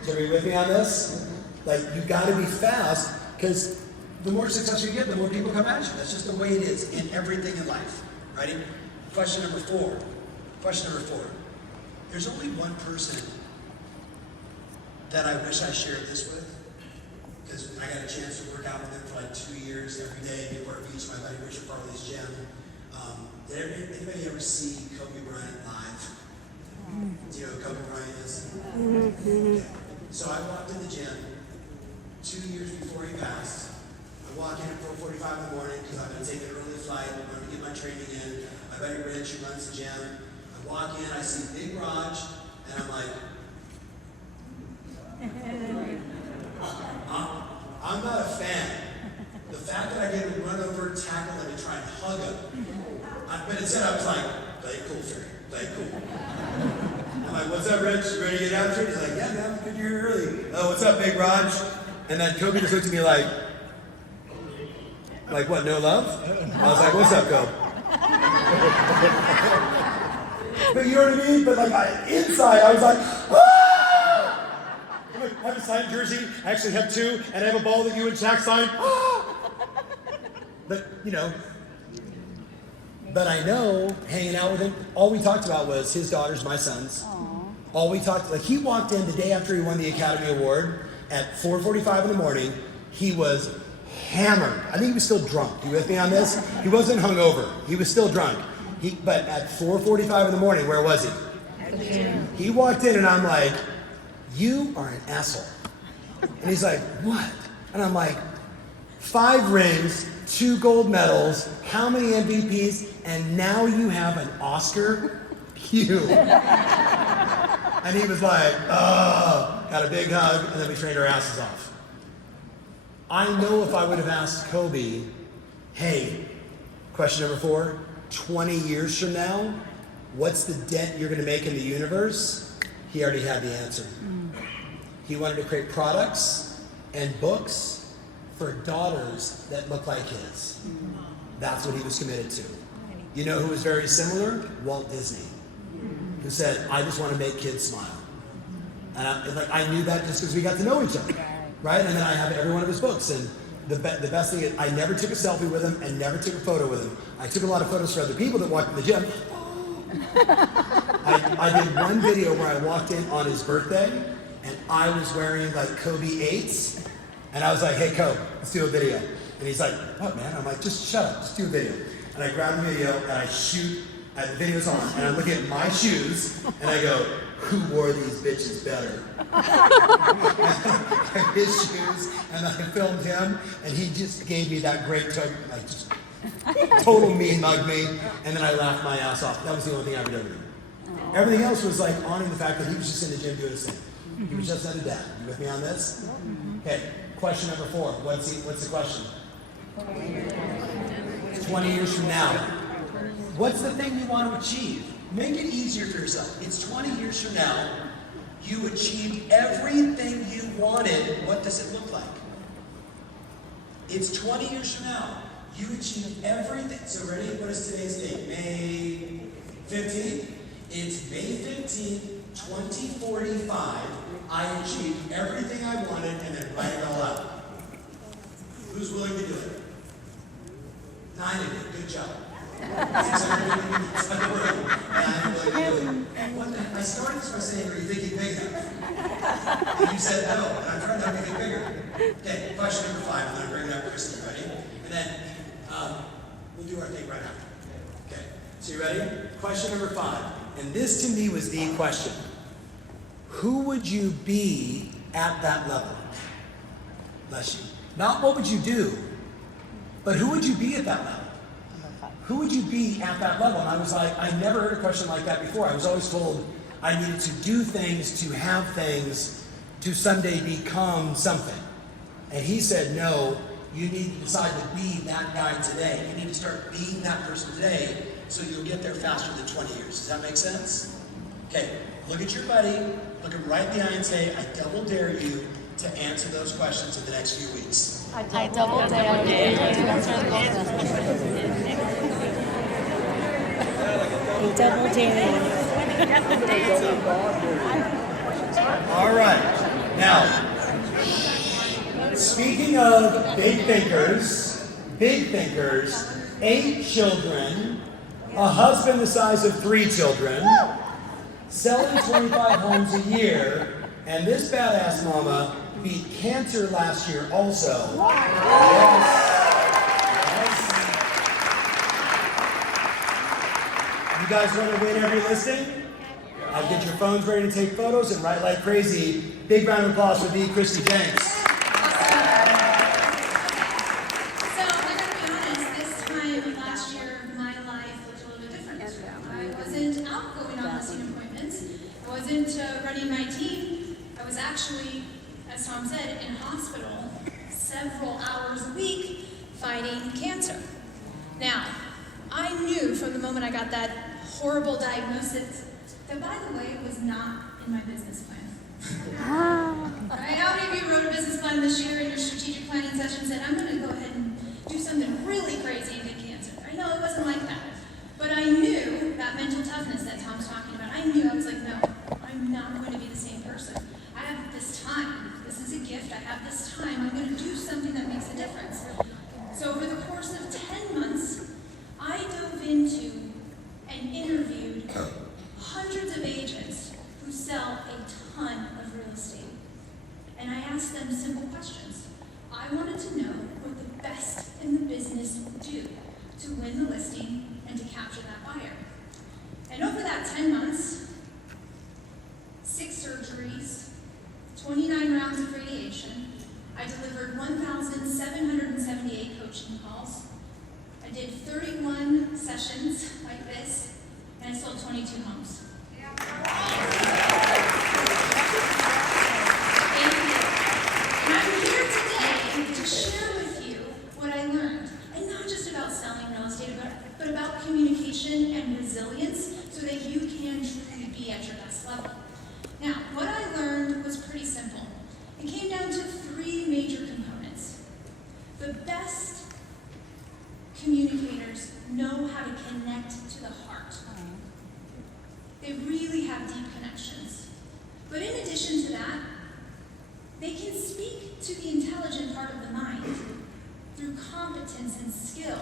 So are you with me on this? Like, you've got to be fast, because the more successful you get, the more people come at you. That's just the way it is in everything in life. Ready? Question number 4. There's only one person that I wish I shared this with, because I got a chance to work out with him for like 2 years every day in Newport Beach, my buddy Richard Farley's gym. Did anybody ever see Kobe Bryant live? Do you know who Kobe Bryant is? Okay. So I walked in the gym 2 years before he passed. I walk in at 4:45 in the morning because I'm going to take an early flight. I'm going to get my training in. My buddy Rich, who runs the gym. I walk in, I see Big Raj, and I'm like, I'm not a fan. The fact that I get to run over, tackle him, and try and hug him. But instead I was like, play it cool, Ferry. Play it cool. I'm like, what's up, Rich? You ready to get after it? He's like, yeah, man, good you're here early. Oh, what's up, Big Raj? And then Kobe just looked at me like what, no love? I was like, what's up, Kobe? But you know what I mean? But like inside, I was like, ah! I have a signed jersey. I actually have 2, and I have a ball that you and Shaq signed. Ah! But you know, but I know hanging out with him, all we talked about was his daughters, my sons. Aww. All we talked, like he walked in the day after he won the Academy Award at 4:45 in the morning. He was hammered. I think he was still drunk. You with me on this? He wasn't hungover. He was still drunk. But at 4:45 in the morning, where was he? He walked in and I'm like, you are an asshole. And he's like, what? And I'm like, 5 rings, 2 gold medals, how many MVPs, and now you have an Oscar? You. And he was like, oh, got a big hug, and then we trained our asses off. I know if I would have asked Kobe, hey, question number 4, 20 years from now, what's the dent you're going to make in the universe? He already had the answer. He wanted to create products and books for daughters that look like his. That's what he was committed to. You know who was very similar? Walt Disney, who said, I just want to make kids smile. And I knew that just because we got to know each other, right? And then I have every one of his books. And the best thing is I never took a selfie with him and never took a photo with him. I took a lot of photos for other people that walked in the gym. I did one video where I walked in on his birthday and I was wearing like Kobe 8s. And I was like, hey, Kobe, let's do a video. And he's like, what, man? I'm like, just shut up, just do a video. And I grab the video and I shoot, the video's on, and I'm looking at my shoes and I go, who wore these bitches better? His shoes, and then I filmed him, and he just gave me that great like just total mean mug me, and then I laughed my ass off. That was the only thing I ever did with him. Everything else was like honoring the fact that he was just in the gym doing his thing. He was just a dad. You with me on this? Okay, question number 4. What's the question? 20 years from now. What's the thing you want to achieve? Make it easier for yourself. It's 20 years from now. You achieved everything you wanted. What does it look like? It's 20 years from now. You achieved everything. So ready? What is today's date? May 15th? It's May 15th, 2045. I achieved everything I wanted and then write it all out. Who's willing to do it? 9 of you. Good job. I started this by saying, are you thinking big enough? And you said no, and I'm trying to make it bigger. Okay, question number 5, I'm going to bring it up, Kristen, ready? And then we'll do our thing right now. Okay, so you ready? Question number 5, and this to me was the question. Who would you be at that level? Bless you. Not what would you do, but who would you be at that level? Who would you be at that level? And I was like, I never heard a question like that before. I was always told I needed to do things, to have things, to someday become something. And he said, no, you need to decide to be that guy today. You need to start being that person today so you'll get there faster than 20 years. Does that make sense? Okay, look at your buddy, look him right in the eye and say, I double dare you to answer those questions in the next few weeks. I double dare Double dare. All right. Now, speaking of big thinkers, 8 children, a husband the size of 3 children, selling 25 homes a year, and this badass mama beat cancer last year also. Yes. You guys want to win every listing? I'll get your phones ready to take photos and write like crazy. Big round of applause for B. Christy Jenks. So I'm going to be honest, this time last year, my life was a little bit different. I wasn't out going on listing appointments. I wasn't running my team. I was actually, as Tom said, in hospital several hours a week fighting cancer. Now, I knew from the moment I got that horrible diagnosis that, by the way, it was not in my business plan. Right? How many of you wrote a business plan this year in your strategic planning session said, I'm going to go ahead and do something really crazy and get cancer? I know it wasn't like that. But I knew that mental toughness that Tom's talking about. I knew, I was like, no, I'm not going to be the same person. I have this time. This is a gift. I have this time. I'm going to do something that makes a difference. So over the course of 10 months, I dove into and interviewed hundreds of agents who sell a ton of real estate. And I asked them simple questions. I wanted to know what the best in the business do to win the listing and to capture that buyer. And over that 10 months, 6 surgeries, 29 rounds of radiation, I delivered 1,778 coaching calls. I did 31 sessions like this, and I sold 22 homes. And I'm here today to share with you what I learned, and not just about selling real estate, but about communication and resilience, so that level. Now, what I learned was pretty simple. It came down to 3 major components. The best communicators know how to connect to the heart. They really have deep connections. But in addition to that, they can speak to the intelligent part of the mind through competence and skill.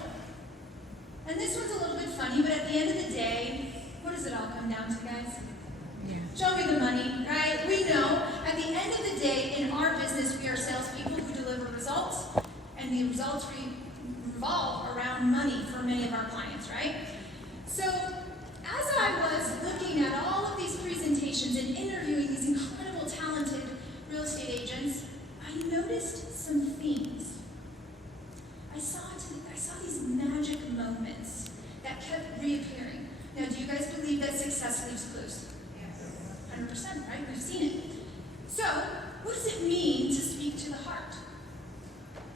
And this one's a little bit funny, but at the end of the day, what does it all come down to, guys? Show me the money, right? We know at the end of the day, in our business, we are salespeople who deliver results, and the results revolve around money for many of our clients, right? So, as I was looking at all of these presentations and interviewing these incredible, talented real estate agents, I noticed some themes. I saw these magic moments that kept reappearing. Now, do you guys believe that success leaves clues? 100%, right? We've seen it. So, what does it mean to speak to the heart?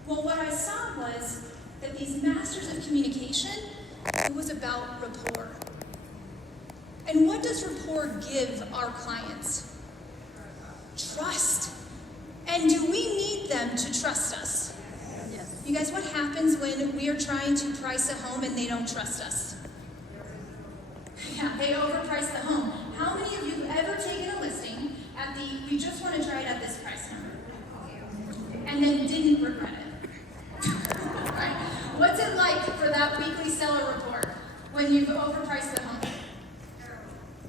Well, what I saw was that these masters of communication, it was about rapport. And what does rapport give our clients? Trust. And do we need them to trust us? Yes. You guys, what happens when we are trying to price a home and they don't trust us? Yeah, they overprice the home. How many of you have ever taken a listing at we just want to try it at this price number, and then didn't regret it? Right? What's it like for that weekly seller report when you've overpriced the home?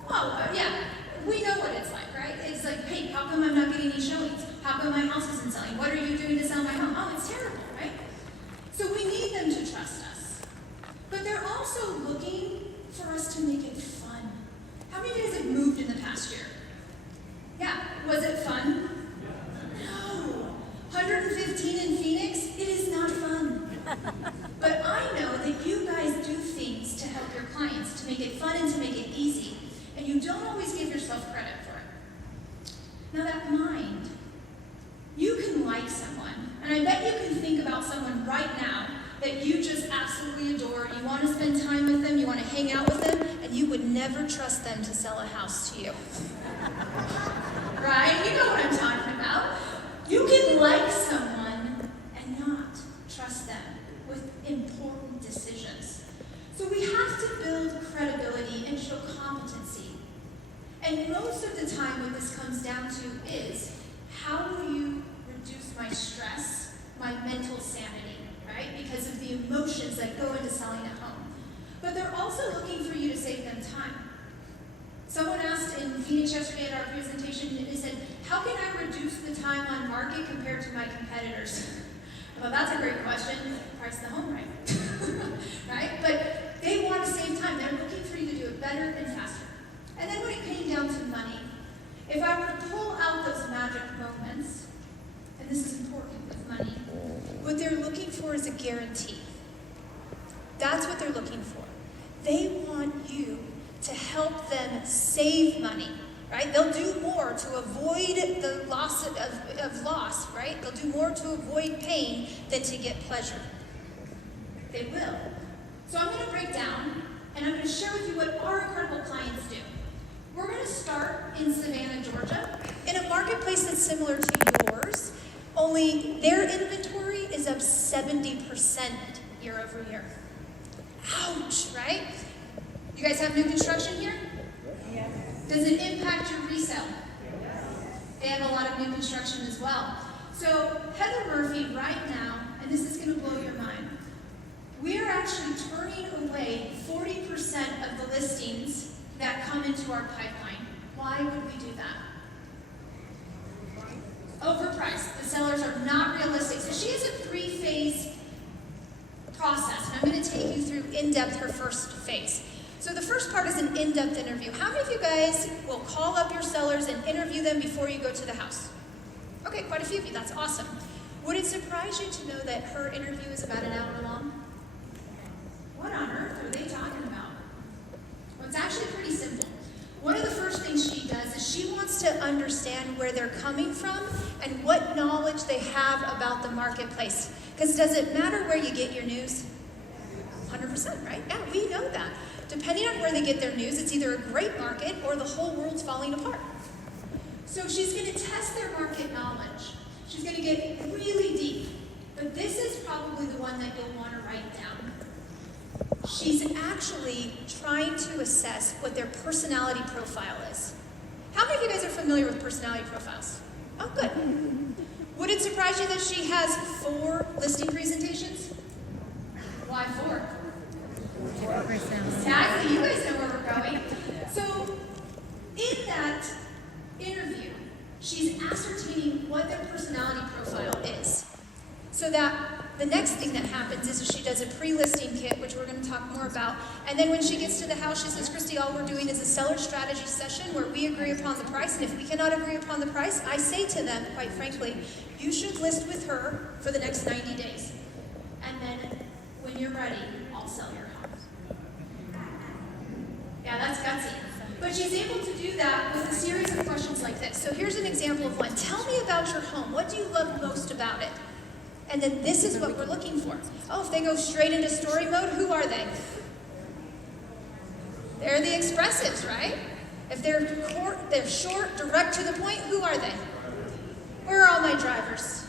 Oh, yeah, we know what it's like, right? It's like, hey, how come I'm not getting any showings? How come my house isn't selling? What are you doing to sell my home? Oh, it's terrible, right? So we need them to trust us. But they're also looking for us to make it fun. How many of you guys have moved in the past year? Yeah, was it fun? No. 115 in Phoenix, it is not fun. But I know that you guys do things to help your clients, to make it fun and to make it easy. And you don't always give yourself credit for it. Now that mind, you can like someone, and I bet you can think about someone right now that you just absolutely adore, you want to spend time with them, you want to hang out with them, and you would never trust them to sell a house to you. Right? You know what I'm talking about. You can like someone and not trust them with important decisions. So we have to build credibility and show competency. And most of the time what this comes down to is, how will you reduce my stress, my mental sanity, right? Because of the emotions that go into selling a home. But they're also looking for you to save them time. Someone asked in Phoenix yesterday at our presentation, they said, how can I reduce the time on market compared to my competitors? Well, that's a great question. Price the home right. Right? But they want to save time. They're looking for you to do it better and faster. And then when it came down to money, if I were to pull out those magic moments, and this is important with money, what they're looking for is a guarantee. That's what they're looking for. They want you to help them save money, right? They'll do more to avoid the loss of loss, right? They'll do more to avoid pain than to get pleasure. They will. So I'm going to break down, and I'm going to share with you what our incredible clients do. We're going to start in Savannah, Georgia, in a marketplace that's similar to yours, only their inventory is up 70% year over year. Ouch, right? You guys have new construction here? Yes. Does it impact your resale? Yes. They have a lot of new construction as well. So Heather Murphy right now, and this is going to blow your mind, we are actually turning away 40% of the listings that come into our pipeline. Why would we do that? Overpriced. The sellers are not realistic. So she has a 3-phase process, and I'm going to take you through in-depth her first phase. So the first part is an in-depth interview. How many of you guys will call up your sellers and interview them before you go to the house? Okay, quite a few of you. That's awesome. Would it surprise you to know that her interview is about an hour long? What on earth are they talking about? Well, it's actually pretty simple. One of the first things she does is she wants to understand where they're coming from and what knowledge they have about the marketplace. Because does it matter where you get your news? 100%, right? Yeah, we know that. depending on where they get their news, it's either a great market or the whole world's falling apart. So she's going to test their market knowledge. She's going to get really deep. But this is probably the one that you'll want to write down. She's actually trying to assess what their personality profile is. How many of you guys are familiar with personality profiles? Oh, good. Would it surprise you that she has 4 listing presentations? Why 4? Exactly, you guys know where we're going. So, in that interview, she's ascertaining what their personality profile is. So that the next thing that happens is she does a pre-listing kit, which we're going to talk more about. And then when she gets to the house, she says, Christy, all we're doing is a seller strategy session where we agree upon the price. And if we cannot agree upon the price, I say to them, quite frankly, you should list with her for the next 90 days. And then when you're ready, I'll sell your house. Yeah, that's gutsy. But she's able to do that with a series of questions like this. So here's an example of one. Tell me about your home. What do you love most about it? And then this is what we're looking for. Oh, if they go straight into story mode, who are they? They're the expressives, right? If they're short, direct to the point, who are they? Where are all my drivers?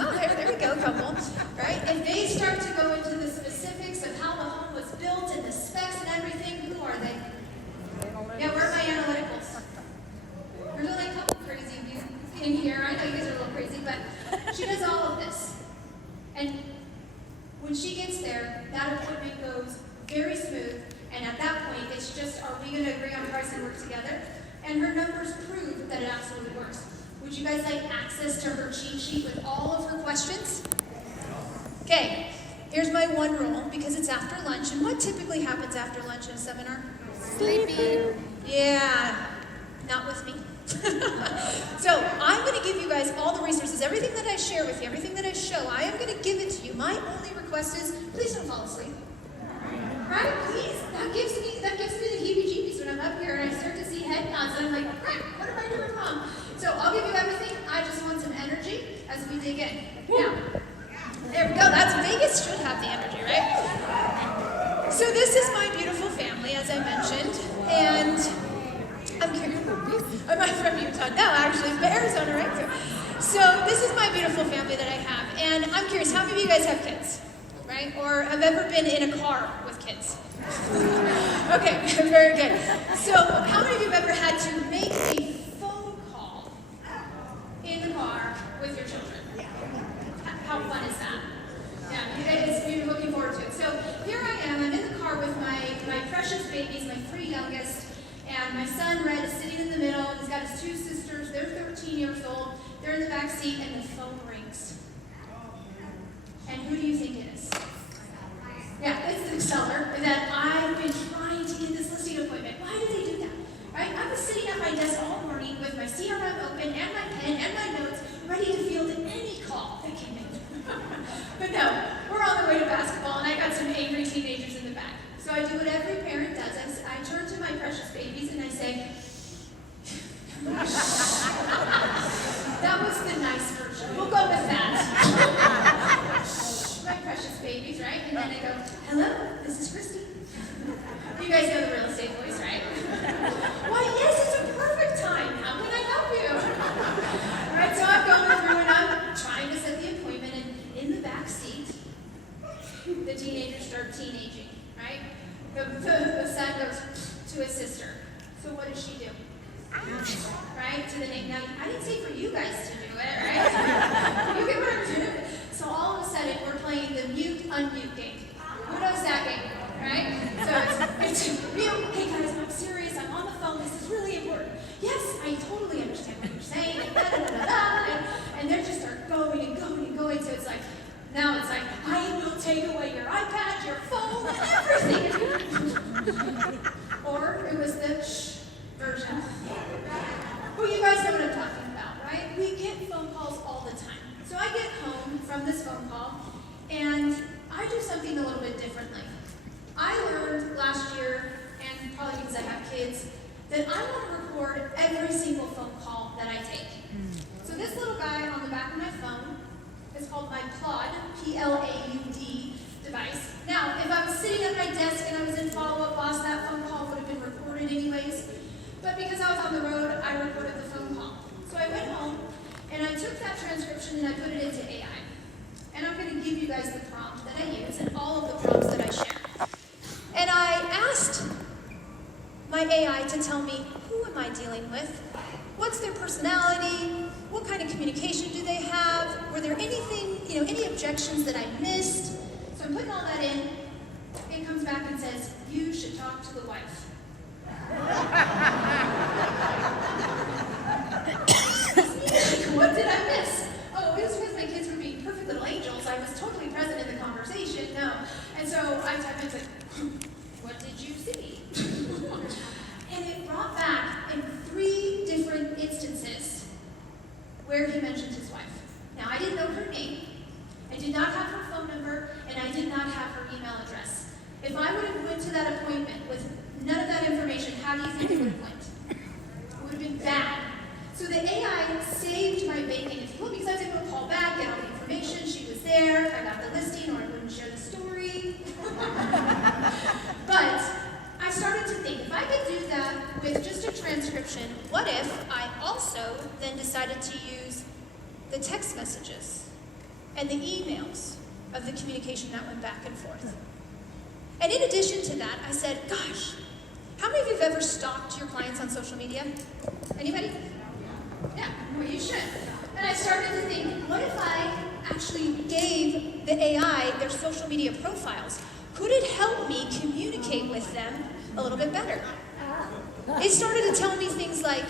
Oh, there we go, couple. Right? If they start to go into the specifics of how the home was built and the specs and everything, who are they? Yeah, where are my analyticals? There's only a couple crazy of you in here. I know you guys are a little crazy, but she does all of this. And when she gets there, that appointment goes very smooth. And at that point, it's just, are we going to agree on price and work together? And her numbers prove that it absolutely works. Would you guys like access to her cheat sheet with all of her questions? Okay, here's my one rule, because it's after lunch. And what typically happens after lunch in a seminar? Sleepy. Yeah, not with me. So I'm going to give you guys all the resources, everything that I share with you, everything that I show, I am going to give it to you. My only request is, please don't fall asleep. Right? Please. That gives me the heebie-jeebies when I'm up here and I start to see head nods and I'm like, crap, what am I doing wrong? So I'll give you everything. I just want some energy as we dig in. Now, there we go. That's Vegas should have the energy, right? So this is my beautiful family, as I mentioned, and I'm curious. Am I from Utah? No, actually, but Arizona, right? So this is my beautiful family that I have, and I'm curious, how many of you guys have kids, right? Or have ever been in a car with kids? Okay, very good. So how many of you have ever had to make a phone call in the car with your children? How fun is that? Yeah, you're looking forward to it. So here I am, I'm in the car with my precious babies, my 3 youngest, and my son Red is sitting in the middle, and he's got his 2 sisters, they're 13 years old, they're in the back seat, and the phone rings. And who do you think it is? Yeah, it's the seller that I've been trying to get this listing appointment. Why did they do that? Right? I was sitting at my desk all morning with my CRM open and my pen and my notes, ready to field any call that came in. But no, we're on the way to basketball, and I got some angry teenagers in the back. So I do what every parent does. I turn to my precious babies and I say, that was the nice version. We'll go with that. My precious babies, right? And then I go, hello, this is Christy. You guys know the real estate voice, right? Why, yes, it's a perfect time. How can I help you? Right, so I'm going through and I'm trying to set the appointment, and in the back seat, the teenagers start teenaging, right? The son goes to his sister. So what does she do? Right? To the name. Now, I didn't say for you guys to do it, right? You get what I'm doing. So all of a sudden, we're playing the mute-unmute game. Who knows that game, right? So it's mute. Hey guys, I'm serious. I'm on the phone. This is really important. Yes, I totally understand what you're saying. And they just start going and going and going. So it's like, now it's like, I will take away your iPad, your phone, everything. Or it was the shh version. Well, you guys know what I'm talking about, right? We get phone calls all the time. So I get home from this phone call, and I do something a little bit differently. I learned last year, and probably because I have kids, that I want to record every single phone call that I take. So this little guy on the back of my phone is called my Plaud, P-L-A-U-D device. Now, if I was sitting at my desk and I was in follow-up it anyways. But because I was on the road, I recorded the phone call. So I went home, and I took that transcription and I put it into AI. And I'm going to give you guys the prompt that I use and all of the prompts that I share. And I asked my AI to tell me, who am I dealing with? What's their personality? What kind of communication do they have? Were there anything, any objections that I missed? So I'm putting all that in. It comes back and says, you should talk to the wife. What did I miss? Oh, it was because my kids were being perfect little angels. I was totally present in the conversation. No. And so I typed in, what did you see? And it brought back in 3 different instances where he mentioned his wife. Now, I didn't know her name. I did not have her phone number, and I did not have her email address. If I would have went to that appointment with none of that information, how do you think it would have went? It would have been bad. So the AI saved my bacon, if you will, because I was able to call back, get all the information. She was there. I got the listing, or I wouldn't share the story. But I started to think, if I could do that with just a transcription, what if I also then decided to use the text messages and the emails of the communication that went back and forth? And in addition to that, I said, gosh, how many of you have ever stalked your clients on social media? Anybody? Yeah, well, you should. And I started to think, what if I actually gave the AI their social media profiles? Could it help me communicate with them a little bit better? It started to tell me things like,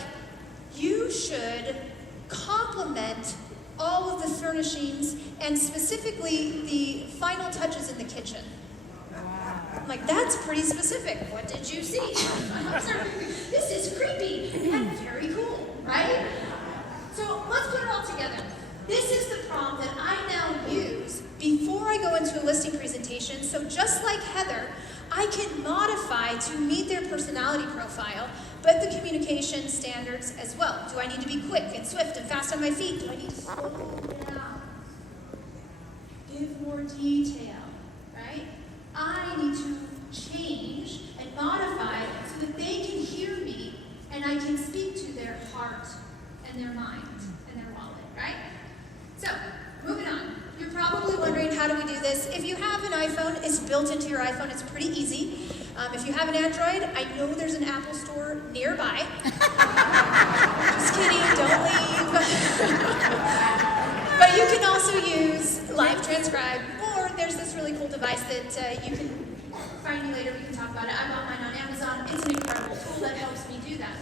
you should compliment all of the furnishings and specifically the final touches in the kitchen. I'm like, that's pretty specific. What did you see? This is creepy and very cool, right? So let's put it all together. This is the prompt that I now use before I go into a listing presentation. So just like Heather, I can modify to meet their personality profile, but the communication standards as well. Do I need to be quick and swift and fast on my feet? Do I need to slow down? Give more detail, right? I need to change and modify so that they can hear me and I can speak to their heart and their mind and their wallet, right? So, moving on. You're probably wondering, how do we do this? If you have an iPhone, it's built into your iPhone. It's pretty easy. If you have an Android, I know there's an Apple store nearby. Just kidding, don't leave. But you can also use Live Transcribe, or there's this really cool device that you can find me later. We can talk about it. I bought mine on Amazon. It's an incredible tool that helps me do that.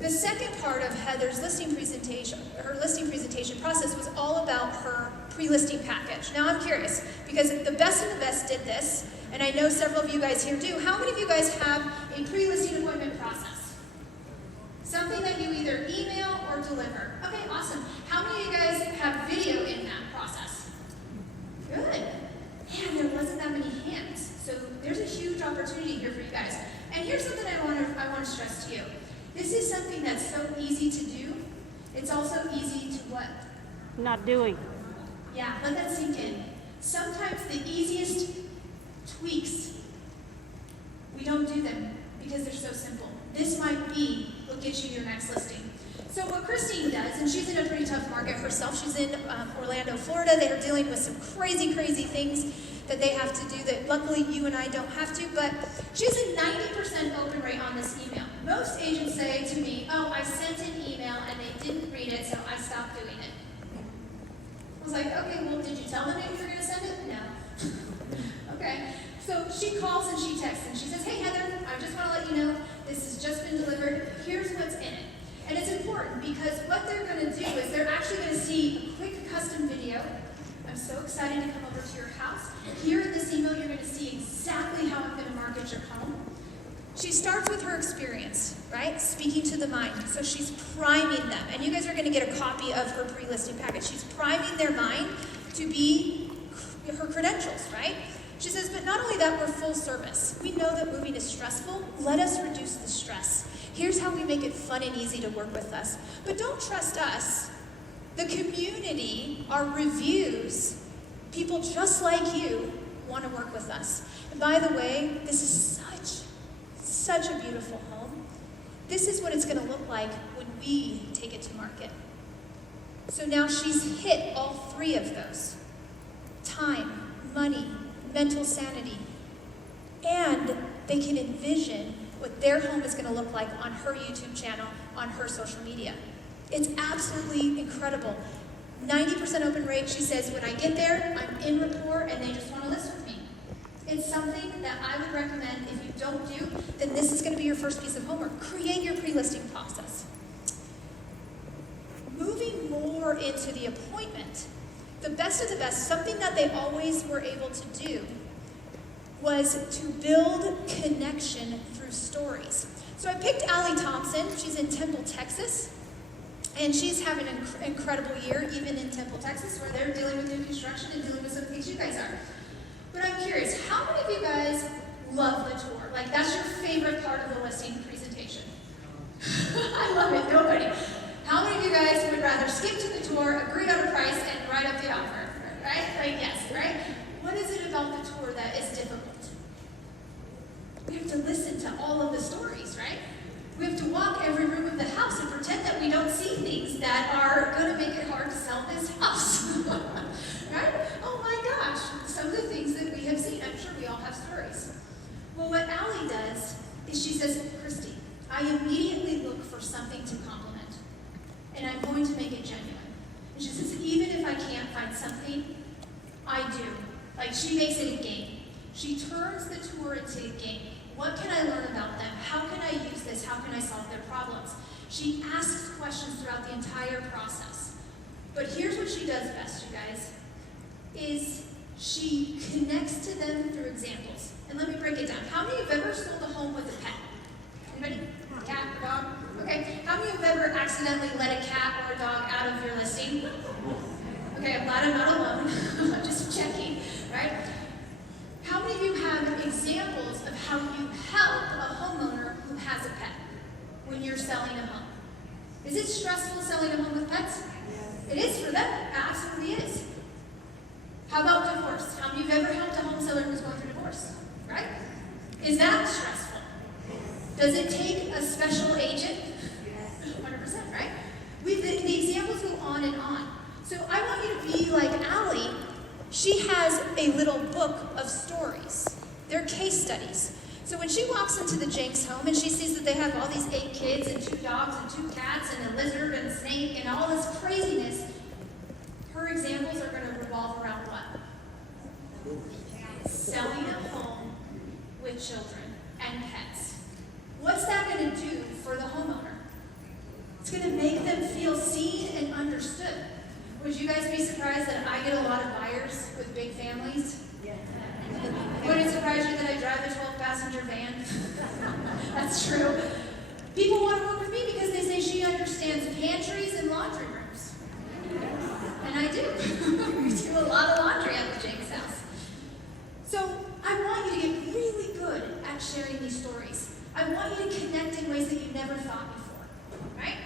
The second part of Heather's listing presentation, her listing presentation process, was all about her pre-listing package. Now I'm curious, because the best of the best did this, and I know several of you guys here do. How many of you guys have a pre-listing appointment process? Something that you either email or deliver. Okay, awesome. How many of you guys have video in that process? Good. Man, there wasn't that many hands. So there's a huge opportunity here for you guys. And here's something I want to stress to you. This is something that's so easy to do. It's also easy to what? Not doing. Yeah, let that sink in. Sometimes the easiest tweaks, we don't do them because they're so simple. This might be what gets you your next listing. So what Christine does, and she's in a pretty tough market herself. She's in Orlando, Florida. They are dealing with some crazy, crazy things that they have to do that luckily you and I don't have to, but she has a 90% open rate on this email. Most agents say to me, oh, I sent an email and they didn't read it, so I stopped doing it. I was like, okay, well, did you tell them that you were going to send it? No. Okay. So she calls and she texts and she says, hey, Heather, I just want to let you know this has just been delivered. Here's what's in it. And it's important because what they're going to do is they're actually going to see a quick custom video. I'm so excited to come over to your house. Here in this email, you're going to see exactly how I'm going to market your home. She starts with her experience, right? Speaking to the mind. So she's priming them. And you guys are going to get a copy of her pre-listing package. She's priming their mind to be her credentials, right? She says, but not only that, we're full service. We know that moving is stressful. Let us reduce the stress. Here's how we make it fun and easy to work with us. But don't trust us. The community, our reviews, people just like you want to work with us. And by the way, this is such such a beautiful home. This is what it's going to look like when we take it to market. So now she's hit all three of those: time, money, mental sanity. And they can envision what their home is going to look like on her YouTube channel, on her social media. It's absolutely incredible. 90% open rate. She says, when I get there, I'm in rapport and they just want to list with me. It's something that I would recommend. If you don't do, then this is going to be your first piece of homework. Create your pre-listing process. Moving more into the appointment, the best of the best, something that they always were able to do was to build connection through stories. So I picked Allie Thompson. She's in Temple, Texas. And she's having an incredible year, even in Temple, Texas, where they're dealing with new construction and dealing with some things you guys are. But I'm curious, how many of you guys love the tour? Like, that's your favorite part of the listing presentation? I love it, nobody. How many of you guys would rather skip to the tour, agree on a price, and write up the offer? Right? Like, yes, right? What is it about the tour that is difficult? We have to listen to all of the stories, right? We have to walk every room of the house and pretend that we don't see things that are going to make it hard to sell this house. Right? Oh my gosh, some of the things that we have seen, I'm sure we all have stories. Well, what Allie does is she says, Christy, I immediately look for something to compliment, and I'm going to make it genuine. And she says, even if I can't find something, I do. Like, she makes it a game. She turns the tour into a game. What can I learn about them? How can I use this? How can I solve their problems? She asks questions throughout the entire process. But here's what she does best, you guys, is she connects to them through examples. And let me break it down. How many have ever sold a home with a pet? Anybody? Cat or dog? Okay. How many have ever accidentally let a cat or a dog out of your listing? Okay, I'm glad I'm not alone. I'm just checking, right? How many of you have examples of how you help a homeowner who has a pet when you're selling a home? Is it stressful selling a home with pets? It is for them. It absolutely is. How about divorce? How many of you have ever helped a home seller who's going through divorce? Right? Is that stressful? Does it take a special agent? 100%, right? The examples go on and on. So I want you to be like Allie. She has a little book of stories. They're case studies. So when she walks into the Jenks home and she sees that they have all these 8 kids and 2 dogs and 2 cats and a lizard and a snake and all this craziness, her examples are going to revolve around what? Selling a home with children and pets. What's that going to do for the homeowner? It's going to make them feel seen and understood. Would you guys be surprised that I get a lot of buyers with big families? Yeah. Would it surprise you that I drive a 12-passenger van? That's true. People want to work with me because they say she understands pantries and laundry rooms. And I do. We do a lot of laundry at the Jenks house. So I want you to get really good at sharing these stories. I want you to connect in ways that you never thought before. Right?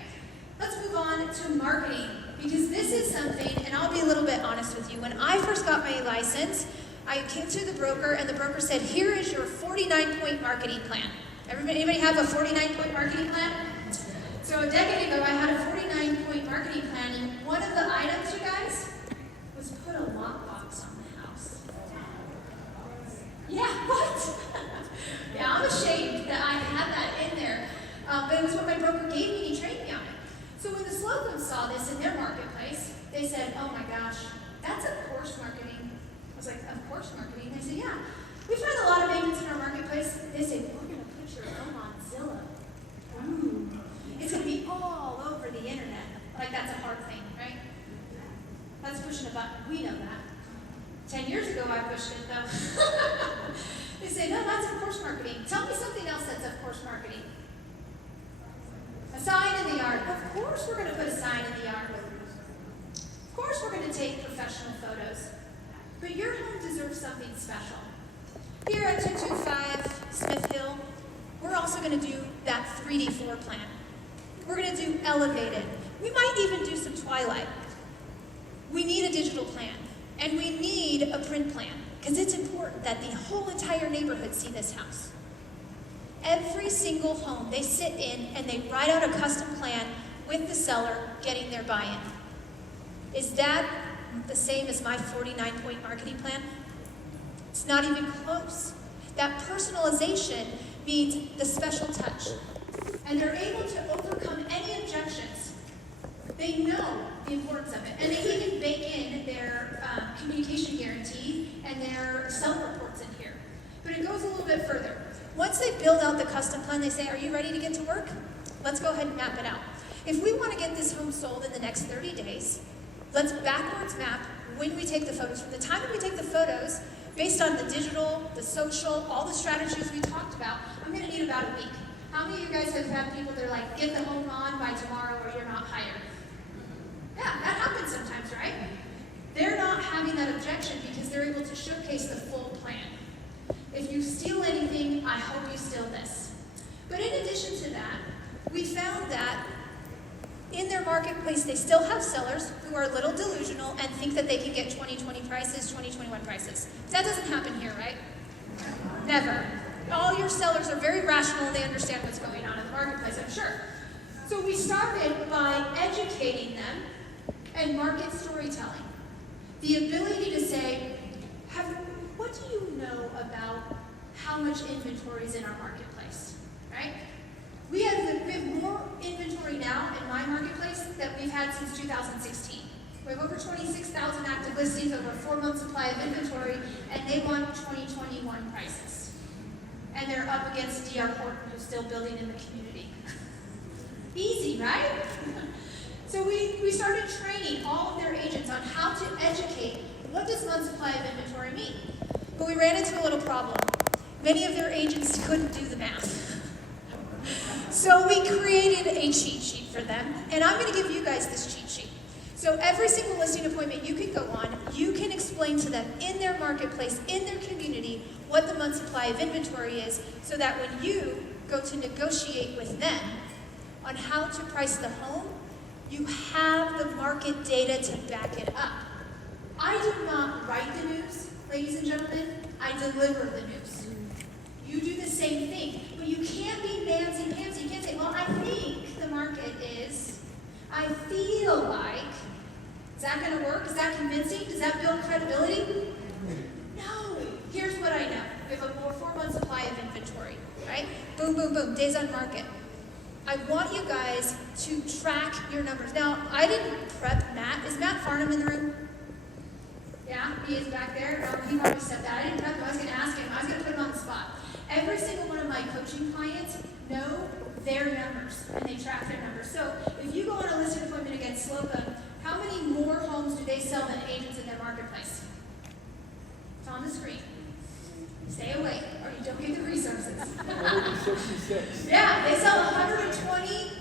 Let's move on to marketing. Because this is something, and I'll be a little bit honest with you. When I first got my license, I came to the broker, and the broker said, here is your 49-point marketing plan. Anybody have a 49-point marketing plan? So a decade ago, I had a 49-point marketing plan, and one of the items, you guys, was put a lockbox on the house. Yeah, what? Yeah, I'm ashamed that I had that in there. But it was what my broker gave me, and he trained me on it. So when the Slocums saw this in their marketplace, they said, oh my gosh, that's of course marketing. I was like, of course marketing? They said, yeah. We find a lot of agents in our marketplace, they say, we're going to put your home on Zillow. Ooh. It's going to be all over the internet. Like that's a hard thing, right? That's pushing a button. We know that. 10 years ago I pushed it though. They say, no, that's of course marketing. Tell me something else that's of course marketing. A sign in the yard. Of course we're going to put a sign in the yard. Of course we're going to take professional photos. But your home deserves something special. Here at 225 Smith Hill, we're also going to do that 3D floor plan. We're going to do elevated. We might even do some twilight. We need a digital plan. And we need a print plan. Because it's important that the whole entire neighborhood see this house. every single home, they sit in and they write out a custom plan with the seller getting their buy-in. Is that the same as my 49-point marketing plan? It's not even close. That personalization means the special touch. And they're able to overcome any objections. They know the importance of it. And they even bake in their communication guarantee and their seller reports in here. But it goes a little bit further. Once they build out the custom plan, they say, are you ready to get to work? Let's go ahead and map it out. If we want to get this home sold in the next 30 days, let's backwards map when we take the photos. From the time we take the photos, based on the digital, the social, all the strategies we talked about, I'm going to need about a week. How many of you guys have had people that are like, get the home on by tomorrow or you're not hired? Yeah, that happens sometimes, right? They're not having that objection because they're able to showcase the full plan. If you steal anything, I hope you steal this. But in addition to that, we found that in their marketplace, they still have sellers who are a little delusional and think that they can get 2020 prices, 2021 prices. That doesn't happen here, right? Never. All your sellers are very rational and they understand what's going on in the marketplace, I'm sure. So we started by educating them and market storytelling. The ability to say, what do you know about how much inventory is in our marketplace, right? We have more inventory now in my marketplace that we've had since 2016. We have over 26,000 active listings, over a 4-month supply of inventory, and they want 2021 prices. And they're up against D.R. Horton, who's still building in the community. Easy, right? So we started training all of their agents on how to educate what does month supply of inventory mean. But we ran into a little problem. Many of their agents couldn't do the math. So we created a cheat sheet for them, and I'm going to give you guys this cheat sheet. So every single listing appointment you can go on, you can explain to them in their marketplace, in their community, what the month supply of inventory is, so that when you go to negotiate with them on how to price the home, you have the market data to back it up. I do not write the news, ladies and gentlemen. I deliver the news. You do the same thing, but you can't be fancy-pantsy. You can't say, well, I think the market is, I feel like. Is that going to work? Is that convincing? Does that build credibility? No. Here's what I know. We have a 4-month supply of inventory, right? Boom, boom, boom, days on market. I want you guys to track your numbers. Now, I didn't prep Matt. Is Matt Farnham in the room? Yeah, he is back there. No, he already said that. I didn't prep him. I was going to ask him. I was going to put him on the spot. Every single one of my coaching clients know their numbers, and they track their numbers. So if you go on a listing appointment against Sloka, how many more homes do they sell than agents in their marketplace? It's on the screen. Stay awake, or you don't get the resources. 166. Yeah, they sell 120,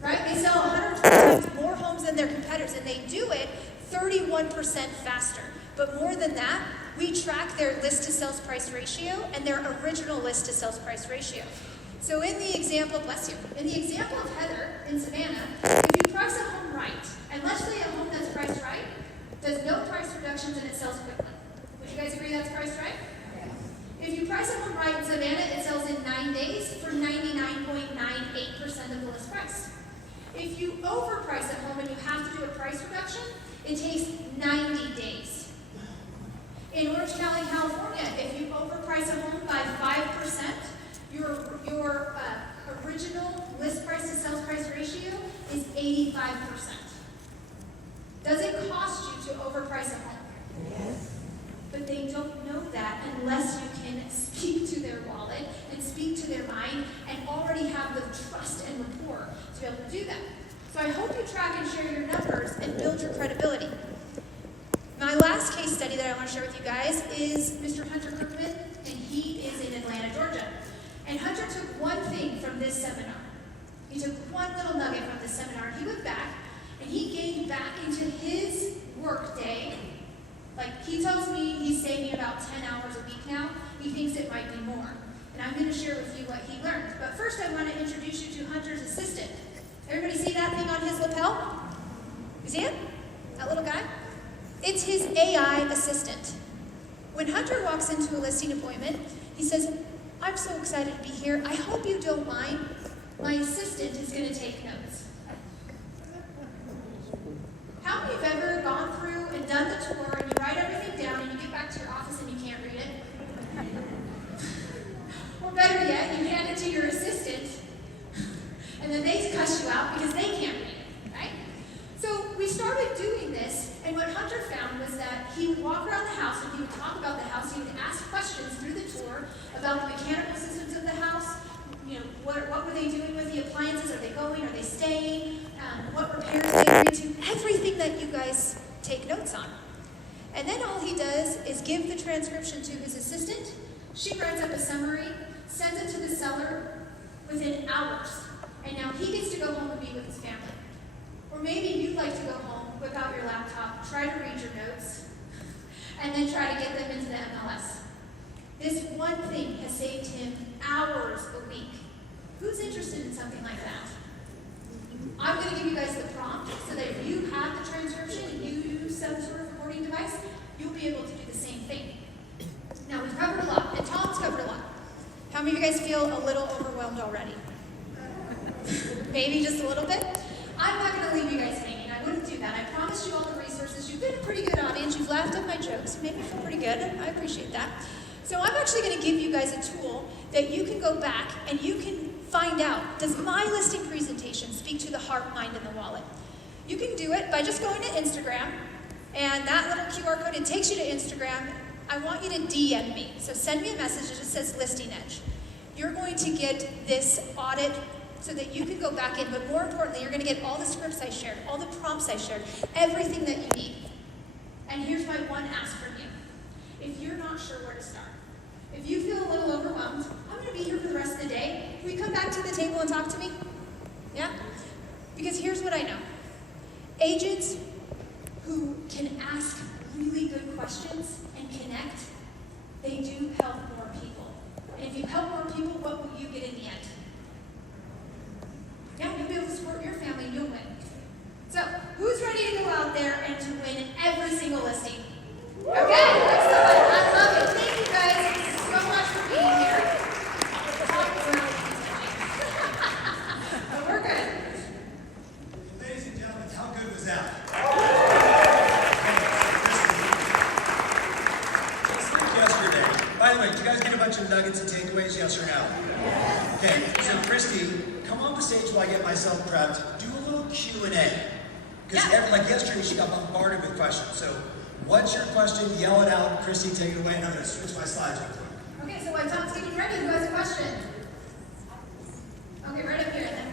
right? They sell 120 times more homes than their competitors, and they do it 31% faster. But more than that, we track their list to sales price ratio and their original list to sales price ratio. So in the example, bless you, in the example of Heather in Savannah, if you price a home right, and let's say a home that's priced right, does no price reductions and it sells quickly. Would you guys agree that's priced right? If you price a home right in Savannah, it sells in 9 days for 99.98% of the list price. If you overprice a home and you have to do a price reduction, it takes 90 days. In Orange County, California, if you overprice a home by 5%, your original list price to sales price ratio is 85%. Does it cost you to overprice a home? Yes. But they don't know that unless you can speak to their wallet and speak to their mind and already have the trust and rapport to be able to do that. So I hope you track and share your numbers and build your credibility. My last case study that I want to share with you guys is Mr. Hunter Kirkman, and he is in Atlanta, Georgia. And Hunter took one thing from this seminar. He took one little nugget from this seminar, and he went back, and he gained back into his work day. Like, he tells me he's saving about 10 hours a week now. He thinks it might be more. And I'm going to share with you what he learned. But first, I want to introduce you to Hunter's assistant. Everybody see that thing on his lapel? You see it? That little guy? It's his AI assistant. When Hunter walks into a listing appointment, he says, I'm so excited to be here. I hope you don't mind. My assistant is going to take notes. How many have ever gone through and done the tour and you write everything down and you get back to your office and you can't read it? Or better yet, you hand it to your assistant and then they cuss you out because they can't read it, right? So we started doing this, and what Hunter found was that he would walk around the house and he would talk about the house. He would ask questions through the tour about the mechanical systems of the house. You know, what were they doing with the appliances? Are they going? Are they staying? What repairs did they agree to? Everything that you guys take notes on. And then all he does is give the transcription to his assistant. She writes up a summary, sends it to the seller within hours. And now he gets to go home and be with his family. Or maybe you'd like to go home, whip out your laptop, try to read your notes, and then try to get them into the MLS. This one thing has saved him hours a week. Who's interested in something like that? I'm going to give you guys the prompt so that if you have the transcription and you use some sort of recording device, you'll be able to do the same thing. Now, we've covered a lot, and Tom's covered a lot. How many of you guys feel a little overwhelmed already? Maybe just a little bit? I'm not going to leave you guys hanging. I wouldn't do that. I promised you all the resources. You've been a pretty good audience. You've laughed at my jokes. Made me feel pretty good. I appreciate that. So I'm actually going to give you guys a tool that you can go back and you can find out, does my listing presentation speak to the heart, mind, and the wallet? You can do it by just going to Instagram, and that little QR code, it takes you to Instagram. I want you to DM me. So send me a message that just says Listing Edge. You're going to get this audit so that you can go back in, but more importantly, you're going to get all the scripts I shared, all the prompts I shared, everything that you need. And here's my one ask from you. If you're not sure where to start, if you feel a little overwhelmed, I'm going to be here for the rest of the day. Will you come back to the table and talk to me? Yeah? Because here's what I know. Agents who can ask really good questions and connect, they do help more people. And if you help more people, what will you get in the end? Yeah, you'll be able to support your family and you'll win. So, who's ready to go out there and to win every single listing? Okay, excellent. I love it. Thank you guys so much for being here. But we're good. Ladies and gentlemen, how good was that? It's like yesterday. By the way, did you guys get a bunch of nuggets and takeaways, yes or no? Okay, so Christy, come on the stage while I get myself prepped. Do a little Q&A. Because like yesterday, she got bombarded with questions. So what's your question? Yell it out. Christy, take it away, and I'm going to switch my slides real quick. Okay, so while Tom's getting ready, who has a question? Okay, right up here. And then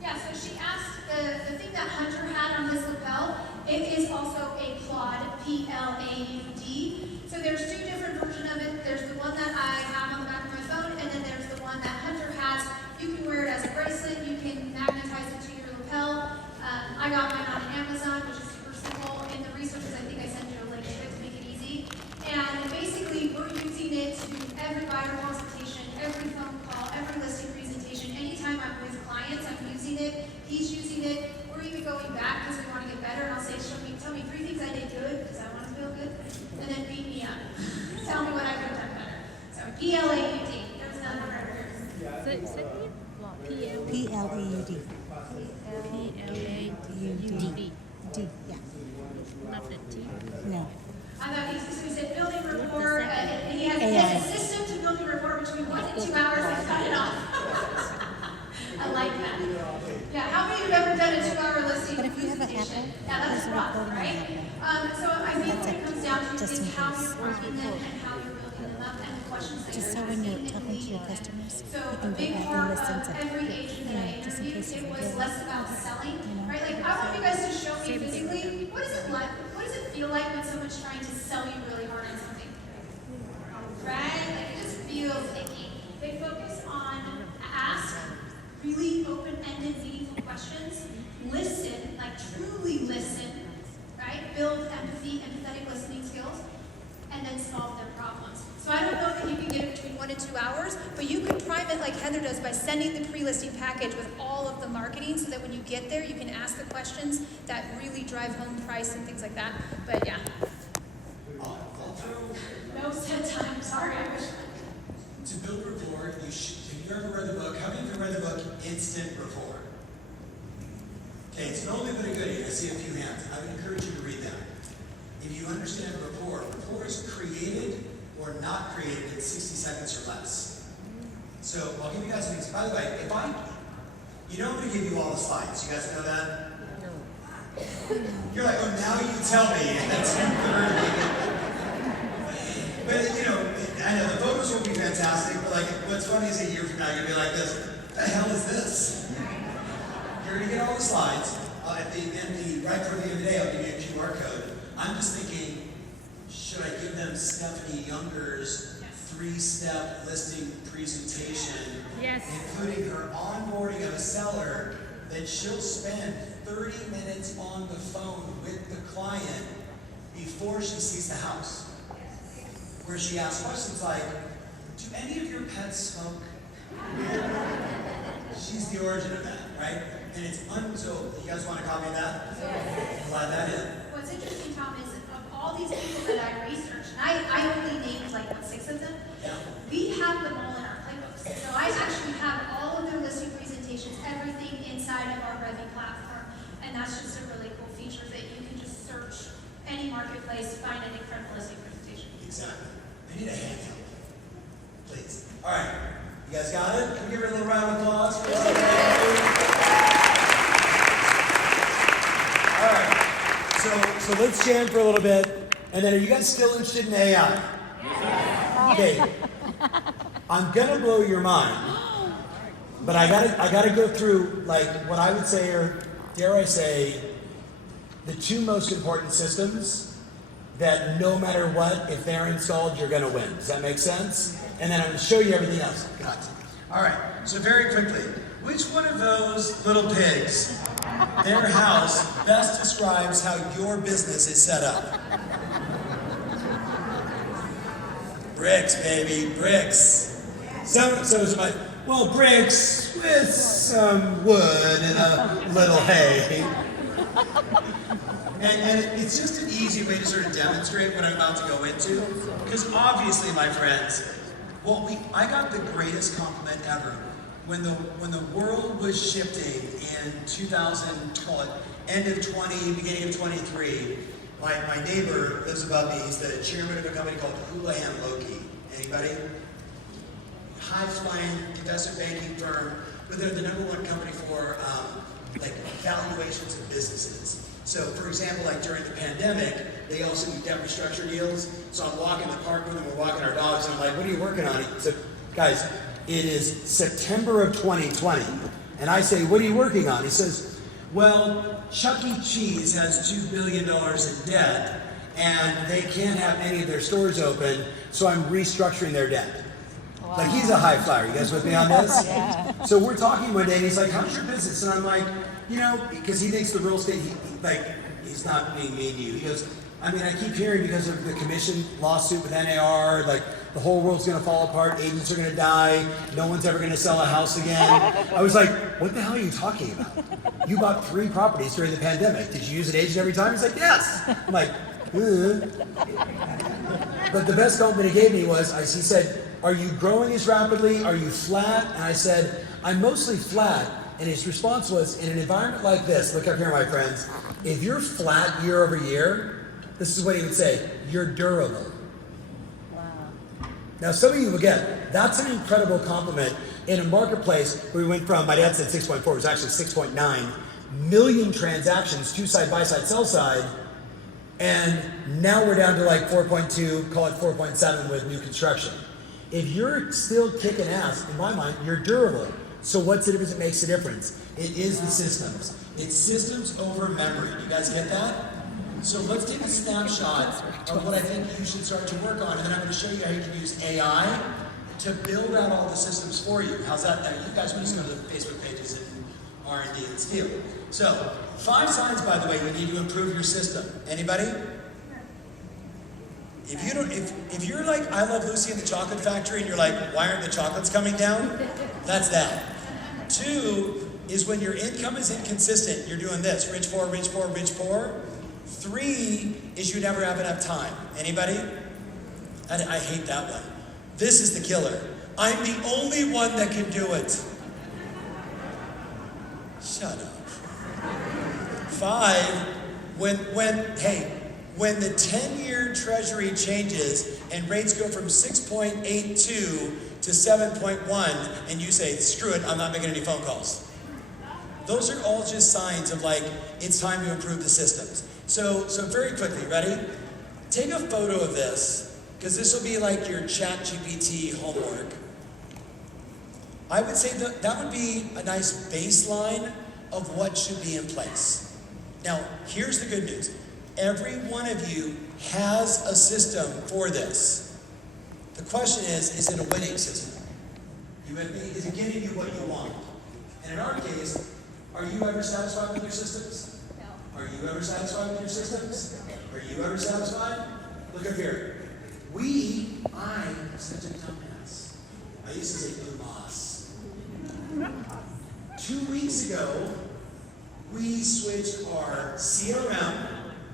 yeah, so she asked the thing that Hunter had on his lapel. It is also a Plaud, P-L-A-U-D. So there's two different versions of it. There's the one that I have on the back of my phone, and then there's the one that Hunter has. You can wear it as a bracelet. You can magnetize it to your lapel. I got mine on Amazon, which is super simple. In the resources, I think I sent you a link to it to make it easy. And basically, we're using it to do every buyer consultation, every phone call, every listing presentation. Anytime I'm with clients, I'm using it. He's using it. We're even going back because we want to get better. And I'll say, tell me 3 things I did good because I want to feel good. And then beat me up. Tell me what I could have done better. So P-L-A-U-D. There's another one right here. P-L-A-U-D. P-L-A-U-D. D, yeah. Not the T? No. I thought he said building rapport. He has a system to build a rapport between 1 and 2 hours and cut it off. I like that. Yeah, how many of you have ever done a 2-hour listing? But if you have an Apple, yeah, that's a problem, right? So I think what it comes down to is how you're working them and how you're building them up and the questions that just so when you're talking to your customers, so you a can go big back part and listen of to every agent that I just in interviewed, case you it was forget. less about selling, right? Like I want you guys to show me physically, what is it like? What does it feel like when someone's trying to sell you really hard on something? Right? Like it just feels icky. They focus on ask really open-ended, meaningful questions. Listen, like truly listen, right? Build empathy, empathetic listening skills, and then solve their problems. So I don't know that you can get it between 1 and 2 hours, but you can prime it like Heather does by sending the pre-listing package with all of the marketing so that when you get there, you can ask the questions that really drive home price and things like that. But yeah, No set time, sorry, I wish. To build rapport, have you ever read the book? How many of you read the book Instant Rapport? Okay, it's not only been a goodie. I see a few hands. I would encourage you to read that. If you understand rapport is created or not created in 60 seconds or less. So I'll give you guys an example. By the way, I'm going to give you all the slides. You guys know that? You're like, oh, now you tell me. That's 10:30. But, I know the photos will be fantastic, but what's funny is a year from now, you'll be like this, what the hell is this? You're going to get all the slides. Right before the end of the day, I'll give you a QR code. I'm just thinking, should I give them Stephanie Younger's 3-step listing presentation, including her onboarding of a seller, that she'll spend 30 minutes on the phone with the client before she sees the house? Where she asks questions like, do any of your pets smoke? She's the origin of that, right? And it's so you guys want a copy of that? Slide that in. What's interesting, Tom, is of all these people that I researched, and I only named 6 of them, we have them all in our playbooks. So I actually have all of their listing presentations, everything inside of our Revy platform. And that's just a really cool feature that you can just search any marketplace, find an incredible listing presentation. Exactly. I need a handheld, please. All right, you guys got it? Can we give her a little round of applause? All right, so let's jam for a little bit, and then are you guys still interested in AI? Okay, I'm gonna blow your mind, but I gotta go through what I would say are, dare I say, the 2 most important systems that no matter what, if they're installed, you're gonna win. Does that make sense? And then I'm gonna show you everything else. Got it. All right, so very quickly, which one of those little pigs, their house best describes how your business is set up? Bricks, baby, bricks. So well, bricks with some wood and a little hay. And it's just an easy way to sort of demonstrate what I'm about to go into. Because obviously, my friends, I got the greatest compliment ever when the world was shifting in 2020, end of 20, beginning of 23. My neighbor lives above me. He's the chairman of a company called Houlihan Lokey. Anybody? High-flying investment banking firm, but they're the #1 company for valuations of businesses. So, for example, during the pandemic, they also do debt restructure deals. So I'm walking the park with them, we're walking our dogs, and I'm like, what are you working on? He said, guys, it is September of 2020. And I say, what are you working on? He says, well, Chuck E. Cheese has $2 billion in debt, and they can't have any of their stores open, so I'm restructuring their debt. Wow. He's a high flyer. You guys with me on this? Yeah. So we're talking one day, and he's like, how's your business? And I'm like, because he thinks the real estate, he's not being mean to you. He goes, I keep hearing because of the commission lawsuit with NAR, the whole world's going to fall apart, agents are going to die, no one's ever going to sell a house again. I was like, what the hell are you talking about? You bought 3 properties during the pandemic. Did you use an agent every time? He's like, yes. I'm like, But the best compliment he gave me was, he said, are you growing as rapidly? Are you flat? And I said, I'm mostly flat. And his response was, in an environment like this, look up here, my friends, if you're flat year over year, this is what he would say, you're durable. Wow. Now, some of you will get, that's an incredible compliment in a marketplace where we went from, my dad said 6.4, it was actually 6.9 million transactions, 2 side-by-side, sell-side, and now we're down to 4.2, call it 4.7 with new construction. If you're still kicking ass, in my mind, you're durable. So what's it if it makes a difference? It is the systems. It's systems over memory. You guys get that? So let's take a snapshot of what I think you should start to work on, and then I'm going to show you how you can use AI to build out all the systems for you. How's that? Now, you guys will just go to the Facebook pages and R&D and steal. So 5 signs, by the way, you need to improve your system. Anybody? If you're like, I Love Lucy in the Chocolate Factory, and you're like, why aren't the chocolates coming down? That's that. 2 is when your income is inconsistent, you're doing this, rich, poor. 3 is you never have enough time. Anybody? I hate that one. This is the killer. I'm the only one that can do it. Shut up. 5, when the 10-year treasury changes and rates go from 6.82 to 7.1 and you say, screw it, I'm not making any phone calls. Those are all just signs of like, it's time to improve the systems. So very quickly, ready? Take a photo of this, because this will be like your ChatGPT homework. I would say that would be a nice baseline of what should be in place. Now, here's the good news. Every one of you has a system for this. The question is it a winning system? You with me? Is it getting you what you want? And in our case, are you ever satisfied with your systems? No. Are you ever satisfied with your systems? Are you ever satisfied? Look up here. I'm such a dumbass. I used to say boss. 2 weeks ago, we switched our CRM,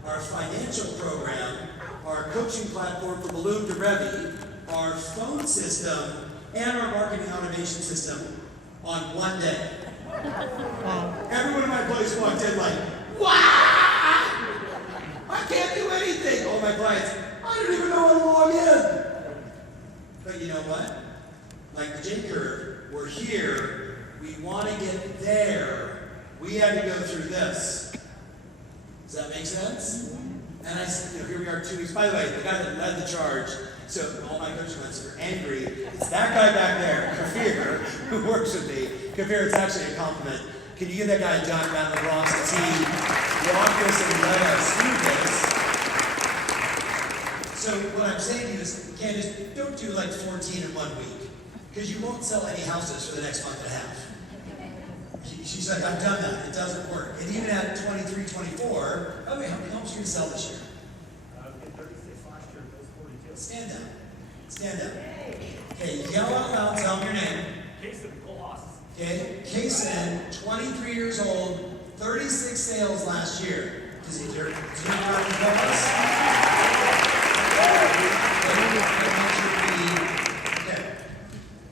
our financial program, our coaching platform from Balloon to Revy, our phone system, and our marketing automation system on one day. Everyone in my place walked in like, wow! I can't do anything. All my clients, I don't even know how to log in. But you know what? Like the J curve, we're here. We want to get there. We had to go through this. Does that make sense? And I said, here we are 2 weeks. By the way, the guy that led the charge, so all my coaching clients are angry. It's that guy back there, Kafir, who works with me. Kafir, it's actually a compliment. Can you give that guy a giant round of applause as he walked us and led us through this? So what I'm saying to you is, Candace, don't do like 14 in 1 week, because you won't sell any houses for the next month and a half. She's like, I've done that. It doesn't work. And even at 23, 24, how many homes are you going to sell this year? Stand down. Stand down. Okay, yell out loud, tell them your name. Okay, Kason, 23 years old, 36 sales last year. Does he do you know Okay.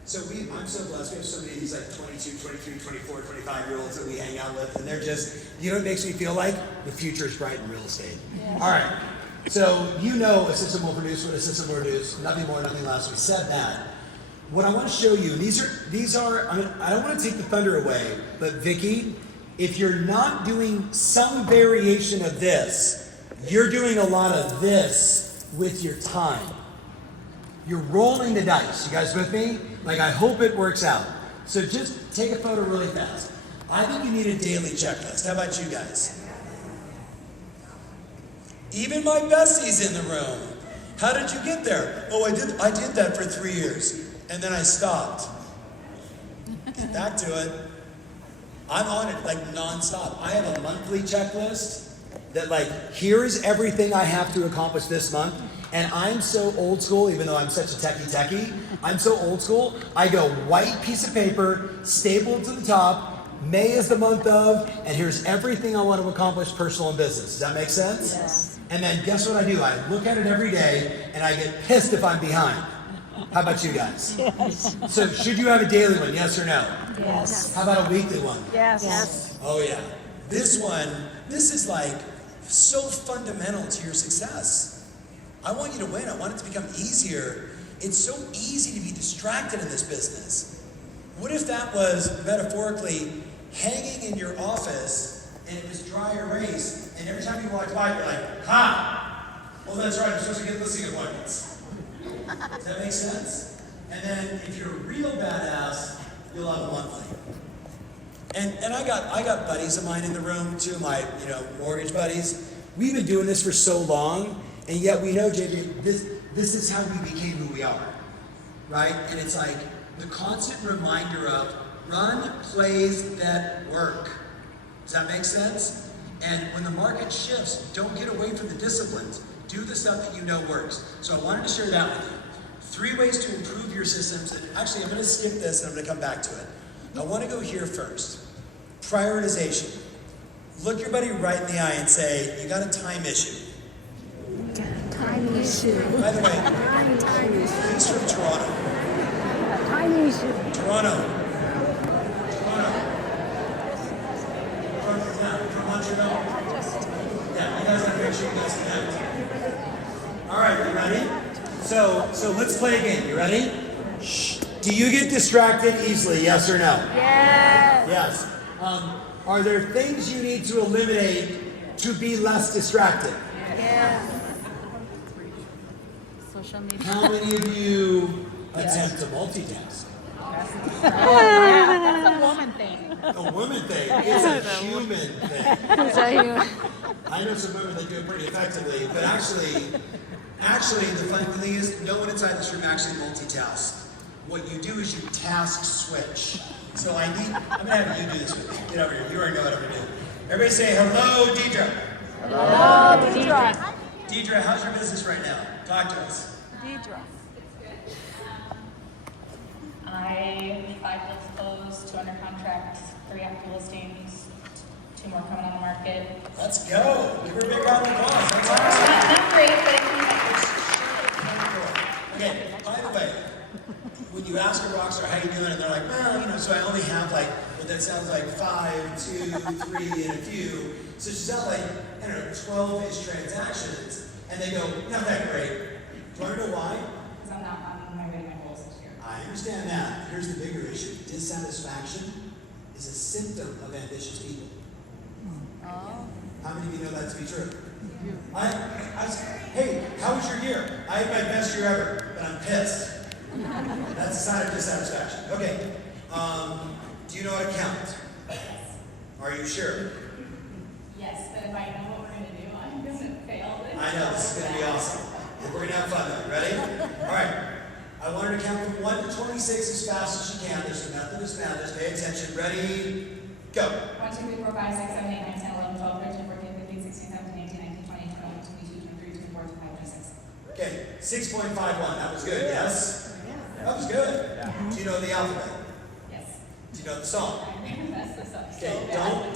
So I'm so blessed. We have so many of these like 22, 23, 24, 25-year-olds that we hang out with, and they're just, you know what it makes me feel like? The future is bright in real estate. Yeah. All right. So you know a system will produce what a system will produce, nothing more, nothing less. We said that. What I want to show you, these are, I don't want to take the thunder away, but Vicky, if you're not doing some variation of this, you're doing a lot of this with your time. You're rolling the dice. You guys with me? Like, I hope it works out. So just take a photo really fast. I think you need a daily checklist. How about you guys? Even my bestie's in the room. How did you get there? Oh, I did that for 3 years. And then I stopped. Get back to it. I'm on it like nonstop. I have a monthly checklist that like, here's everything I have to accomplish this month. And I'm so old school, even though I'm such a techie, I'm so old school, I go white piece of paper, stapled to the top, May is the month of, and here's everything I want to accomplish personal and business. Does that make sense? Yes. And then guess what I do? I look at it every day, and I get pissed if I'm behind. How about you guys? Yes. So should you have a daily one, yes or no? Yes. How about a weekly one? Yes. Yes. Oh yeah. This is like so fundamental to your success. I want you to win. I want it to become easier. It's so easy to be distracted in this business. What if that was metaphorically hanging in your office and it was dry erase, and every time you walked by, you're like, ha! Well, that's right, I'm supposed to get listing appointments. Does that make sense? And then if you're a real badass, you'll have a monthly. And I got buddies of mine in the room, two of my mortgage buddies. We've been doing this for so long, and yet we know, JJ, this is how we became who we are, right? And it's like the constant reminder of run plays that work. Does that make sense? And when the market shifts, don't get away from the disciplines. Do the stuff that you know works. So I wanted to share that with you. 3 ways to improve your systems. And actually, I'm going to skip this and I'm going to come back to it. I want to go here first. Prioritization. Look your buddy right in the eye and say, you got a time issue. Tiny shoe. By the way, he's from Toronto. Tiny shoe. Toronto. From Montreal. Yeah, you guys have to make sure you guys connect. All right, you ready? So let's play a game. You ready? Shh. Do you get distracted easily? Yes or no? Yes. Yes. Are there things you need to eliminate to be less distracted? Yes. Social media. How many of you attempt to multitask? That's a woman thing. A woman thing. It's a human thing. I know some women that do it pretty effectively, but actually, the funny thing is, no one inside this room actually multitasks. What you do is you task switch. So I'm gonna have you do this with me. Get over here. You already know what I'm gonna do. Everybody say hello, Deidre. Hello, Deidre. Deidre, how's your business right now? Talk to us. Deidre. I 5 deals closed, 2 under contract, 3 active listings, 2 more coming on the market. Let's go. Give her a big round of applause. That's Not great, but it came Okay, by the way, when you ask a rock star how you doing, and they're like, well, so I only have like, what that sounds like 5, 2, 3, and a few. So she's got like, 12-ish transactions, and they go, not that great. Do you want to know why? Because I'm not on my way to my goals this year. I understand that. Here's the bigger issue. Dissatisfaction is a symptom of ambitious people. Oh. How many of you know that to be true? Hey, how was your year? I had my best year ever, but I'm pissed. That's a sign of dissatisfaction. Okay. Do you know how to count? Are you sure? Yes, but if I know what we're going to do, I'm going to fail this. I know, this is going to be awesome. And we're going to have fun though. Ready? All right. I want her to count from 1 to 26 as fast as she can. There's nothing as bad. Just pay attention. Ready? Go. 1, 2, 3, 4, 5, 6, 7, 8, 9, 10, 11, 12, 13, 14, 15, 16, 17, 18, 19, 20, 21, 22, 23, 24, 25, 26. Okay. 6.51. That was good. Yes? That was good. Do you know the alphabet? Yes. Do you know the song? That's the stuff. Okay.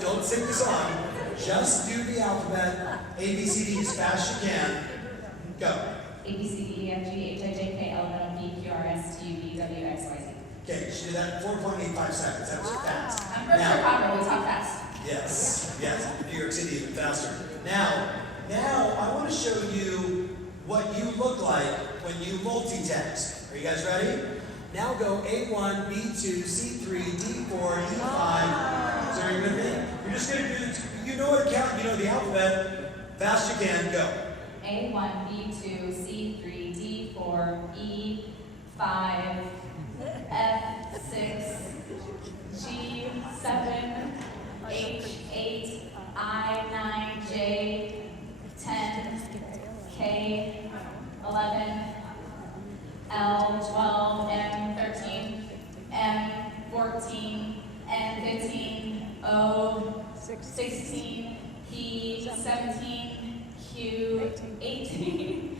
Don't sing the song. Just do the alphabet. A, B, C, D as fast as you can. Go. A, B, C, D, E, F, G, H, I, J, K, L, M, N, O, P, Q, R, S, T, U, V, W, X, Y, Z. Okay, she did that in 4.85 seconds. That was fast. I'm first for proper, we talk fast. Yes. New York City even faster. Now I want to show you what you look like when you multitask. Are you guys ready? Now go A1, B2, C3, D4, E5. So are you with me? You're just going to do this. You know what to count. You know the alphabet. Fast you can. Go. A1, B2, C3, D4, E5, F6, G7, H8, I9, J10, K11, L12, M13, M14, N15, O16, P17, Q18,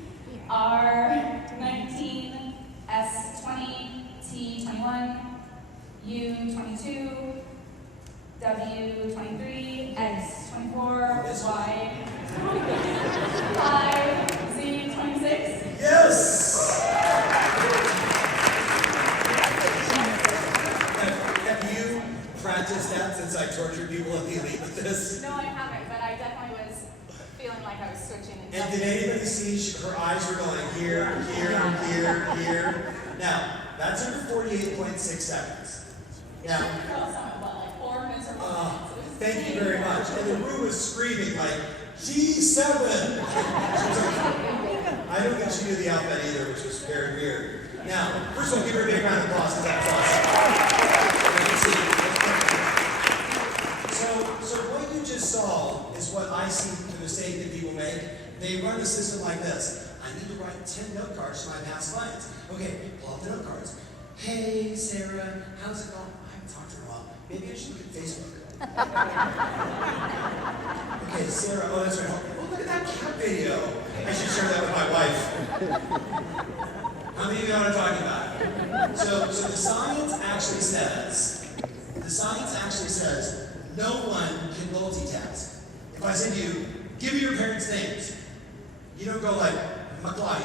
R19, S20, T21, U22, W23, X24, Y5, Z26. Yes! Have you practiced that since I tortured people in the elite with this? No, I haven't, but I definitely was feeling like I was switching. And did anybody see her eyes were going here, here, here? Now, that's under 48.6 seconds. Now, thank you very much. And the room was screaming like, G7! I don't think she knew the alphabet either, which was very weird. Now, first of all, give her a big round of applause because that was awesome. So what you just saw is what I see the mistake that people make. They run a system like this. I need to write 10 note cards to my past clients. Okay, pull up the note cards. Hey, Sarah, how's it going? I haven't talked to her in a while. Maybe I should look at Facebook. Okay, Sarah, oh, that's right. Oh, look at that cat video. I should share that with my wife. How many of you know what I'm talking about? So the science actually says, no one can multitask. If I said to you, give me your parents' names, you don't go like, McClaughey,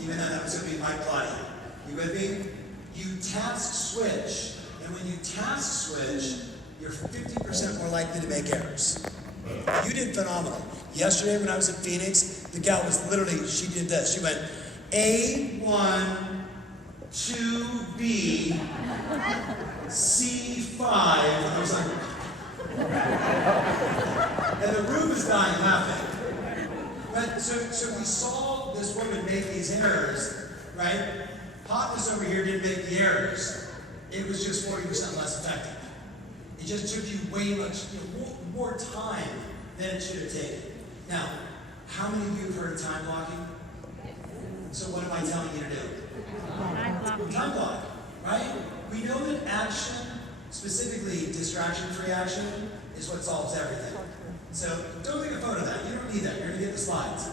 even though that was going to be Mike Claudia. You with me? You task switch, and when you task switch, you're 50% more likely to make errors. You did phenomenal. Yesterday when I was in Phoenix, the gal was literally, she did this. She went, A1, 2B, C5, and I was like, and the room is dying laughing. But so we saw this woman make these errors, right? Hotness over here didn't make the errors. It was just 40% less effective. It just took you way much, more time than it should have taken. Now, how many of you have heard of time blocking? So what am I telling you to do? Time block, right? We know that action, specifically distraction-free action, is what solves everything. So don't take a photo of that. You don't need that. You're going to get the slides.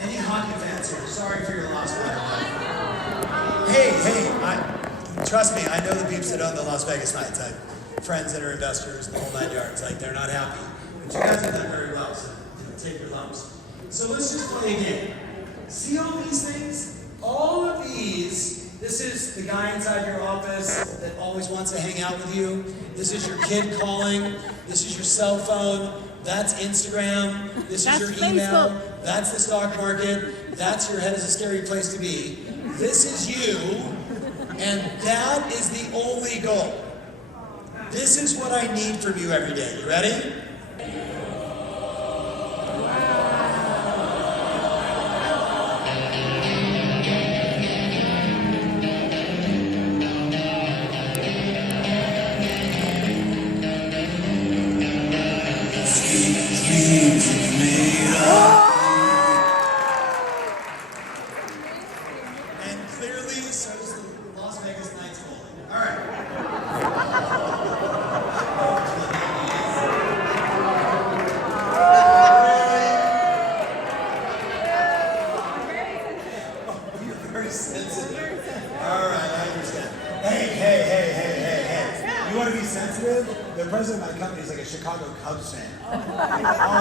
Any hockey fans here? Sorry for your loss, by the way. Hey, trust me, I know the peeps that own the Las Vegas Knights. I have friends that are investors, the whole 9 yards. Like, they're not happy. But you guys have done very well, so take your lumps. So let's just play a game. See all these things? All of these, this is the guy inside your office that always wants to hang out with you. This is your kid calling. This is your cell phone. That's Instagram. This is your email. Facebook. That's the stock market. That's your head is a scary place to be. This is you, and that is the only goal. This is what I need from you every day. You ready? And clearly, so does the Las Vegas Knights bowling. All right. You're very sensitive. All right, I understand. Hey. You want to be sensitive? The president of my company is like a Chicago Cubs fan. Oh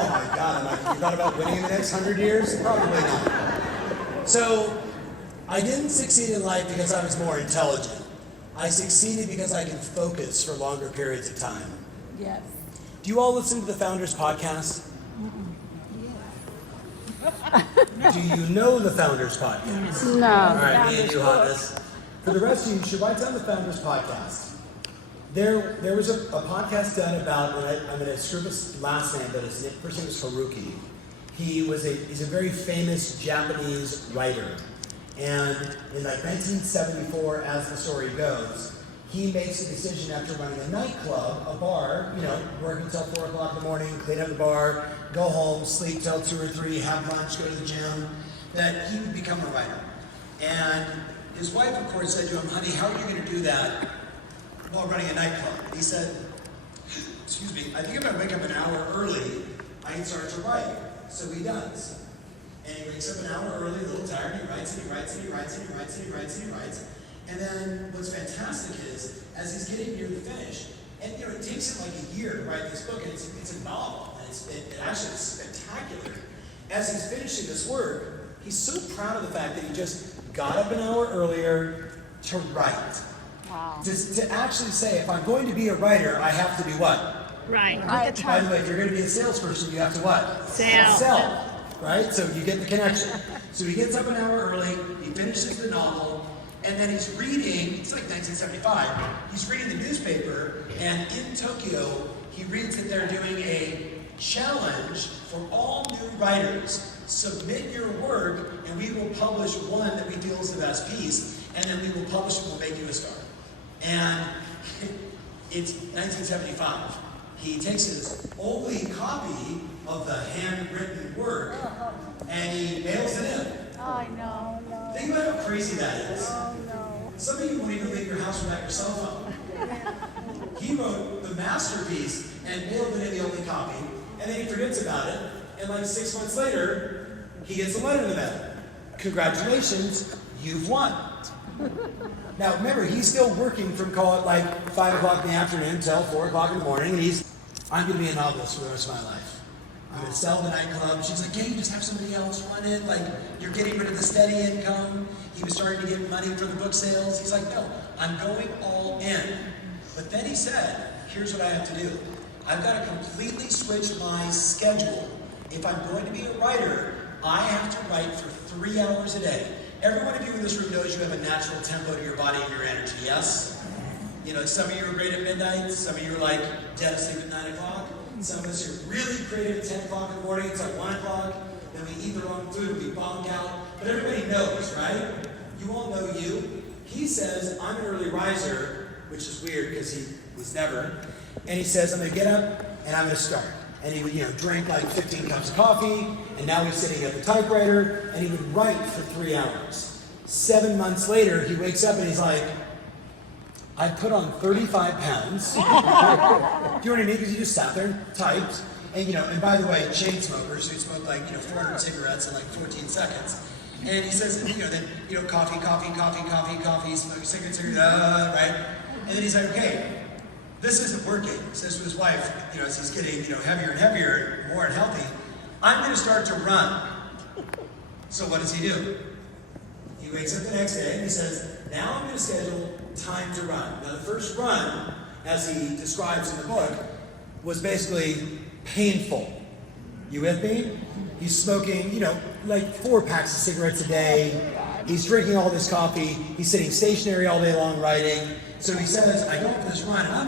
my God. I'm like, you thought about winning in the next 100 years? Probably not. So, I didn't succeed in life because I was more intelligent. I succeeded because I can focus for longer periods of time. Yes. Do you all listen to the Founders Podcast? Do you know the Founders Podcast? No. All right, me and you, Hotness. For the rest of you, you should write down the Founders Podcast. There was a podcast done about, and I'm going to screw his last name, but his first name is Haruki. He's a very famous Japanese writer. And in like 1974, as the story goes, he makes a decision after running a nightclub, a bar, work until 4 o'clock in the morning, clean up the bar, go home, sleep till 2 or 3, have lunch, go to the gym, that he would become a writer. And his wife, of course, said to him, honey, how are you going to do that while running a nightclub? And he said, excuse me, I think if I wake up an hour early, I can start to write. So he does. And he wakes up an hour early, a little tired, and he writes, and he writes, and he writes, and he writes, and he writes, and he writes. And then what's fantastic is, as he's getting near the finish, and it takes him like a year to write this book, and it's a novel, and it actually is spectacular. As he's finishing this work, he's so proud of the fact that he just got up an hour earlier to write. Wow. To actually say, if I'm going to be a writer, I have to be what? Right. By the way, if you're going to be a salesperson, you have to what? Sell. Right? So you get the connection. So he gets up an hour early, he finishes the novel, and then he's reading, it's like 1975, he's reading the newspaper, and in Tokyo, he reads that they're doing a challenge for all new writers. Submit your work, and we will publish one that we feel is the best piece, and then we will publish it, we'll make you a star. And it's 1975. He takes his only copy of the handwritten work and he mails it in. I know. Think about how crazy that is. Oh, no. Some of you won't even leave your house without your cell phone. He wrote the masterpiece and mailed it in the only copy, and then he forgets about it, and like 6 months later, he gets a letter in the mail. Congratulations, you've won. Now remember, he's still working from call it like 5 o'clock in the afternoon till 4 o'clock in the morning, and I'm going to be a novelist for the rest of my life. I'm going to sell the nightclub. She's like, can't you just have somebody else run it? Like, you're getting rid of the steady income. He was starting to get money for the book sales. He's like, no, I'm going all in. But then he said, here's what I have to do. I've got to completely switch my schedule. If I'm going to be a writer, I have to write for 3 hours a day. Every one of you in this room knows you have a natural tempo to your body and your energy, yes? You know, some of you are great at midnight, some of you are like dead asleep at 9 o'clock. Some of us are really creative at 10 o'clock in the morning, it's like 1 o'clock, then we eat the wrong food, we bonk out. But everybody knows, right? You all know you. He says, I'm an early riser, which is weird because he was never. And he says, I'm going to get up and I'm going to start. And he would, drink like 15 cups of coffee, and now he's sitting at the typewriter, and he would write for 3 hours. 7 months later, he wakes up and he's like, I put on 35 pounds. Do you know what I mean? Because he just sat there and typed. And, and by the way, chain smokers who smoke like, 400 cigarettes in like 14 seconds. And he says, then, coffee, smoke cigarette, right? And then he's like, okay, this isn't working. He says to his wife, as he's getting, heavier and heavier, more unhealthy, I'm going to start to run. So what does he do? He wakes up the next day and he says, now I'm going to schedule time to run. Now the first run, as he describes in the book, was basically painful. You with me? He's smoking, like 4 packs of cigarettes a day. He's drinking all this coffee. He's sitting stationary all day long writing. So he says, I go for this run, and I'm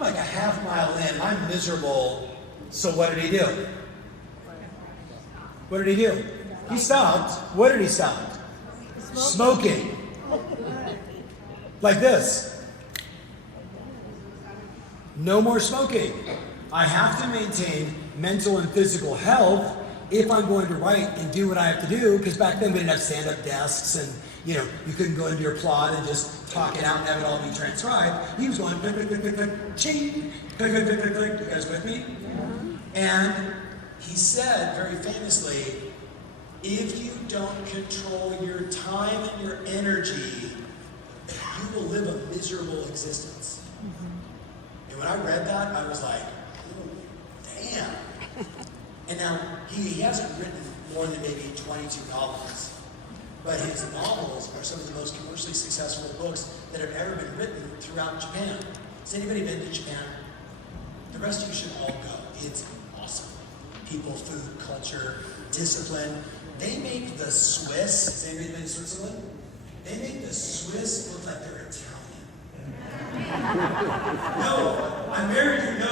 like a half mile in. I'm miserable. So what did he do? What did he do? He stopped. What did he stop? Smoking. Like this. No more smoking. I have to maintain mental and physical health if I'm going to write and do what I have to do, because back then we didn't have stand-up desks and, you couldn't go into your plot and just talk it out and have it all be transcribed. He was going click, click, click, click, click, ching, click, click, click, click, click. You guys with me? And he said very famously, if you don't control your time and your energy, you will live a miserable existence. And when I read that, I was like, oh, damn. And now, he hasn't written more than maybe 22 novels. But his novels are some of the most commercially successful books that have ever been written throughout Japan. Has anybody been to Japan? The rest of you should all go. It's awesome. People, food, culture, discipline. They make the Swiss, has anybody been to Switzerland? They make the Swiss look like they're Italian. No, I'm married to, no,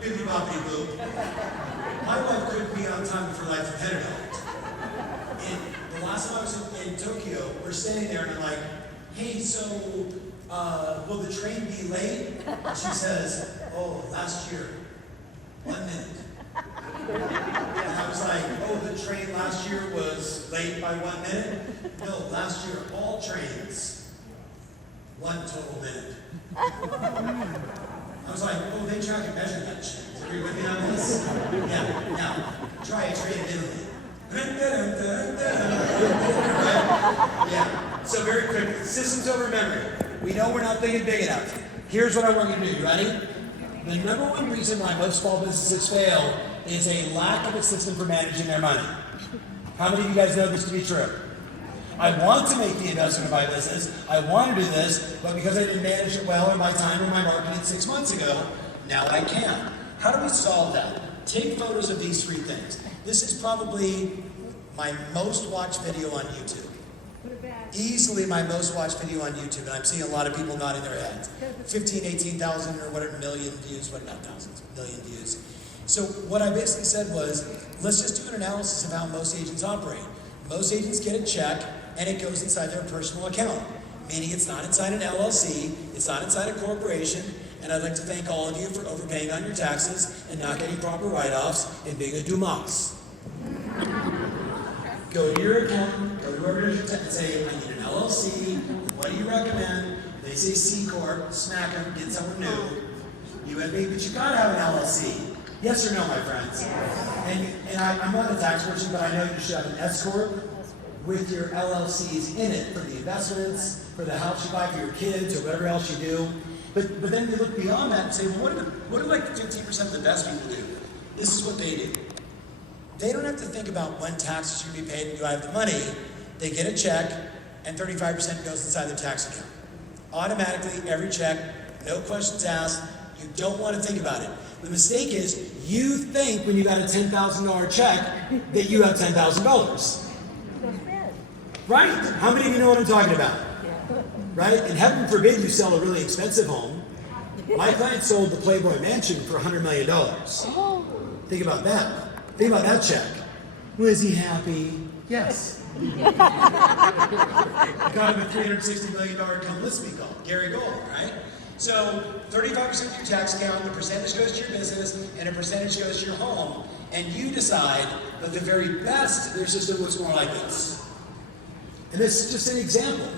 bibbidi bobbidi boo. My wife couldn't be on time for life ahead of it. And the last time I was in Tokyo, we're standing there and I'm like, hey, so will the train be late? And she says, oh, last year, 1 minute. And I was like, oh, the train last year was late by 1 minute? No, last year, all trains, 1 total minute. I was like, oh, they track and measure that shit. Are you with me on this? Yeah, now, try a train in Italy. Right? Yeah, so very quickly, systems over memory. We know we're not thinking big enough. Here's what I want you to do, you ready? The number one reason why most small businesses fail is a lack of a system for managing their money. How many of you guys know this to be true? I want to make the investment in my business, I want to do this, but because I didn't manage it well in my time or my marketing 6 months ago, now I can. How do we solve that? Take photos of these 3 things. This is probably my most watched video on YouTube. Easily my most watched video on YouTube, and I'm seeing a lot of people nodding their heads. 15, 18,000 or whatever million views, what not thousands, million views. So what I basically said was, let's just do an analysis of how most agents operate. Most agents get a check, and it goes inside their personal account, meaning it's not inside an LLC, it's not inside a corporation, and I'd like to thank all of you for overpaying on your taxes and not getting proper write-offs and being a Dumas. Go to your accountant, go to whoever it is, and say, I need an LLC, what do you recommend? They say C Corp, smack them, get someone new. You with me? But you gotta have an LLC. Yes or no, my friends? And I'm not a tax person, but I know you should have an S Corp with your LLCs in it for the investments, for the house you buy for your kids, or whatever else you do. But then we look beyond that and say, well, what do like 15% of the best people do? This is what they do. they don't have to think about when taxes should be paid and do I have the money. They get a check and 35% goes inside their tax account. Automatically, every check, no questions asked. You don't want to think about it. The mistake is you think when you got a $10,000 check that you have $10,000. Right? How many of you know what I'm talking about? Right? And heaven forbid you sell a really expensive home. My client sold the Playboy Mansion for $100 million. Think about that. Think about that check. Was he happy? Yes. Got him a $360 million come list me call, Gary Gold, right? So 35% of your tax account, the percentage goes to your business, and a percentage goes to your home, and you decide that the very best of their system looks more like this. And this is just an example.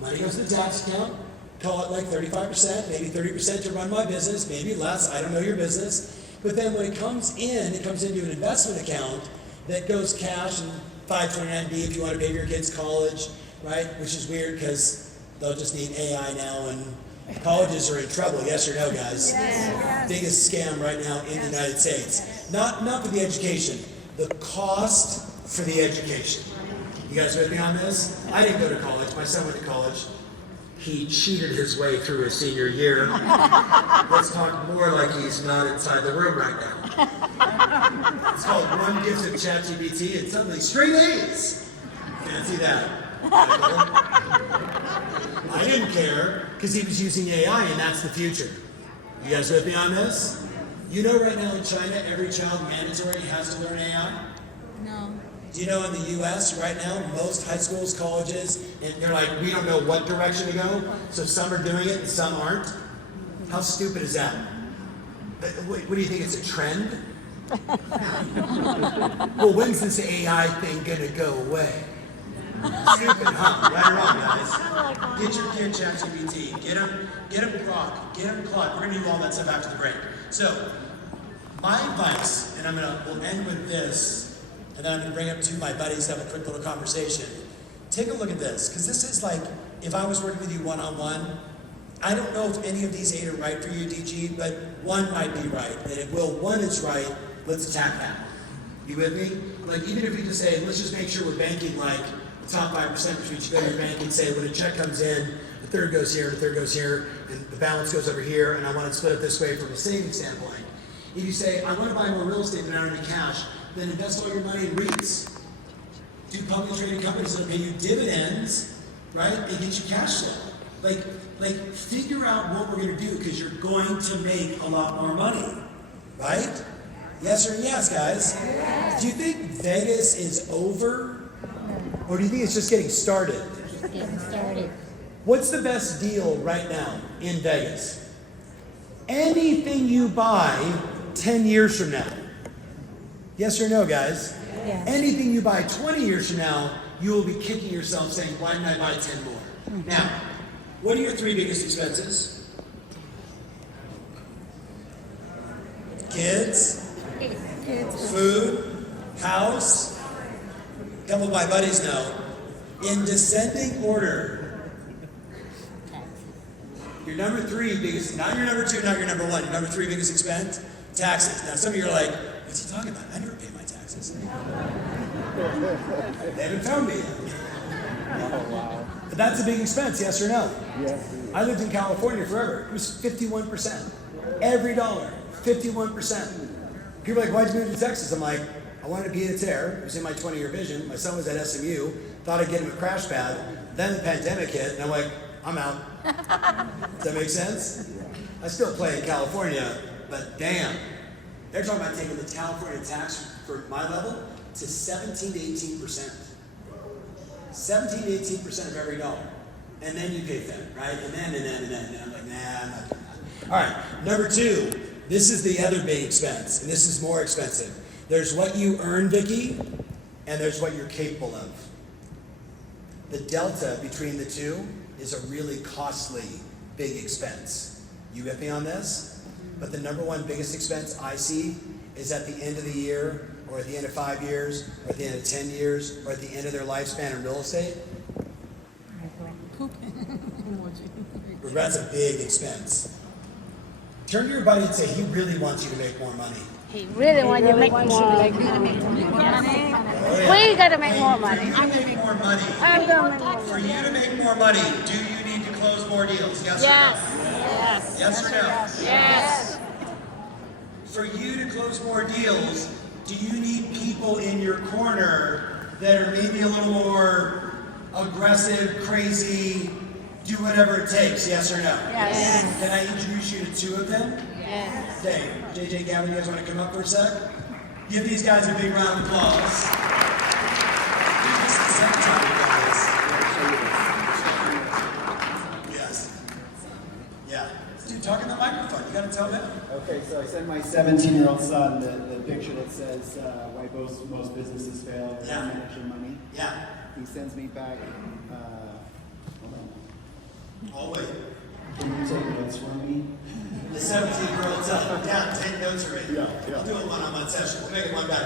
Money goes to the tax account, call it like 35%, maybe 30% to run my business, maybe less, I don't know your business. But then when it comes into an investment account that goes cash and 529B if you want to pay for your kids' college, right? Which is weird because they'll just need AI now and colleges are in trouble, yes or no, guys? Yes. Biggest scam right now in the United States. Not for the education, the cost for the education. You guys with me on this? I didn't go to college. My son went to college. He cheated his way through his senior year. Let's talk more like he's not inside the room right now. It's called one gift of ChatGPT and suddenly straight A's. Fancy that. I didn't care because he was using AI and that's the future. You guys with me on this? You know right now in China, every child mandatory has to learn AI? No. Do you know in the US right now, most high schools, colleges, and they're like, we don't know what direction to go, so some are doing it and some aren't? How stupid is that? What do you think, it's a trend? Well, when's this AI thing gonna go away? Stupid, huh? Right or wrong, guys? Get your ChatGPT, get them Grok, get them Claude. We're gonna do all that stuff after the break. So, my advice, and we'll end with this, and then I'm going to bring up two of my buddies to have a quick little conversation. Take a look at this, because this is like, if I was working with you one-on-one, I don't know if any of these 8 are right for you, DG, but one might be right. And if one is right, let's attack that. You with me? Like, even if we just say, let's just make sure we're banking like the top 5%, which means you go to your bank and say, when a check comes in, a third goes here, and a third goes here, and the balance goes over here, and I want to split it this way from a savings standpoint. If you say, I want to buy more real estate than I don't have any cash, then invest all your money in REITs. Do publicly traded companies that pay you dividends, right? And get you cash flow. Like figure out what we're going to do because you're going to make a lot more money, right? Yes or yes, guys? Yes. Do you think Vegas is over? Or do you think it's just getting started? Just getting started. What's the best deal right now in Vegas? Anything you buy 10 years from now. Yes or no, guys? Yes. Anything you buy 20 years from now, you will be kicking yourself saying, why didn't I buy 10 more? Mm-hmm. Now, what are your 3 biggest expenses? Kids, food, house. A couple of my buddies know. In descending order. Your number 3 biggest, not your number 2, not your number 1, your number 3 biggest expense, taxes. Now some of you are like, what's he talking about? I never pay my taxes. They haven't found me yet. Oh, wow. But that's a big expense, yes or no? Yes. I lived in California forever. It was 51%. Every dollar, 51%. People are like, why'd you move to Texas? I'm like, I wanted to be in its air. It was in my 20-year vision. My son was at SMU. Thought I'd get him a crash pad. Then the pandemic hit, and I'm like, I'm out. Does that make sense? I still play in California, but damn. They're talking about taking the California tax for my level to 17 to 18%. 17 to 18% of every dollar. And then you pay Fed, right? And then. I'm like, nah, I'm not doing that. All right, number 2. This is the other big expense, and this is more expensive. There's what you earn, Vicki, and there's what you're capable of. The delta between the two is a really costly, big expense. You get me on this? But the number 1 biggest expense I see is at the end of the year, or at the end of 5 years, or at the end of 10 years, or at the end of their lifespan in real estate. That's a big expense. Turn to your buddy and say, he really wants you to make more money. He really wants you to make more money. We got to make more money. For you to make more money. I'm going to make more money. For you to make more money, do you need to close more deals? Yes, Yes. or no? Yes. Yes or no? Yes. For you to close more deals, do you need people in your corner that are maybe a little more aggressive, crazy, do whatever it takes? Yes or no? Yes. Can I introduce you to two of them? Yes. Okay, JJ, Gavin, you guys want to come up for a sec? Give these guys a big round of applause. This is the second time we've done this. Yes. Yeah. Dude, talk in the microphone. You got to tell them. Okay, so I sent my 17-year-old son the picture that says why most businesses fail, they don't manage their money. Yeah. He sends me back, hold on. Oh, wait. Can you take notes for me? The 17-year-old son. Yeah, take notes for me. Yeah. We'll do a one-on-one session. We'll make it one back.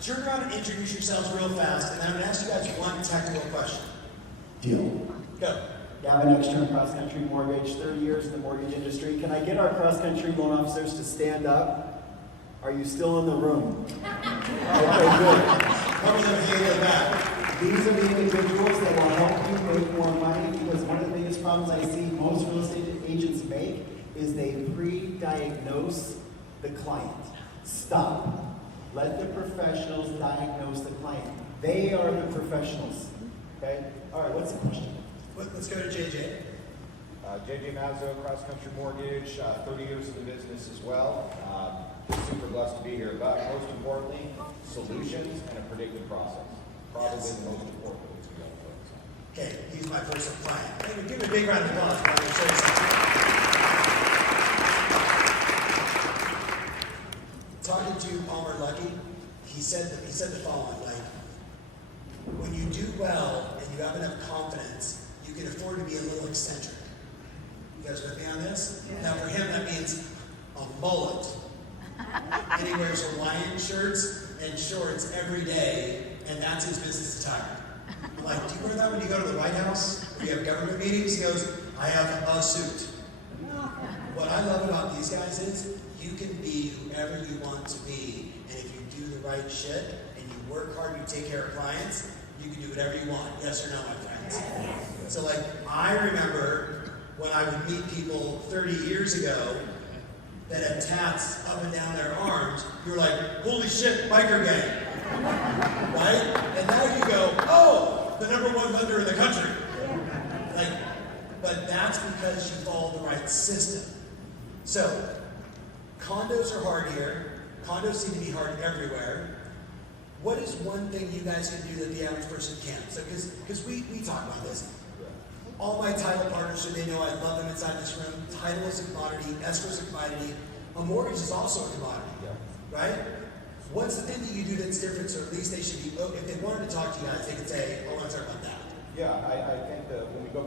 Turn around and introduce yourselves real fast, and then I'm going to ask you guys one technical question. Deal. Go. Gavin Ekstrom, Cross Country Mortgage, 30 years in the mortgage industry. Can I get our cross country loan officers to stand up? Are you still in the room? Okay, good. These are the individuals that will help you make more money, because one of the biggest problems I see most real estate agents make is they pre-diagnose the client. Stop. Let the professionals diagnose the client. They are the professionals. Okay? All right, what's the question? Let's go to JJ. JJ Mazzo, Cross Country Mortgage, 30 years in the business as well. Super blessed to be here, but most importantly, solutions and a predictive process. Probably the most important thing to be able to focus on. Okay, he's my first client. Hey, give him a big round of applause. I'm going to show you something. Talking to Palmer Lucky, he said the following, like, when you do well and you have enough confidence, you can afford to be a little eccentric. You guys with me on this? Yeah. Now for him, that means a mullet. And he wears Hawaiian shirts and shorts every day, and that's his business attire. I'm like, do you wear that when you go to the White House? When you have government meetings? He goes, I have a suit. What I love about these guys is you can be whoever you want to be, and if you do the right shit and you work hard, you take care of clients, you can do whatever you want. Yes or no, my friends? So like, I remember when I would meet people 30 years ago that had tats up and down their arms, you were like, holy shit, biker gang. Right? And now you go, oh, the #1 lender in the country. Like, but that's because you follow the right system. So, condos are hard here. Condos seem to be hard everywhere. What is one thing you guys can do that the average person can't? So, because we talk about this. All my title partners, so they know I love them inside this room. Title is a commodity, escrow is a commodity. A mortgage is also a commodity, right? What's the thing that you do that's different, so at least they should be, if they wanted to talk to you guys, they could say, oh, let's talk about that. Yeah, I think that when we go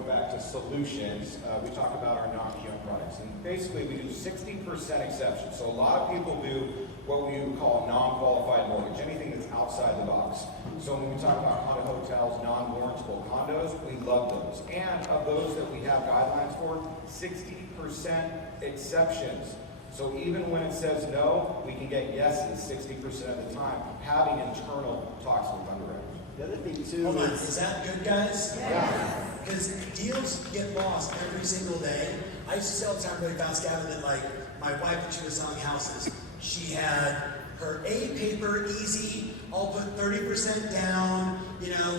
back to solutions, we talk about our non-QM products, and basically we do 60% exceptions. So a lot of people do what we would call a non-qualified mortgage, anything that's outside the box. So when we talk about condo hotels, non-warrantable condos, we love those. And of those that we have guidelines for, 60% exceptions. So even when it says no, we can get yeses 60% of the time, having internal talks with underwriters. The other thing too Hold on, is that good, guys? Yeah. Because deals get lost every single day. I used to say all the time really fast, Gavin, that like my wife, when she was selling houses, she had her A paper easy, I'll put 30% down,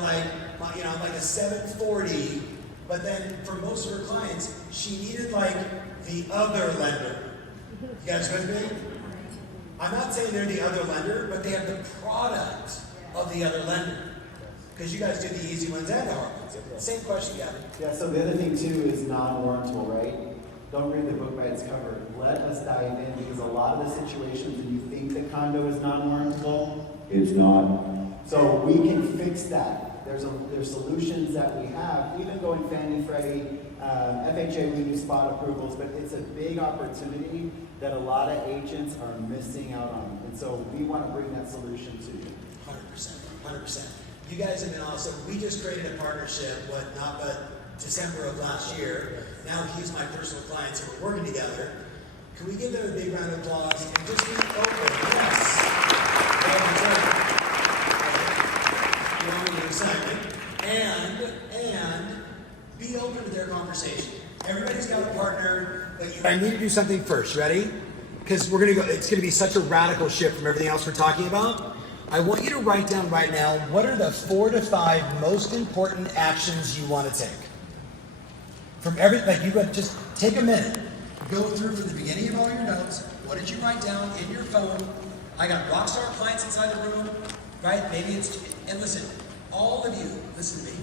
like a 740. But then for most of her clients, she needed like the other lender. You guys with me? I'm not saying they're the other lender, but they have the product of the other lender. Because you guys do the easy ones and the hard ones. Same question, Gavin. Yeah, so the other thing too is non-warrantable, right? Don't read the book by its cover. Let us dive in, because a lot of the situations when you think the condo is non-warrantable, it's not. So we can fix that. There's solutions that we have, even going Fannie, Freddie, FHA, we do spot approvals, but it's a big opportunity that a lot of agents are missing out on. And so we want to bring that solution to you. 100%. You guys have been awesome. We just created a partnership, December of last year. Now he's my personal client, so we're working together. Can we give them a big round of applause and just be open? Yes. Along with the excitement. And be open to their conversation. Everybody's got a partner, but I need to do something first. Ready? Because we're gonna go. It's gonna be such a radical shift from everything else we're talking about. I want you to write down right now what are the 4 to 5 most important actions you want to take. From you got just take a minute. Go through from the beginning of all your notes. What did you write down in your phone? I got rockstar clients inside the room, right? Maybe and listen, all of you, listen to me.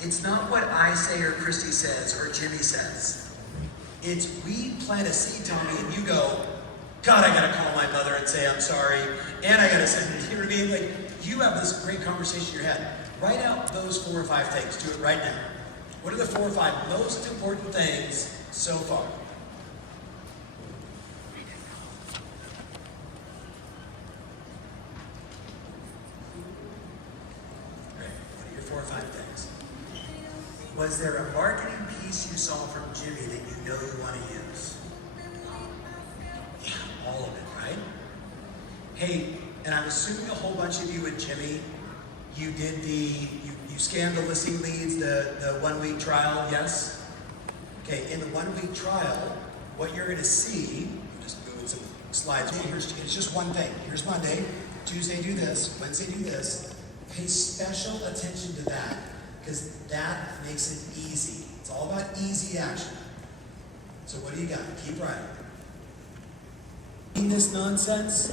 It's not what I say or Christy says or Jimmy says. It's we plant a seed, Tommy, and you go, God, I gotta call my mother and say I'm sorry, and I gotta send it. You know what I mean? Like, you have this great conversation in your head. Write out those 4 or 5 things. Do it right now. What are the 4 or 5 most important things so far? Great. What are your 4 or 5 things? Was there a marketing piece you saw from Jimmy that you know you want to use? Yeah, all of it, right? Hey, and I'm assuming a whole bunch of you and Jimmy, you did you scanned the listing leads, the 1-week trial, yes? Okay, in the 1-week trial, what you're gonna see, just moving some slides, it's just one thing. Here's Monday, Tuesday do this, Wednesday do this. Pay special attention to that, because that makes it easy. It's all about easy action. So what do you got? Keep writing. In this nonsense?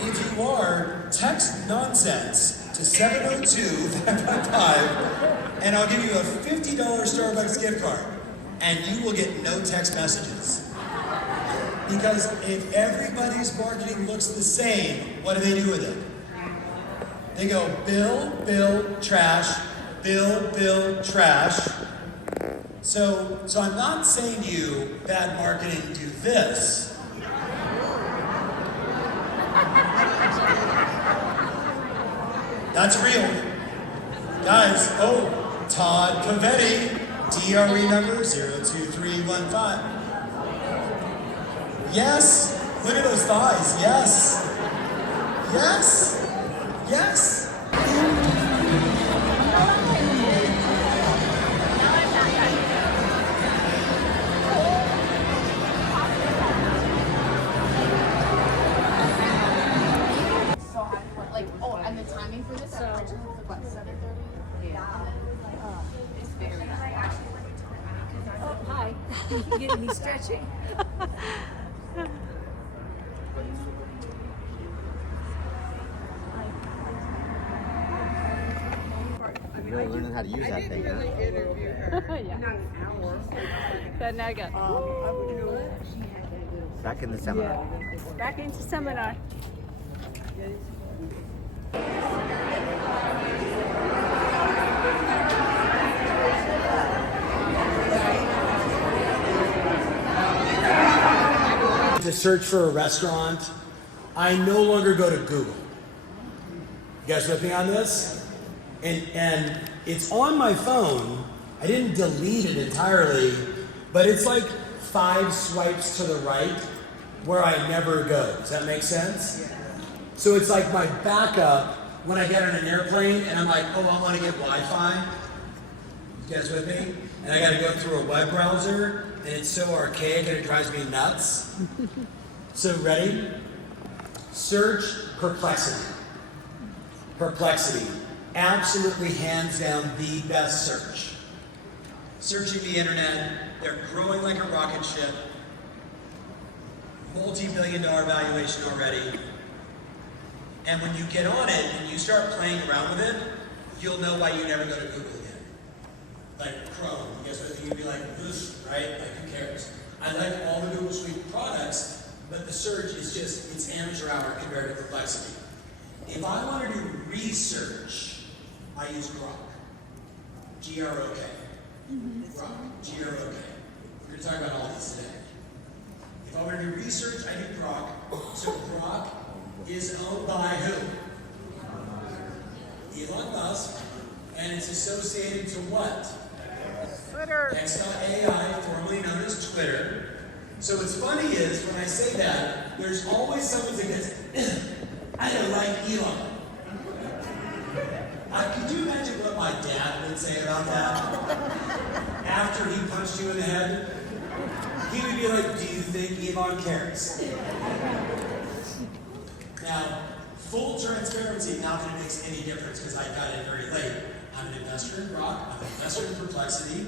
If you are, text nonsense to 702-555 and I'll give you a $50 Starbucks gift card and you will get no text messages. Because if everybody's marketing looks the same, what do they do with it? They go bill, trash, bill, trash. So I'm not saying you, bad marketing, do this. That's real. Guys, Todd Pavetti, DRE number 02315. Yes, look at those thighs, yes. Yes, yes. And the timing for this, so what, 7:30? Yeah. It's very nice. Oh, hi. You getting me stretching? You're really learning how to use that thing, huh? Interview her. Yeah. Not an hour. Then I got I would do it. Back in the seminar. back into seminar. To search for a restaurant, I no longer go to Google. You guys with me on this? And it's on my phone. I didn't delete it entirely, but it's like 5 swipes to the right where I never go. Does that make sense? So it's like my backup when I get on an airplane and I'm like, oh, I want to get Wi-Fi. You guys with me? And I got to go through a web browser, and it's so archaic and it drives me nuts. So ready? Search perplexity. Perplexity. Absolutely hands down the best search. Searching the internet, they're growing like a rocket ship. Multi-billion-dollar valuation already. And when you get on it and you start playing around with it, you'll know why you never go to Google again. Like Chrome, you guys would you'd be like, this, right? Like, who cares? I like all the Google Suite products, but the search is just, it's amateur hour compared to Perplexity. If I want to do research, I use Grok. G-R-O-K. Grok. G-R-O-K. We're going to talk about all these today. If I want to do research, I do Grok. So Grok is owned by who? Elon Musk, and it's associated to what? Twitter. X.AI, formerly known as Twitter. So what's funny is, when I say that, there's always someone that gets, I don't like Elon. Could you imagine what my dad would say about that? After he punched you in the head? He would be like, do you think Elon cares? Now, full transparency, not that it makes any difference because I got in very late. I'm an investor in Grok, I'm an investor in Perplexity.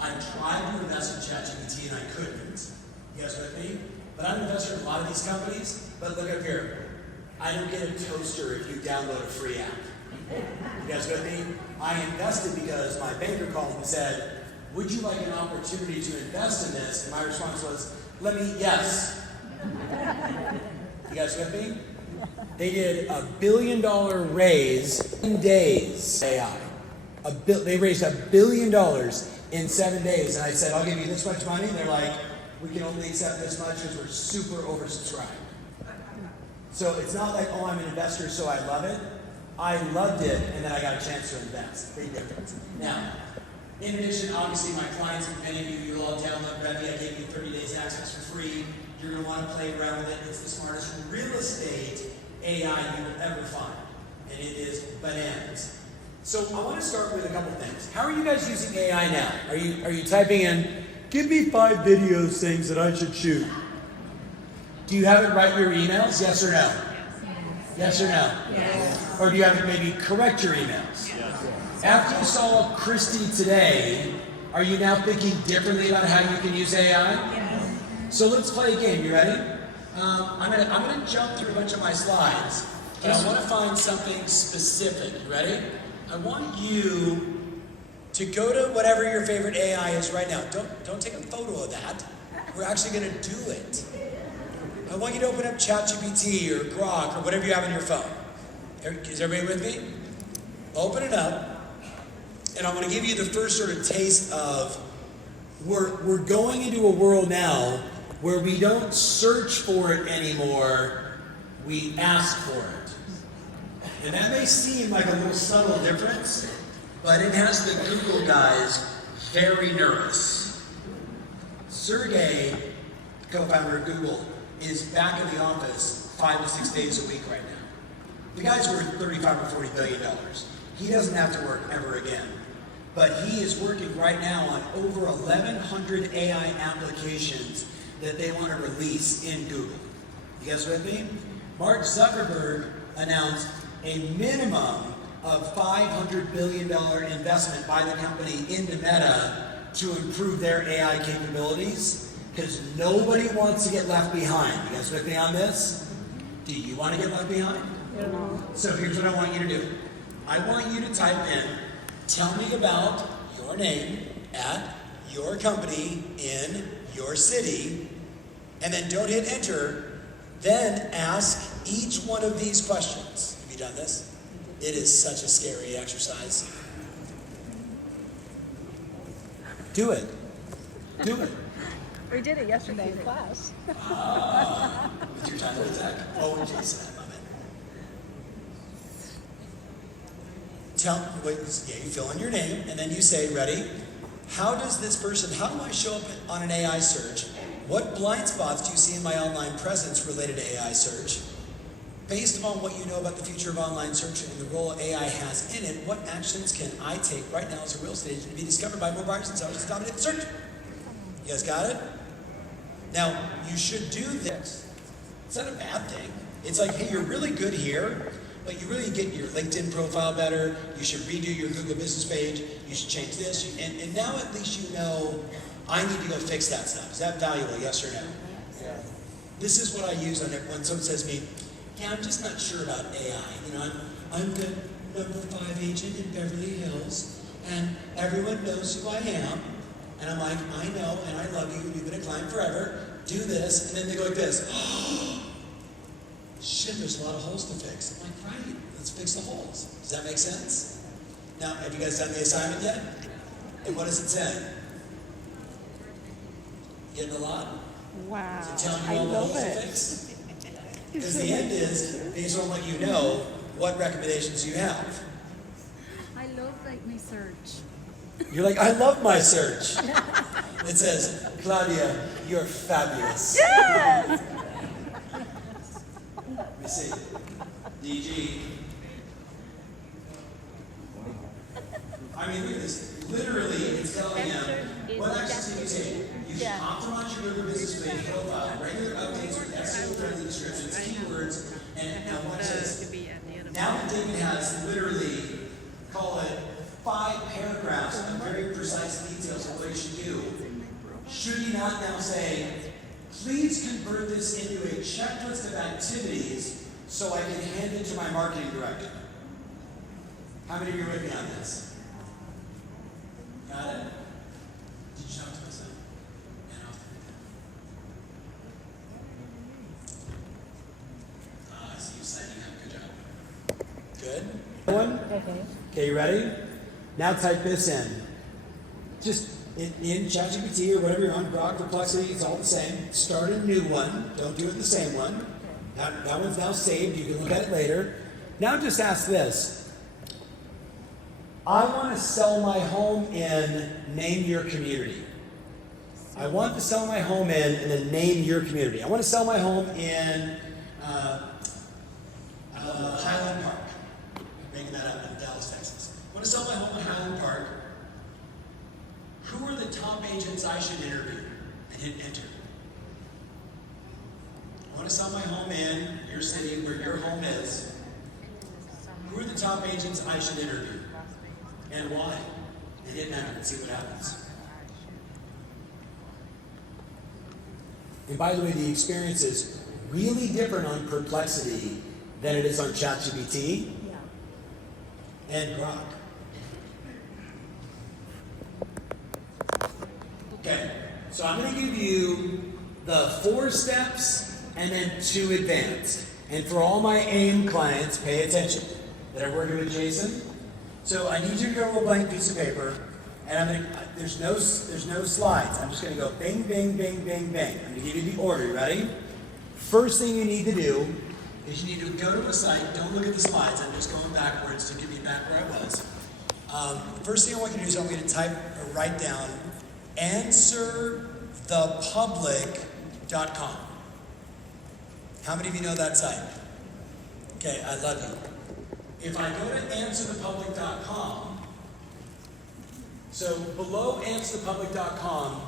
I tried to invest in ChatGPT and I couldn't. You guys with me? But I'm an investor in a lot of these companies. But look up here. I don't get a toaster if you download a free app. You guys with me? I invested because my banker called and said, would you like an opportunity to invest in this? And my response was, yes. You guys with me? They did $1 billion raise in days. AI. They raised $1 billion in 7 days. And I said, I'll give you this much money. And they're like, we can only accept this much because we're super oversubscribed. So it's not like, oh, I'm an investor, so I love it. I loved it, and then I got a chance to invest. Big difference. Now, in addition, obviously, my clients, many of you, you'll all download Revy. I gave you 30 days access for free. You're going to want to play around with it. It's the smartest real estate AI you will ever find, and it is bananas. So I want to start with a couple things. How are you guys using AI now? Are you typing in, give me 5 video things that I should shoot? Do you have it write your emails? Yes or no? Yes or no? Yes. Or do you have it maybe correct your emails? Yes. After you saw Christy today, are you now thinking differently about how you can use AI? Yes. So let's play a game. You ready? I'm gonna jump through a bunch of my slides, but I want to find something specific. You ready? I want you to go to whatever your favorite AI is right now. Don't take a photo of that. We're actually gonna do it. I want you to open up ChatGPT or Grok or whatever you have on your phone. Is everybody with me? Open it up, and I'm going to give you the first sort of taste of we're going into a world now where we don't search for it anymore, we ask for it. And that may seem like a little subtle difference, but it has the Google guys very nervous. Sergey, co-founder of Google, is back in the office 5 to 6 days a week right now. The guy's worth $35 or $40 billion. He doesn't have to work ever again. But he is working right now on over 1,100 AI applications that they want to release in Google. You guys with me? Mark Zuckerberg announced a minimum of $500 billion investment by the company into Meta to improve their AI capabilities. Because nobody wants to get left behind. You guys with me on this? Do you want to get left behind? No. So here's what I want you to do. I want you to type in, tell me about your name at your company in your city, and then don't hit enter, then ask each one of these questions. Have you done this? It is such a scary exercise. Do it. Do it. We did it yesterday in class. What's your title attack? Oh, and Jason, I love it. You fill in your name, and then you say, ready? How do I show up on an AI search? What blind spots do you see in my online presence related to AI search? Based upon what you know about the future of online search and the role AI has in it, what actions can I take right now as a real estate agent to be discovered by more buyers and sellers to dominate the search? You guys got it? Now, you should do this. It's not a bad thing. It's like, hey, you're really good here, but you really get your LinkedIn profile better. You should redo your Google business page. You should change this. And now at least you know, I need to go fix that stuff. Is that valuable, yes or no? Yeah. This is what I use on it when someone says to me, yeah, I'm just not sure about AI. You know, I'm the number 5 agent in Beverly Hills, and everyone knows who I am. And I'm like, I know, and I love you, you've been a client forever, do this, and then they go like this. Oh, shit, there's a lot of holes to fix. I'm like, right, let's fix the holes. Does that make sense? Now, have you guys done the assignment yet? And what does it say? Getting a lot? Wow. Is it telling you all the holes to fix? Because the end is, based on what you know, what recommendations you have. I love like my search. You're like, I love my search. It says, Claudia, you're fabulous. Yes! Let me see. DG. I mean, look at this. Literally, it's telling him what actions can you take. You should optimize your Google business page profile, regular updates with SEO-friendly descriptions, keywords, and now watch this. Now that David has literally, call it 5 paragraphs of very precise details of what you should do, should he not now say, please convert this into a checklist of activities so I can hand it to my marketing director? How many of you are with me on this? Got it? Did you talk to my son? I see you signing up. Good job. Good? One? Okay, you ready? Now type this in. Just in ChatGPT or whatever you're on, Grok, Perplexity, it's all the same. Start a new one. Don't do it in the same one. That one's now saved. You can look at it later. Now just ask this. I want to sell my home in, name your community. I want to sell my home in, and then name your community. I want to sell my home in Highland Park. I'm making that up in Dallas, Texas. I want to sell my home in Highland Park. Who are the top agents I should interview? And hit enter. I want to sell my home in your city where your home is. Who are the top agents I should interview? And why? And hit enter and see what happens. And by the way, the experience is really different on Perplexity than it is on ChatGPT and Grok. Okay, so I'm going to give you the 4 steps and then 2 advanced. And for all my AIM clients, pay attention that are working with Jason. So I need you to go to a blank piece of paper, and I'm going to, there's no slides. I'm just going to go bing, bing, bing, bing, bing. I'm going to give you the order. You ready? First thing you need to do is you need to go to a site. Don't look at the slides. I'm just going backwards to get me back where I was. First thing I want you to do is I'm going to type or write down answerthepublic.com. How many of you know that site? Okay, I love you. If I go to answerthepublic.com, so below answerthepublic.com,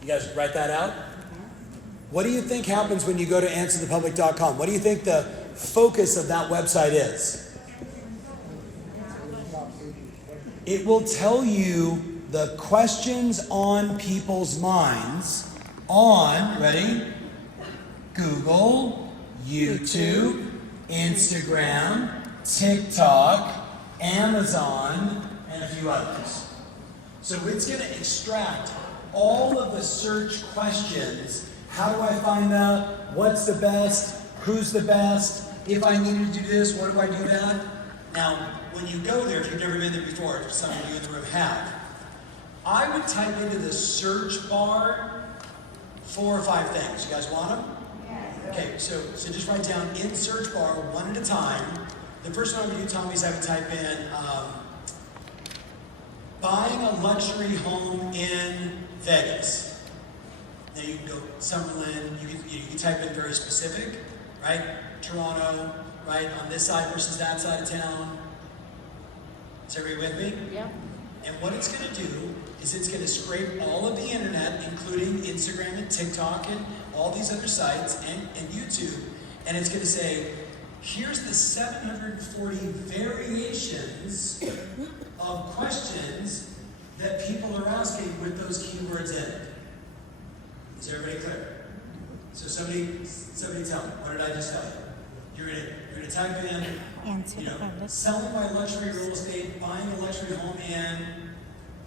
you guys write that out? What do you think happens when you go to answerthepublic.com? What do you think the focus of that website is? It will tell you the questions on people's minds on, ready? Google, YouTube, Instagram, TikTok, Amazon, and a few others. So it's going to extract all of the search questions. How do I find out what's the best? Who's the best? If I needed to do this, what do I do that? Now, when you go there, if you've never been there before, some of you in the room have, I would type into the search bar 4 or 5 things. You guys want them? Okay, so just write down in search bar one at a time. The first one I'm going to do, Tommy, is I would type in buying a luxury home in Vegas. Then you can go Summerlin. You can type in very specific, right? Toronto, right? On this side versus that side of town. Is everybody with me? Yeah. And what it's going to do is it's going to scrape all of the internet, including Instagram and TikTok and all these other sites and YouTube, and it's going to say, here's the 740 variations of questions that people are asking with those keywords in it. Is everybody clear? So somebody tell me, what did I just tell you? You're gonna type in, selling my luxury real estate, buying a luxury home in, and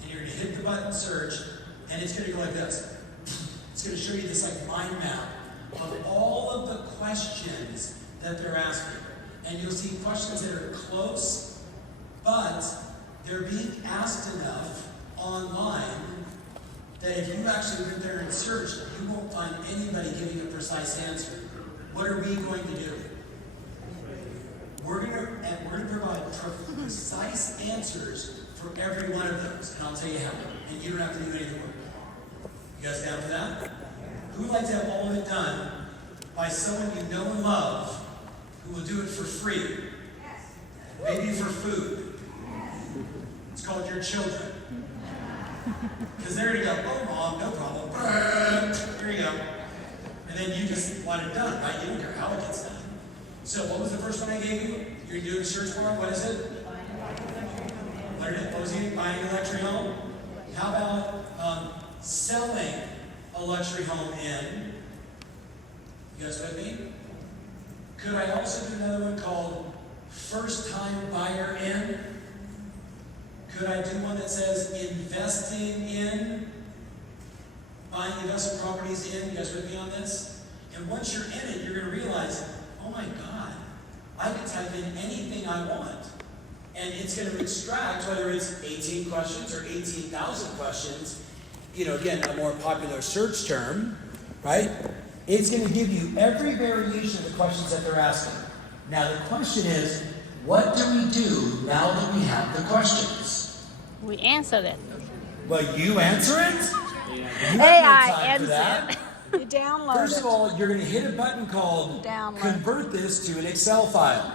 you're gonna hit the button search, and it's gonna go like this. It's gonna show you this like mind map of all of the questions that they're asking. And you'll see questions that are close, but they're being asked enough online that if you actually went there and searched, you won't find anybody giving a precise answer. What are we going to do? We're going to provide precise precise answers for every one of those, and I'll tell you how. And you don't have to do any of the work. You guys down for that? Who would like to have all of it done by someone you know and love who will do it for free? Maybe for food. It's called your children. Because they're going to go, oh, Mom, no problem. Here you go. And then you just want it done, right? You don't care how it gets done. So what was the first one I gave you? You're doing a search warrant. What is it? What was it? Buying a luxury home? How about selling a luxury home in? You guys with me? Could I also do another one called first-time buyer in? Could I do one that says investing in? Buying investment properties in? You guys with me on this? And once you're in it, you're going to realize, oh my God, I can type in anything I want. And it's going to extract, whether it's 18 questions or 18,000 questions, you know, again, a more popular search term, right? It's going to give you every variation of the questions that they're asking. Now the question is, what do we do now that we have the questions? We answered it. Well, you answer it? You AI have no time for that. You download First it. of all, you're going to hit a button called Download. Convert this to an Excel file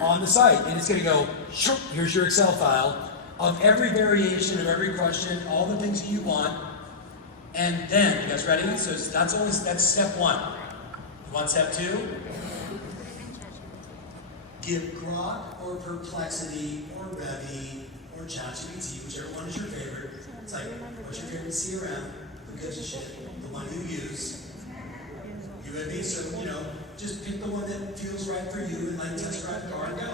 on the site. And it's going to go, here's your Excel file of every variation of every question, all the things that you want. And then, you guys ready? So that's step one. You want step two? Give Grok or Perplexity or Revy or ChatGPT, whichever one is your favorite. It's like, what's your favorite CRM? Who gives a shit? The one you use. You with me? So, you know, just pick the one that feels right for you and like test drive the car and go.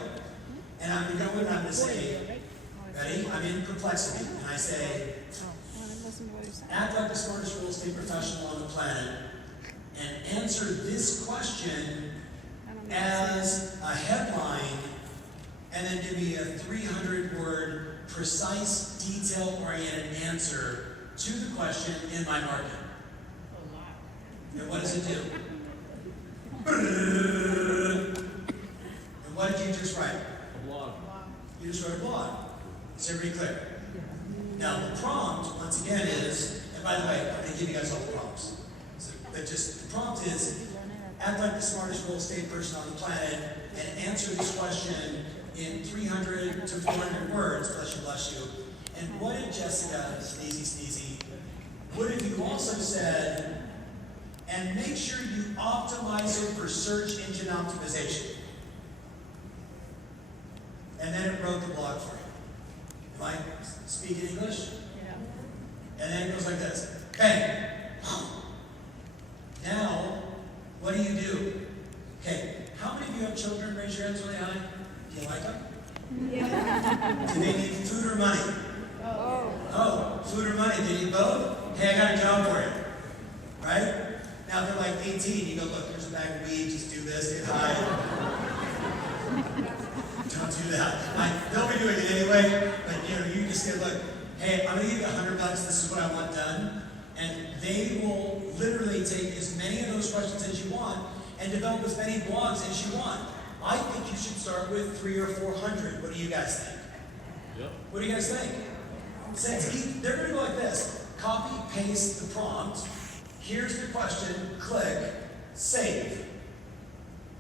And I'm going to go in and I'm going to say, ready? I'm in Perplexity. And I say, act like the smartest real estate professional on the planet and answer this question as a headline and then give me a 300-word, precise, detail-oriented answer to the question in my market. And what does it do? And what did you just write? A blog. You just wrote a blog. Is everybody clear? Now the prompt, once again, is, and by the way, I'm going to give you guys all the prompts. So, but just the prompt is, act like the smartest real estate person on the planet and answer this question in 300 to 400 words, bless you. And what if Jessica, sneezy, what if you also said, and make sure you optimize it for search engine optimization. And then it wrote the blog for you. Am I speaking English? Yeah. And then it goes like this. Bang. Now, what do? Okay, how many of you have children? Raise your hands really high. Do you like them? Yeah. Do they need food or money? Oh, food or money. They need both? Hey, I got a job for you. Right? Now, if they're like 18, you go, look, there's a bag of weed, just do this, get high. Don't do that. They'll be doing it anyway, but you know, you just say, look, hey, I'm gonna give you $100, this is what I want done. And they will literally take as many of those questions as you want and develop as many blogs as you want. I think you should start with 300 or 400. What do you guys think? Yep. What do you guys think? They're gonna go like this. Copy, paste the prompt. Here's the question, click, save.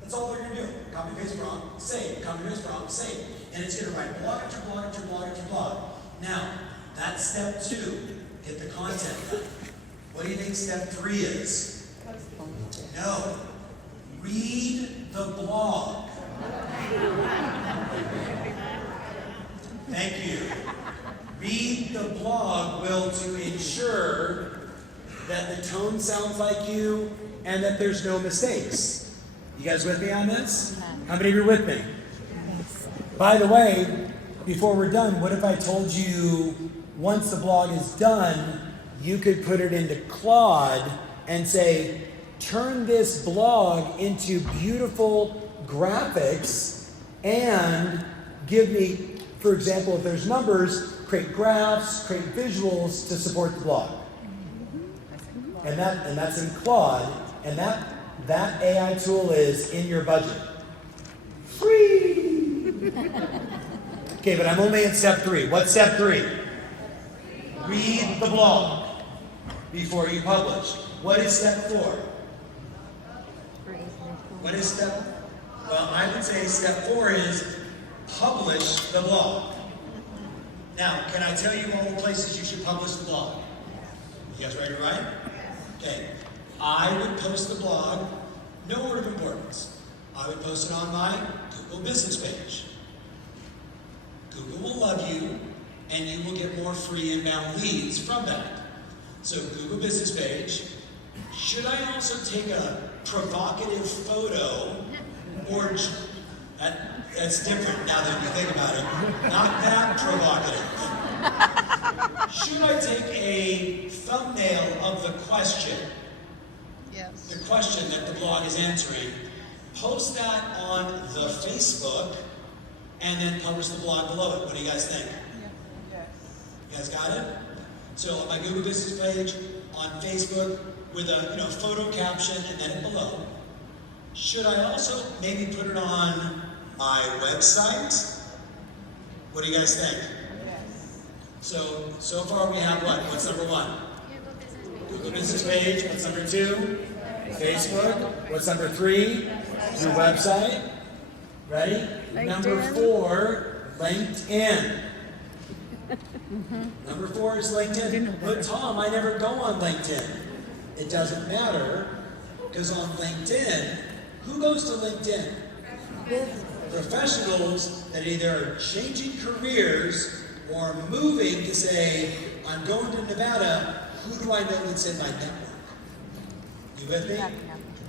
That's all they're gonna do. Copy, paste prompt, save. Copy, paste prompt, save. And it's gonna write blog after blog after blog after blog. Now, that's step 2. Get the content done. What do you think step 3 is? No. Read the blog. Thank you. Read the blog will to ensure that the tone sounds like you and that there's no mistakes. You guys with me on this? How many of you are with me? By the way, before we're done, what if I told you once the blog is done, you could put it into Claude and say, turn this blog into beautiful graphics and give me, for example, if there's numbers, create graphs, create visuals to support the blog. And that's in Claude, and that AI tool is in your budget. Free! Okay, but I'm only at step 3. What's step 3? Read the blog before you publish. What is step 4? What is step? Well, I would say step 4 is publish the blog. Now, can I tell you all the places you should publish the blog? You guys ready to write? Okay. I would post the blog, no order of importance. I would post it on my Google business page. Google will love you, and you will get more free inbound leads from that. So Google business page. Should I also take a provocative photo, or that's different now that you think about it. Not that provocative. Should I take a thumbnail of the question? Yes. The question that the blog is answering, post that on the Facebook, and then publish the blog below it. What do you guys think? You guys got it? So on my Google business page, on Facebook, with a photo caption and then below. Should I also maybe put it on my website? What do you guys think? Yes. So far we have what? What's number 1? Google business page. What's number 2? Facebook. What's number 3? Your website. Ready? LinkedIn. Number 4, LinkedIn. Number 4 is LinkedIn. But Tom, I never go on LinkedIn. It doesn't matter, because on LinkedIn, who goes to LinkedIn? Professionals that either are changing careers or moving to say, I'm going to Nevada, who do I know that's in my network? You with me?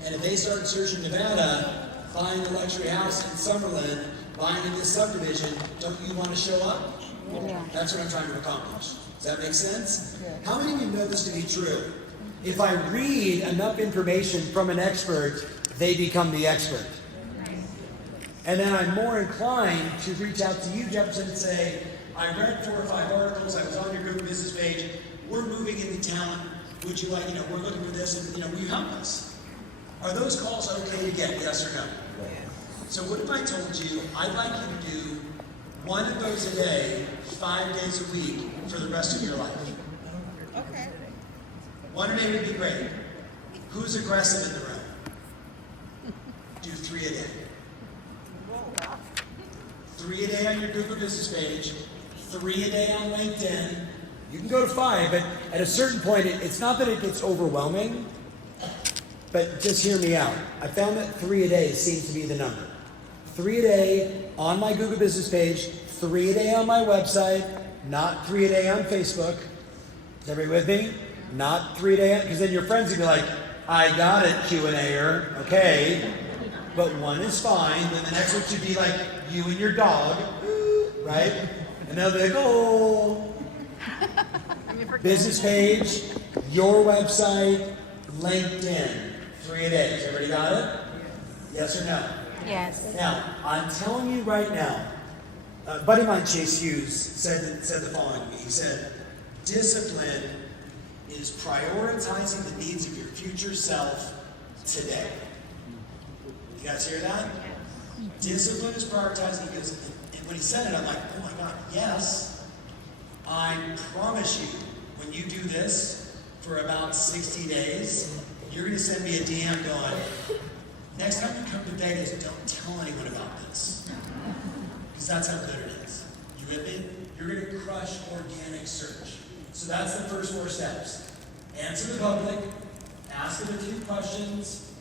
And if they start searching Nevada, buying a luxury house in Summerlin, buying in this subdivision, don't you want to show up? Yeah. That's what I'm trying to accomplish. Does that make sense? Yeah. How many of you know this to be true? If I read enough information from an expert, they become the expert. And then I'm more inclined to reach out to you, Jefferson, and say, I read 4 or 5 articles, I was on your Google business page, we're moving into town, would you like, we're looking for this, and will you help us? Are those calls okay to get, yes or no? So what if I told you, I'd like you to do 1 of those a day, 5 days a week, for the rest of your life? Okay. 1 a day would be great. Who's aggressive in the room? Do 3 a day. 3 a day on your Google business page, 3 a day on LinkedIn. You can go to 5, but at a certain point, it's not that it gets overwhelming, but just hear me out. I found that 3 a day seems to be the number. 3 a day on my Google business page, 3 a day on my website, not 3 a day on Facebook. Is everybody with me? Not 3 a day, because then your friends will be like, I got it, Q&A-er, okay. But 1 is fine, then the next one should be like you and your dog, right? And they'll be like, oh. Business page, your website, LinkedIn, 3 a day. Has everybody got it? Yes or no? Yes. Now, I'm telling you right now, a buddy of mine, Chase Hughes, said the following to me. He said, discipline is prioritizing the needs of your future self today. You guys hear that? Discipline is prioritizing, because when he said it, I'm like, oh my God, yes. I promise you, when you do this for about 60 days, you're going to send me a DM going, next time you come to Vegas, don't tell anyone about this. Because that's how good it is. You with me? You're going to crush organic search. So that's the first 4 steps. Answer the public, ask them a few questions,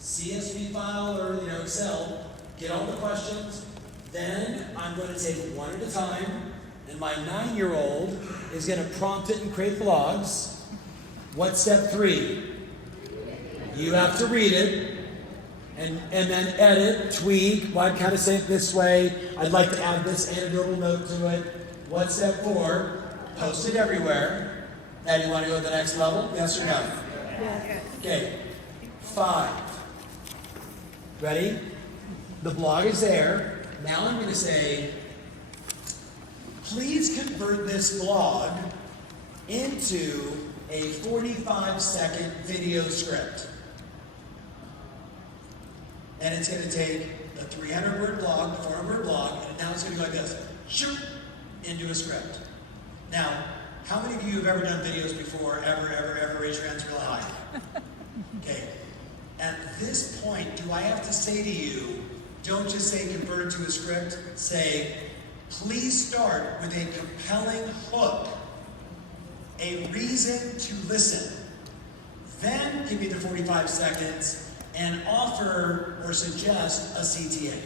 CSV file or Excel, get all the questions. Then I'm going to take 1 at a time, and my 9-year-old is going to prompt it and create blogs. What's step 3? You have to read it, and then edit, tweak. Well, I'd kind of say it this way. I'd like to add this anecdotal note to it. What's step 4? Post it everywhere. Now, do you want to go to the next level? Yes or no? Yes. Okay. 5. Ready? The blog is there. Now I'm going to say, please convert this blog into a 45-second video script. And it's going to take the 300-word blog, the 400-word blog, and now it's going to be like this. shoot, into a script. Now, how many of you have ever done videos before? Ever, raise your hands real high. Okay. At this point, do I have to say to you, don't just say convert it to a script, say, please start with a compelling hook, a reason to listen. Then give me the 45 seconds and offer or suggest a CTA.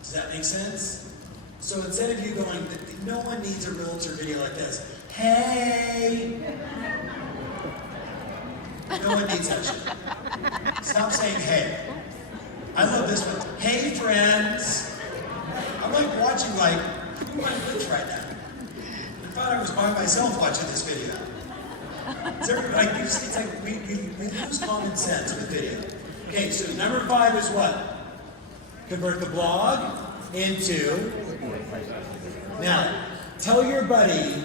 Does that make sense? So instead of you going, no one needs a realtor video like this. Hey! No one needs that shit. Stop saying hey. I love this one. Hey friends! I'm like watching like, who am I with right now? I thought I was by myself watching this video. It's like we lose common sense with video. Okay, so number 5 is what? Convert the blog into. Now, tell your buddy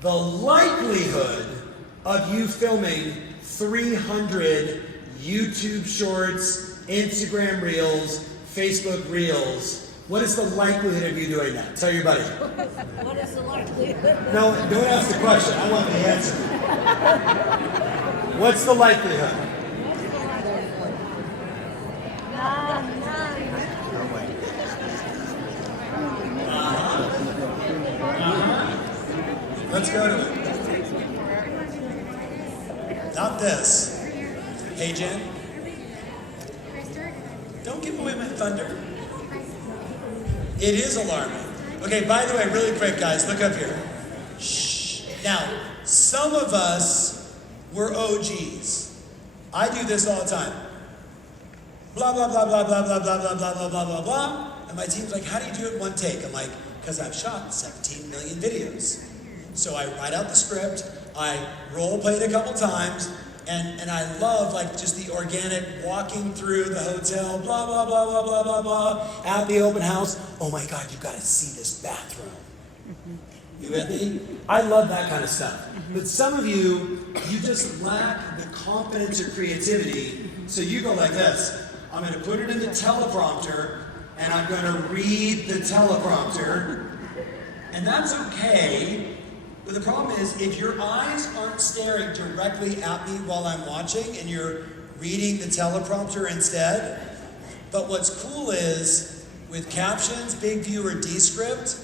the likelihood of you filming 300 YouTube Shorts, Instagram Reels, Facebook Reels. What is the likelihood of you doing that? Tell your buddy. What is the likelihood? No, don't ask the question. I want the answer. What's the likelihood? Let's go to it. Not this. Hey, Jen. Don't give away my thunder. It is alarming. Okay, by the way, really quick, guys, look up here. Shh. Now, some of us were OGs. I do this all the time. Blah, blah, blah, blah, blah, blah, blah, blah, blah, blah, blah, blah, blah. And my team's like, how do you do it in one take? I'm like, because I've shot 17 million videos. So I write out the script, I role play it a couple times, and I love like just the organic walking through the hotel, blah, blah, blah, blah, blah, blah, blah, at the open house. Oh my God, you've got to see this bathroom. You with me? I love that kind of stuff. But some of you just lack the confidence or creativity, so you go like this. I'm going to put it in the teleprompter, and I'm going to read the teleprompter, and that's okay. But the problem is, if your eyes aren't staring directly at me while I'm watching and you're reading the teleprompter instead, but what's cool is, with captions, big view, or descript,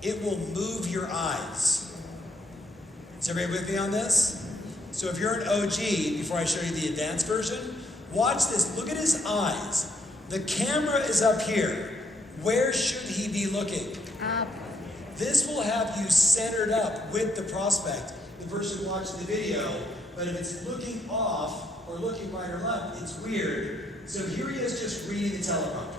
it will move your eyes. Is everybody with me on this? So if you're an OG, before I show you the advanced version, watch this. Look at his eyes. The camera is up here. Where should he be looking? Up. This will have you centered up with the prospect, the person watching the video, but if it's looking off or looking right or left, it's weird. So here he is just reading the teleprompter.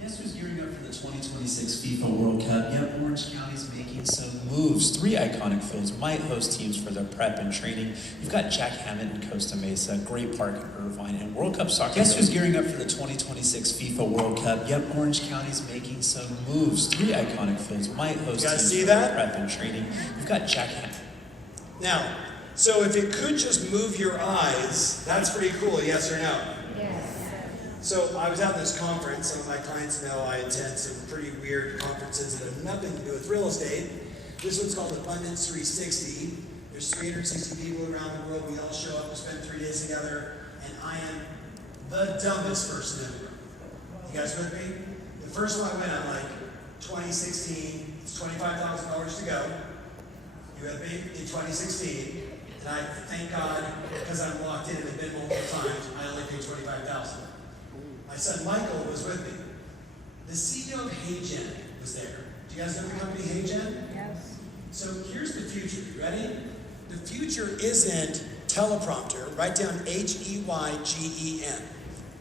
Guess who's gearing up for the 2026 FIFA World Cup? Yep, Orange County's making some moves. 3 iconic fields might host teams for their prep and training. You've got Jack Hammond in Costa Mesa, Great Park in Irvine, and World Cup soccer. Guess who's gearing up for the 2026 FIFA World Cup? Yep, Orange County's making some moves. 3 iconic fields might host teams for their prep and training. You've got Jack Hammond. Now, so if it could just move your eyes, that's pretty cool, yes or no? So I was at this conference. Some of my clients know I attend some pretty weird conferences that have nothing to do with real estate. This one's called Abundance 360. There's 360 people around the world. We all show up, we spend 3 days together, and I am the dumbest person in the room. You guys with me? The first one I went, I'm like, 2016, it's $25,000 to go. You with me? In 2016. And I thank God, because I'm locked in and have been multiple times, I only paid $25,000. My son Michael was with me. The CEO of HeyGen was there. Do you guys know the company HeyGen? Yes. So here's the future. You ready? The future isn't teleprompter. Write down H-E-Y-G-E-N.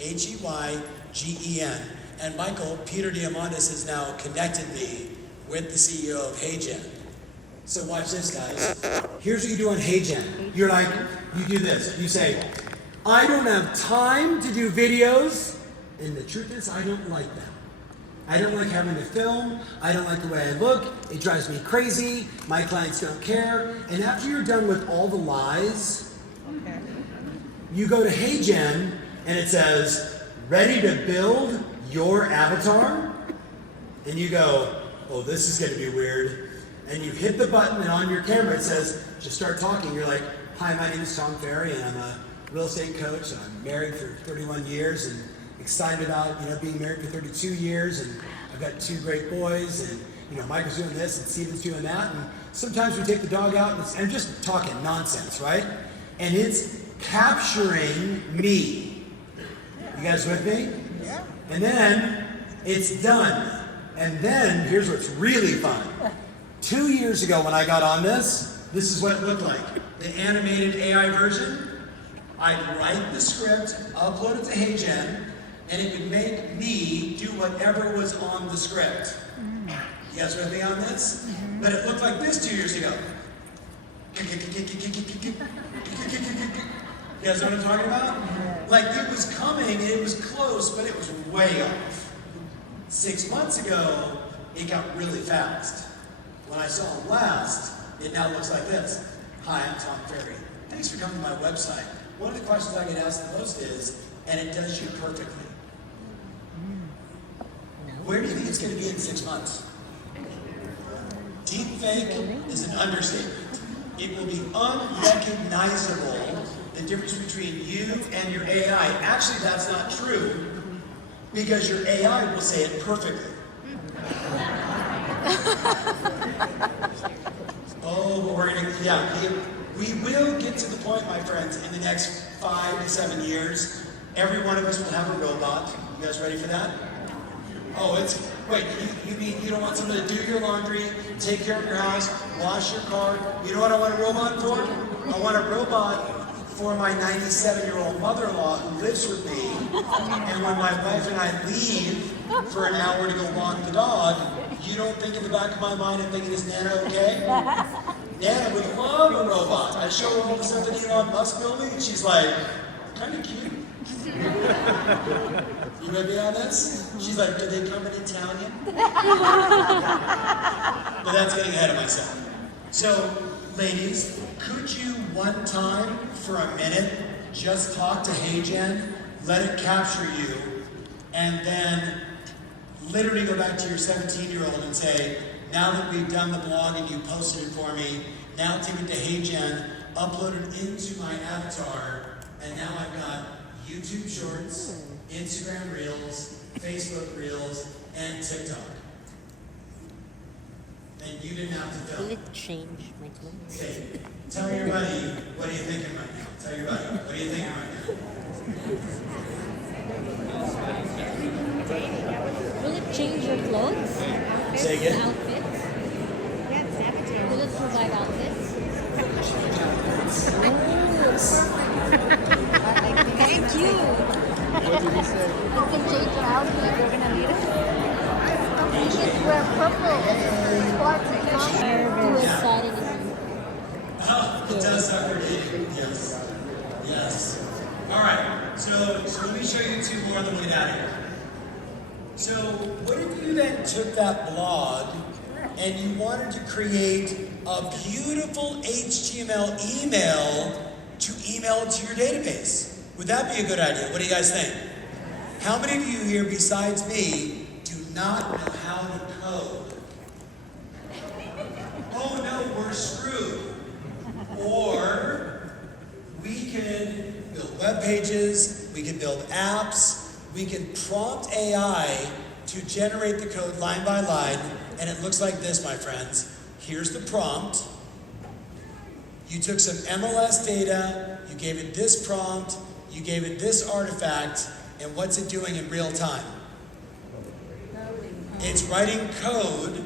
H-E-Y-G-E-N. And Michael, Peter Diamandis, has now connected me with the CEO of HeyGen. So watch this, guys. Here's what you do on HeyGen. You're like, you do this. You say, I don't have time to do videos. And the truth is, I don't like them. I don't like having to film. I don't like the way I look. It drives me crazy. My clients don't care. And after you're done with all the lies, you go to HeyGen and it says, ready to build your avatar? And you go, oh, this is gonna be weird. And you hit the button and on your camera it says, just start talking. You're like, hi, my name is Tom Ferry and I'm a real estate coach and I'm married for 31 years and excited about, being married for 32 years and I've got 2 great boys and, Michael's doing this and Steven's doing that. And sometimes we take the dog out and I'm just talking nonsense, right? And it's capturing me. You guys with me? Yeah. And then it's done. And then here's what's really fun. 2 years ago when I got on this is what it looked like. The animated AI version, I'd write the script, upload it to HeyGen, and it would make me do whatever was on the script. You guys with me on this? But it looked like this 2 years ago. You guys know what I'm talking about? Like it was coming, it was close, but it was way off. 6 months ago, it got really fast. When I saw him last, it now looks like this. Hi, I'm Tom Ferry. Thanks for coming to my website. One of the questions I get asked the most is, and it does you perfectly. Where do you think it's going to be in 6 months? Deepfake is an understatement. It will be unrecognizable, the difference between you and your AI. Actually, that's not true, because your AI will say it perfectly. Oh, but we will get to the point, my friends, in the next 5 to 7 years, every one of us will have a robot. You guys ready for that? Oh, wait, you mean you don't want someone to do your laundry, take care of your house, wash your car? You know what I want a robot for? I want a robot for my 97-year-old mother-in-law who lives with me, and when my wife and I leave for an hour to go walk the dog, you don't think in the back of my mind I'm thinking, is Nana okay? Nana would love a robot. I show her all the stuff that Elon Musk building, and she's like, kind of cute. You with me on this? She's like, do they come in Italian? But that's getting ahead of myself. So, ladies, could you one time, for a minute, just talk to HeyGen, let it capture you, and then literally go back to your 17-year-old and say, now that we've done the blog and you posted it for me, now take it to HeyGen, upload it into my avatar, and now I've got YouTube Shorts, Instagram Reels, Facebook Reels, and TikTok. And you didn't have to film. Will it change my clothes? Okay, tell your buddy, what are you thinking right now? Tell your buddy, what are you thinking right now? Will it change your clothes? Say again? Outfits? Will it provide outfits? Thank you. What did he say? You can change your outfit. You're gonna need it. You can wear purple. Too excited. Oh, it does sound pretty. Yes. Yes. All right. So let me show you 2 more on the way down here. So what if you then took that blog and you wanted to create a beautiful HTML email to email it to your database? Would that be a good idea? What do you guys think? How many of you here besides me do not know how to code? Oh no, we're screwed. Or we could build web pages, we could build apps, we could prompt AI to generate the code line by line, and it looks like this, my friends. Here's the prompt. You took some MLS data, you gave it this prompt, you gave it this artifact, and what's it doing in real time? It's writing code,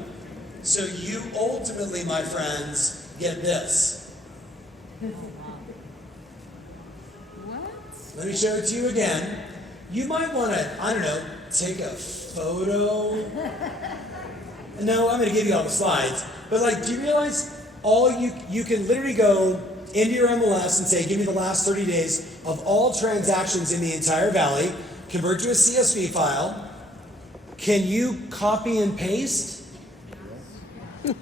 so you ultimately, my friends, get this. Let me show it to you again. You might want to, I don't know, take a photo. No, I'm going to give you all the slides. But like, do you realize you can literally go into your MLS and say, give me the last 30 days of all transactions in the entire valley, convert to a CSV file. Can you copy and paste?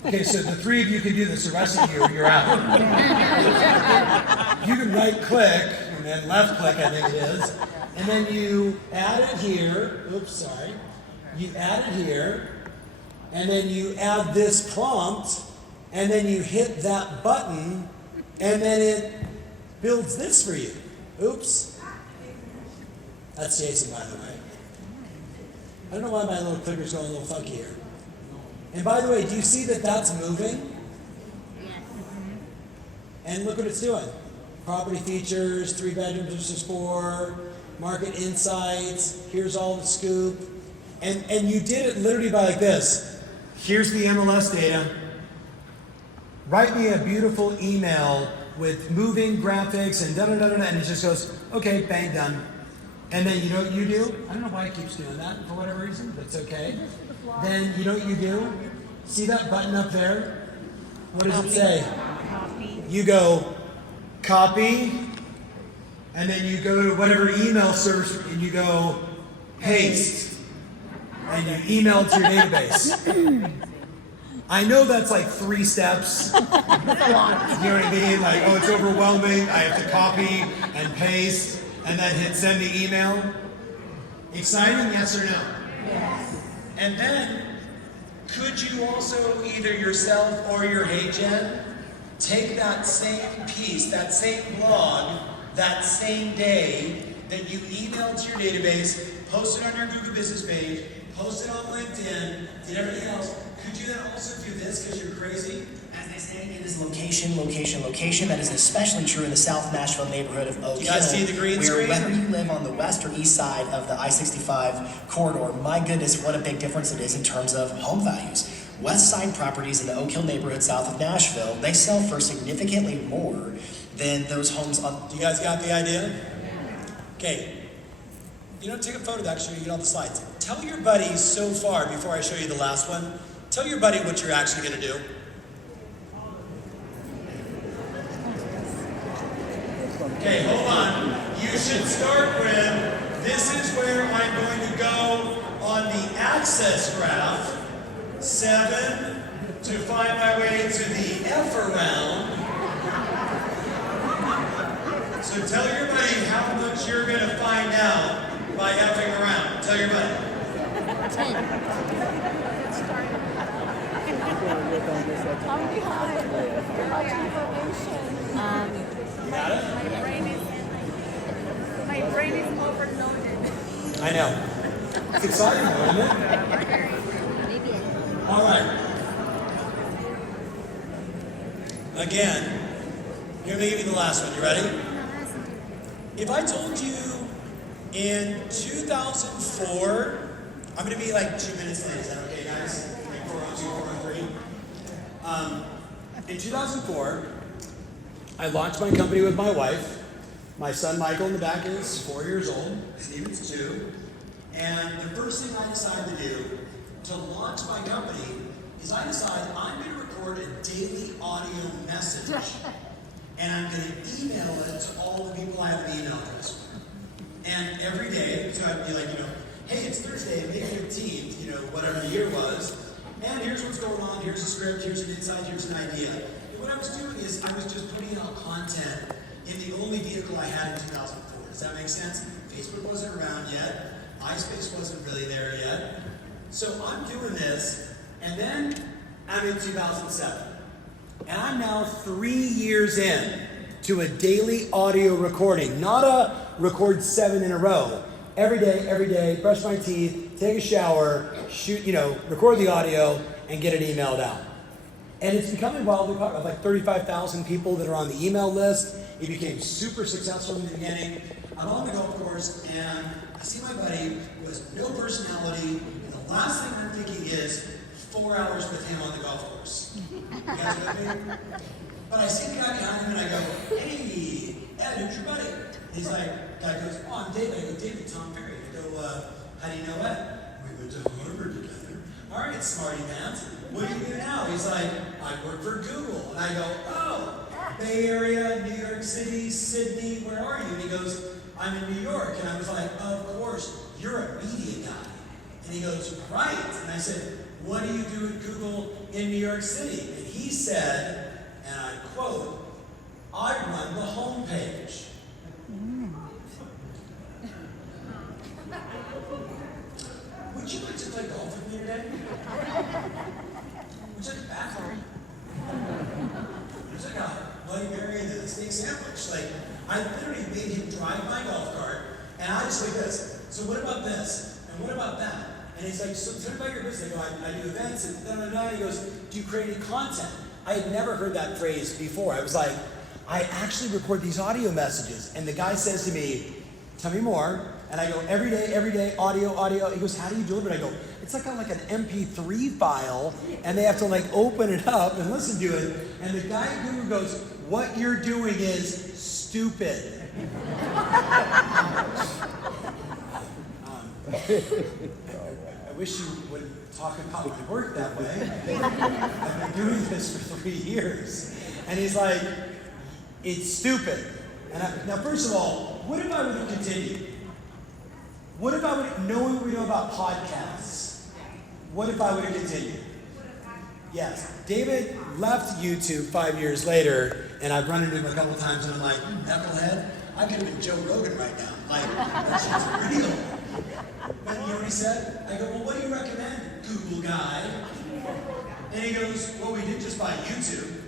Okay, so the 3 of you can do this, the rest of you're out. You can right click, and then left click, I think it is, and then you add it here, oops, sorry. You add it here, and then you add this prompt, and then you hit that button, and then it builds this for you. Oops. That's Jason, by the way. I don't know why my little clicker's going a little funky here. And by the way, do you see that that's moving? And look what it's doing. Property features, 3 bedrooms versus 4, market insights, here's all the scoop. And you did it literally by like this. Here's the MLS data. Write me a beautiful email with moving graphics and da-da-da-da-da, and it just goes, okay, bang, done. And then you know what you do? I don't know why it keeps doing that for whatever reason, but it's okay. Then you know what you do? See that button up there? What does it say? You go copy, and then you go to whatever email service, and you go paste, and you email it to your database. I know that's like 3 steps. You know what I mean? Like, oh, it's overwhelming. I have to copy and paste, and then hit send the email. Exciting, yes or no? Yes. And then, could you also either yourself or your HN take that same piece, that same blog, that same day that you emailed to your database, post it on your Google Business page, post it on LinkedIn, did everything else? Could you then also do this because you're crazy? As they say, it is location, location, location. That is especially true in the South Nashville neighborhood of Oak Hill. You guys see the green where screen? Whether you live on the west or east side of the I-65 corridor, my goodness, what a big difference it is in terms of home values. West side properties in the Oak Hill neighborhood south of Nashville, they sell for significantly more than those homes on... You guys got the idea? Okay. You know, take a photo of that so you get all the slides. Tell your buddies so far, before I show you the last one, tell your buddy what you're actually going to do. Okay, hold on. You should start with, this is where I'm going to go on the access graph, 7 to find my way to the F around. So tell your buddy how much you're going to find out by F'ing around. Tell your buddy. 10. I'm behind. You got it? My brain is overloaded. I know. It's exciting, isn't it? All right. Again, here, let me give you the last one. You ready? If I told you in 2004, I'm going to be like 2 minutes late. Is that okay, guys? Like 402, 403. In 2004, I launched my company with my wife. My son Michael in the back is 4 years old. Steven's 2. And the first thing I decided to do to launch my company is I decided I'm going to record a daily audio message. And I'm going to email it to all the people I have an email address for. And every day, so I'd be like, hey, it's Thursday, May 15th, whatever the year was. And here's what's going on, here's a script, here's an insight, here's an idea. And what I was doing is I was just putting out content in the only vehicle I had in 2004. Does that make sense? Facebook wasn't around yet. MySpace wasn't really there yet. So I'm doing this, and then I'm in 2007. And I'm now 3 years in to a daily audio recording, not a record 7 in a row. Every day, brush my teeth, take a shower, shoot, record the audio, and get it emailed out. And it's becoming wildly popular. I have like 35,000 people that are on the email list. It became super successful in the beginning. I'm on the golf course, and I see my buddy who has no personality, and the last thing I'm thinking is 4 hours with him on the golf course. You guys with me? But I see the guy behind him, and I go, hey, Ed, who's your buddy? And he's like, guy goes, oh, I'm David. I go, David, Tom Ferry. I go, how do you know Ed? We went to Harvard together. All right, smarty pants. What do you do now? He's like, I work for Google. And I go, oh, Bay Area, New York City, Sydney, where are you? And he goes, I'm in New York. And I was like, of course, you're a media guy. And he goes, right. And I said, what do you do at Google in New York City? And he said, and I quote, I run the homepage. Would you like to play play golf with me today? Would you like a bathroom? Would you like a Bloody Mary and a steak sandwich? Like, I literally made him drive my golf cart, and I just like this. So what about this? And what about that? And he's like, so tell me about your business. I go, I do events, and da-da-da. He goes, do you create any content? I had never heard that phrase before. I was like, I actually record these audio messages. And the guy says to me, tell me more. And I go, every day, audio. He goes, how do you deliver it? I go, it's like an MP3 file, and they have to like open it up and listen to it. And the guy at Google goes, what you're doing is stupid. I wish you would talk about my work that way. I've been doing this for 3 years. And he's like, it's stupid. And now, first of all, what if I were to continue? What if I would, knowing what we know about podcasts, what if I would have continued? Yes. David left YouTube 5 years later, and I've run into him a couple times, and I'm like, knucklehead, I could have been Joe Rogan right now. Like, that shit's real. But you know what he said? I go, well, what do you recommend, Google guy? And he goes, well, we did just buy YouTube.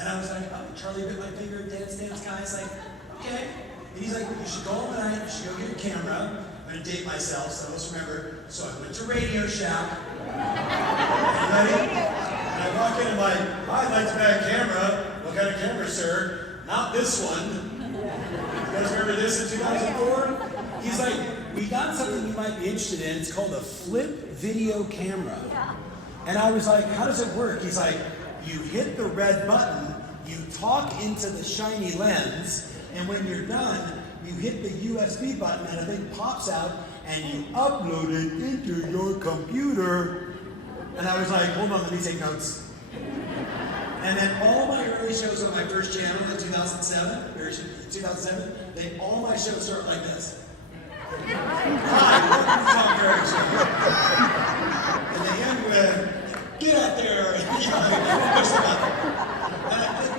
And I was like, oh, Charlie bit my finger, dance guy. He's like, okay. And he's like, you should go home tonight, you should go get a camera. I'm going to date myself, so let's remember. So I went to Radio Shack. Ready? And I walk in and I'm like, I'd like to buy a camera. What kind of camera, sir? Not this one. You guys remember this in 2004? He's like, we got something you might be interested in. It's called a flip video camera. And I was like, how does it work? He's like, you hit the red button, you talk into the shiny lens, and when you're done, you hit the USB button and a thing pops out, and you upload it into your computer. And I was like, hold on, let me take notes. And then all my early shows on my first channel in 2007, all my shows start like this. Hi, welcome to Tom Ferry Show. And they end with, get out there. And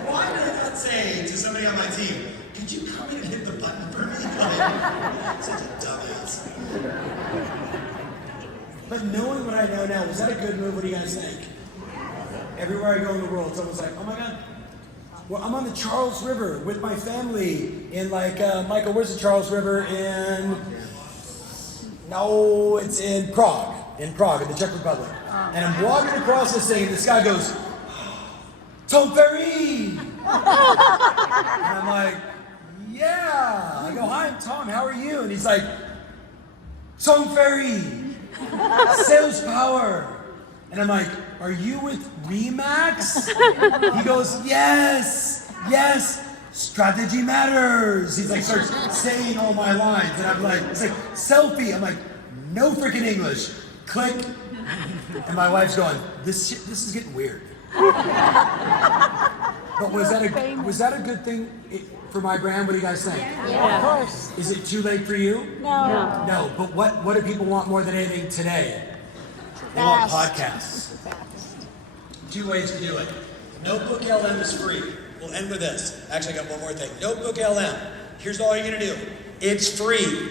why did I not say to somebody on my team, could you come in and hit the button for me? Like, such a dumbass. But knowing what I know now, was that a good move? What do you guys think? Everywhere I go in the world, someone's like, oh my God. Well, I'm on the Charles River with my family in Michael, where's the Charles River in? No, it's in Prague, in the Czech Republic. And I'm walking across this thing, and this guy goes, Tom Ferry! And I'm like, yeah. I go, hi, I'm Tom, how are you? And he's like, Tom Ferry, sales power. And I'm like, are you with Remax? He goes, yes, strategy matters. He's like, starts saying all my lines. And I'm like, it's like, selfie. I'm like, no freaking English. Click. And my wife's going, this is getting weird. But was that a good thing for my brand? What do you guys think? Yeah. Of course. Is it too late for you? No. No, but what do people want more than anything today? They want podcasts. 2 ways to do it. Notebook LM is free. We'll end with this. Actually, I got one more thing. Notebook LM. Here's all you're gonna do. It's free.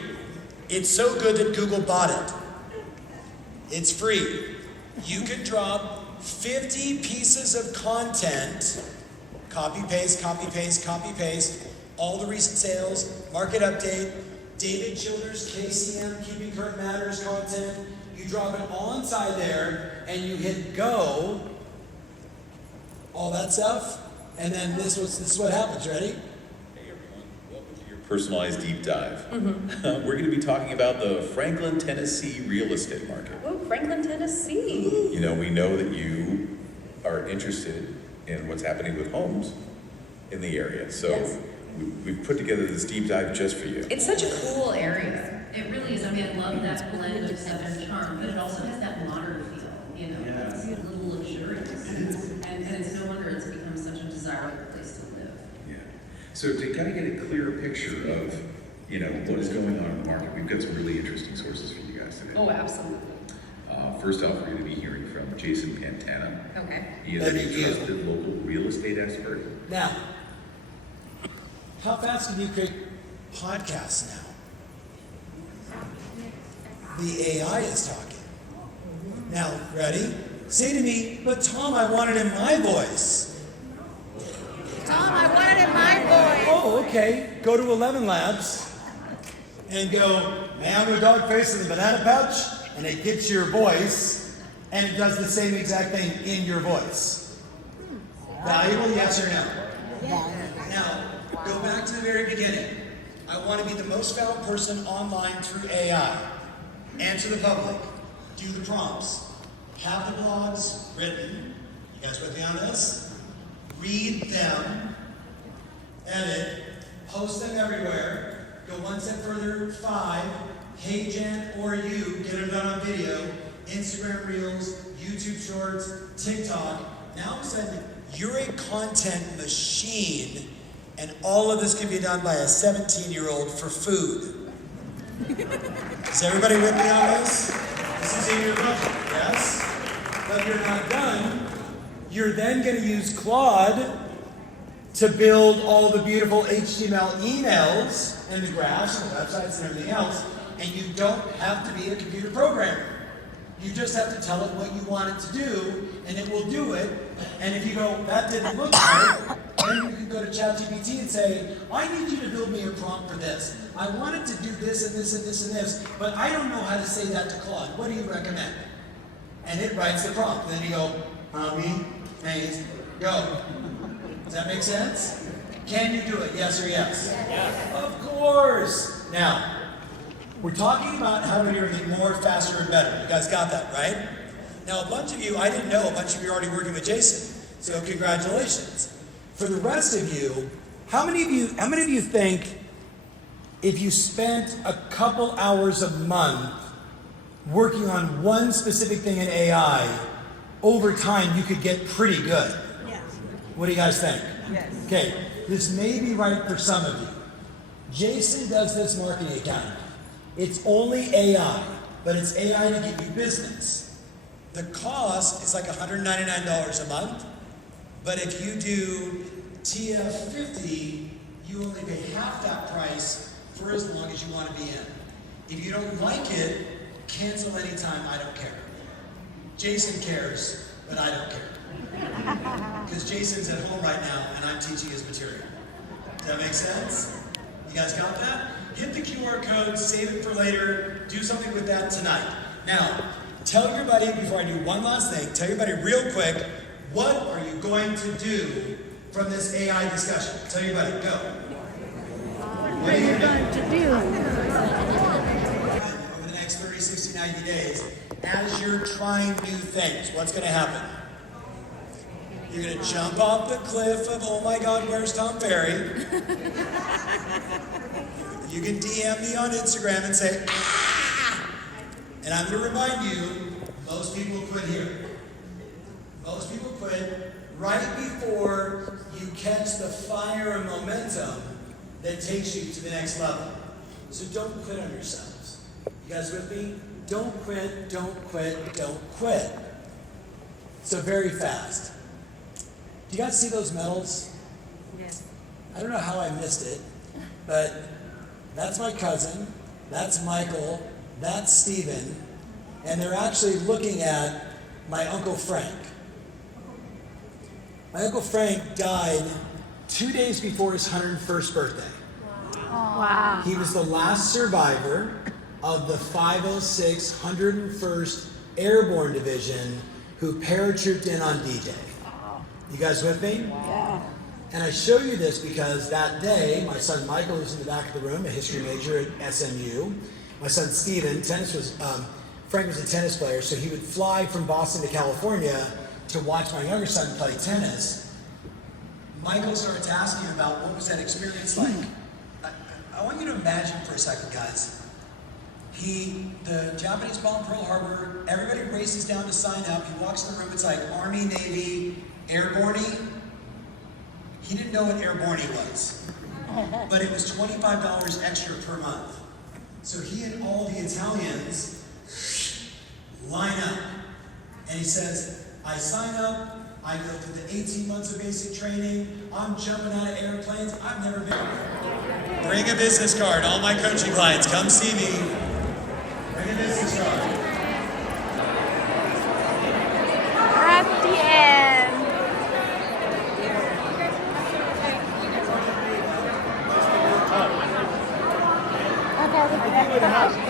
It's so good that Google bought it. It's free. You can drop 50 pieces of content, copy, paste, all the recent sales, market update, David Childers, KCM, Keeping Current Matters content. You drop it all inside there, and you hit go, all that stuff, and then this is what happens. Ready? Hey everyone, welcome to your personalized deep dive. We're going to be talking about the Franklin, Tennessee real estate market. Oh, Franklin, Tennessee. You know, we know that you are interested in what's happening with homes in the area, so Yes. we've put together this deep dive just for you. It's such a cool area. It really is. I mean, I love that blend of Southern charm, but it also has that modern feel. You know, it's a little luxurious, and it's no wonder it's become such a desirable place to live. Yeah. So to kind of get a clearer picture of, you know, what is going on in the market, we've got some really interesting sources for you guys today. Oh, absolutely. First off, we're going to be hearing from Jason Pantana. Okay. He is a trusted local real estate expert. Now, how fast can you create podcasts now? the AI is talking. Now, ready? Say to me, but Tom, I want it in my voice. Tom, I want it in my voice. Oh, okay. Go to 11 Labs and go, may I have a dog face in the banana pouch? And it gets your voice, and it does the same exact thing in your voice. Valuable, yes or no? Yes. Now, go back to the very beginning. I want to be the most found person online through AI. Answer the public. Do the prompts. Have the blogs written. You guys with me on this? Read them. Edit. Post them everywhere. Go one step further. 5. Hey Jen or you, get it done on video. Instagram Reels, YouTube Shorts, TikTok. Now all of a sudden, you're a content machine, and all of this can be done by a 17-year-old for food. Is everybody with me on this? This is in your budget, yes? But if you're not done, you're then going to use Claude to build all the beautiful HTML emails and the graphs and the websites and everything else, and you don't have to be a computer programmer. You just have to tell it what you want it to do, and it will do it. And if you go, that didn't look right, then you can go to ChatGPT and say, I need you to build me a prompt for this. I want it to do this and this and this and this, but I don't know how to say that to Claude. What do you recommend? And it writes the prompt. Then you go, maze, go. Does that make sense? Can you do it? Yes or yes? Yes. Of course. Now, we're talking about how to do everything more, faster, and better. You guys got that, right? Now, a bunch of you, I didn't know, a bunch of you are already working with Jason. So congratulations. For the rest of you, how many of you think if you spent a couple hours a month working on one specific thing in AI, over time you could get pretty good? Yes. What do you guys think? Yes. Okay, this may be right for some of you. Jason does this marketing academy. It's only AI, but it's AI to get you business. The cost is like $199 a month, but if you do TF50, you only pay half that price for as long as you want to be in. If you don't like it, cancel anytime, I don't care. Jason cares, but I don't care. Because Jason's at home right now and I'm teaching his material. Does that make sense? You guys got that? Hit the QR code, save it for later, do something with that tonight. Now, tell everybody, before I do one last thing, tell everybody real quick, what are you going to do from this AI discussion? Tell everybody, go. What are you going to do? Over the next 30, 60, 90 days, as you're trying new things, what's going to happen? You're going to jump off the cliff of, oh my God, where's Tom Ferry? You can DM me on Instagram and say, ah! And I'm going to remind you, most people quit here. Most people quit right before you catch the fire and momentum that takes you to the next level. So don't quit on yourselves. You guys with me? Don't quit, don't quit, don't quit. So very fast. Do you guys see those medals? Yes. I don't know how I missed it, but that's my cousin, that's Michael, that's Stephen, and they're actually looking at my Uncle Frank. My Uncle Frank died 2 days before his 101st birthday. Wow. He was the last survivor of the 506 101st Airborne Division who paratrooped in on D-Day. You guys with me? Yeah. And I show you this because that day, my son Michael, who's in the back of the room, a history major at SMU, my son Stephen, Frank was a tennis player, so he would fly from Boston to California to watch my younger son play tennis. Michael starts asking about what was that experience like. I want you to imagine for a second, guys. The Japanese bombed Pearl Harbor, everybody races down to sign up. He walks in the room, it's like Army, Navy, Airborne. He didn't know what Airborne was, but it was $25 extra per month. So he and all the Italians line up, and he says, I sign up, I go through the 18 months of basic training, I'm jumping out of airplanes, I've never been. Bring a business card, all my coaching clients, come see me. Bring it is a charge. At the end. Okay,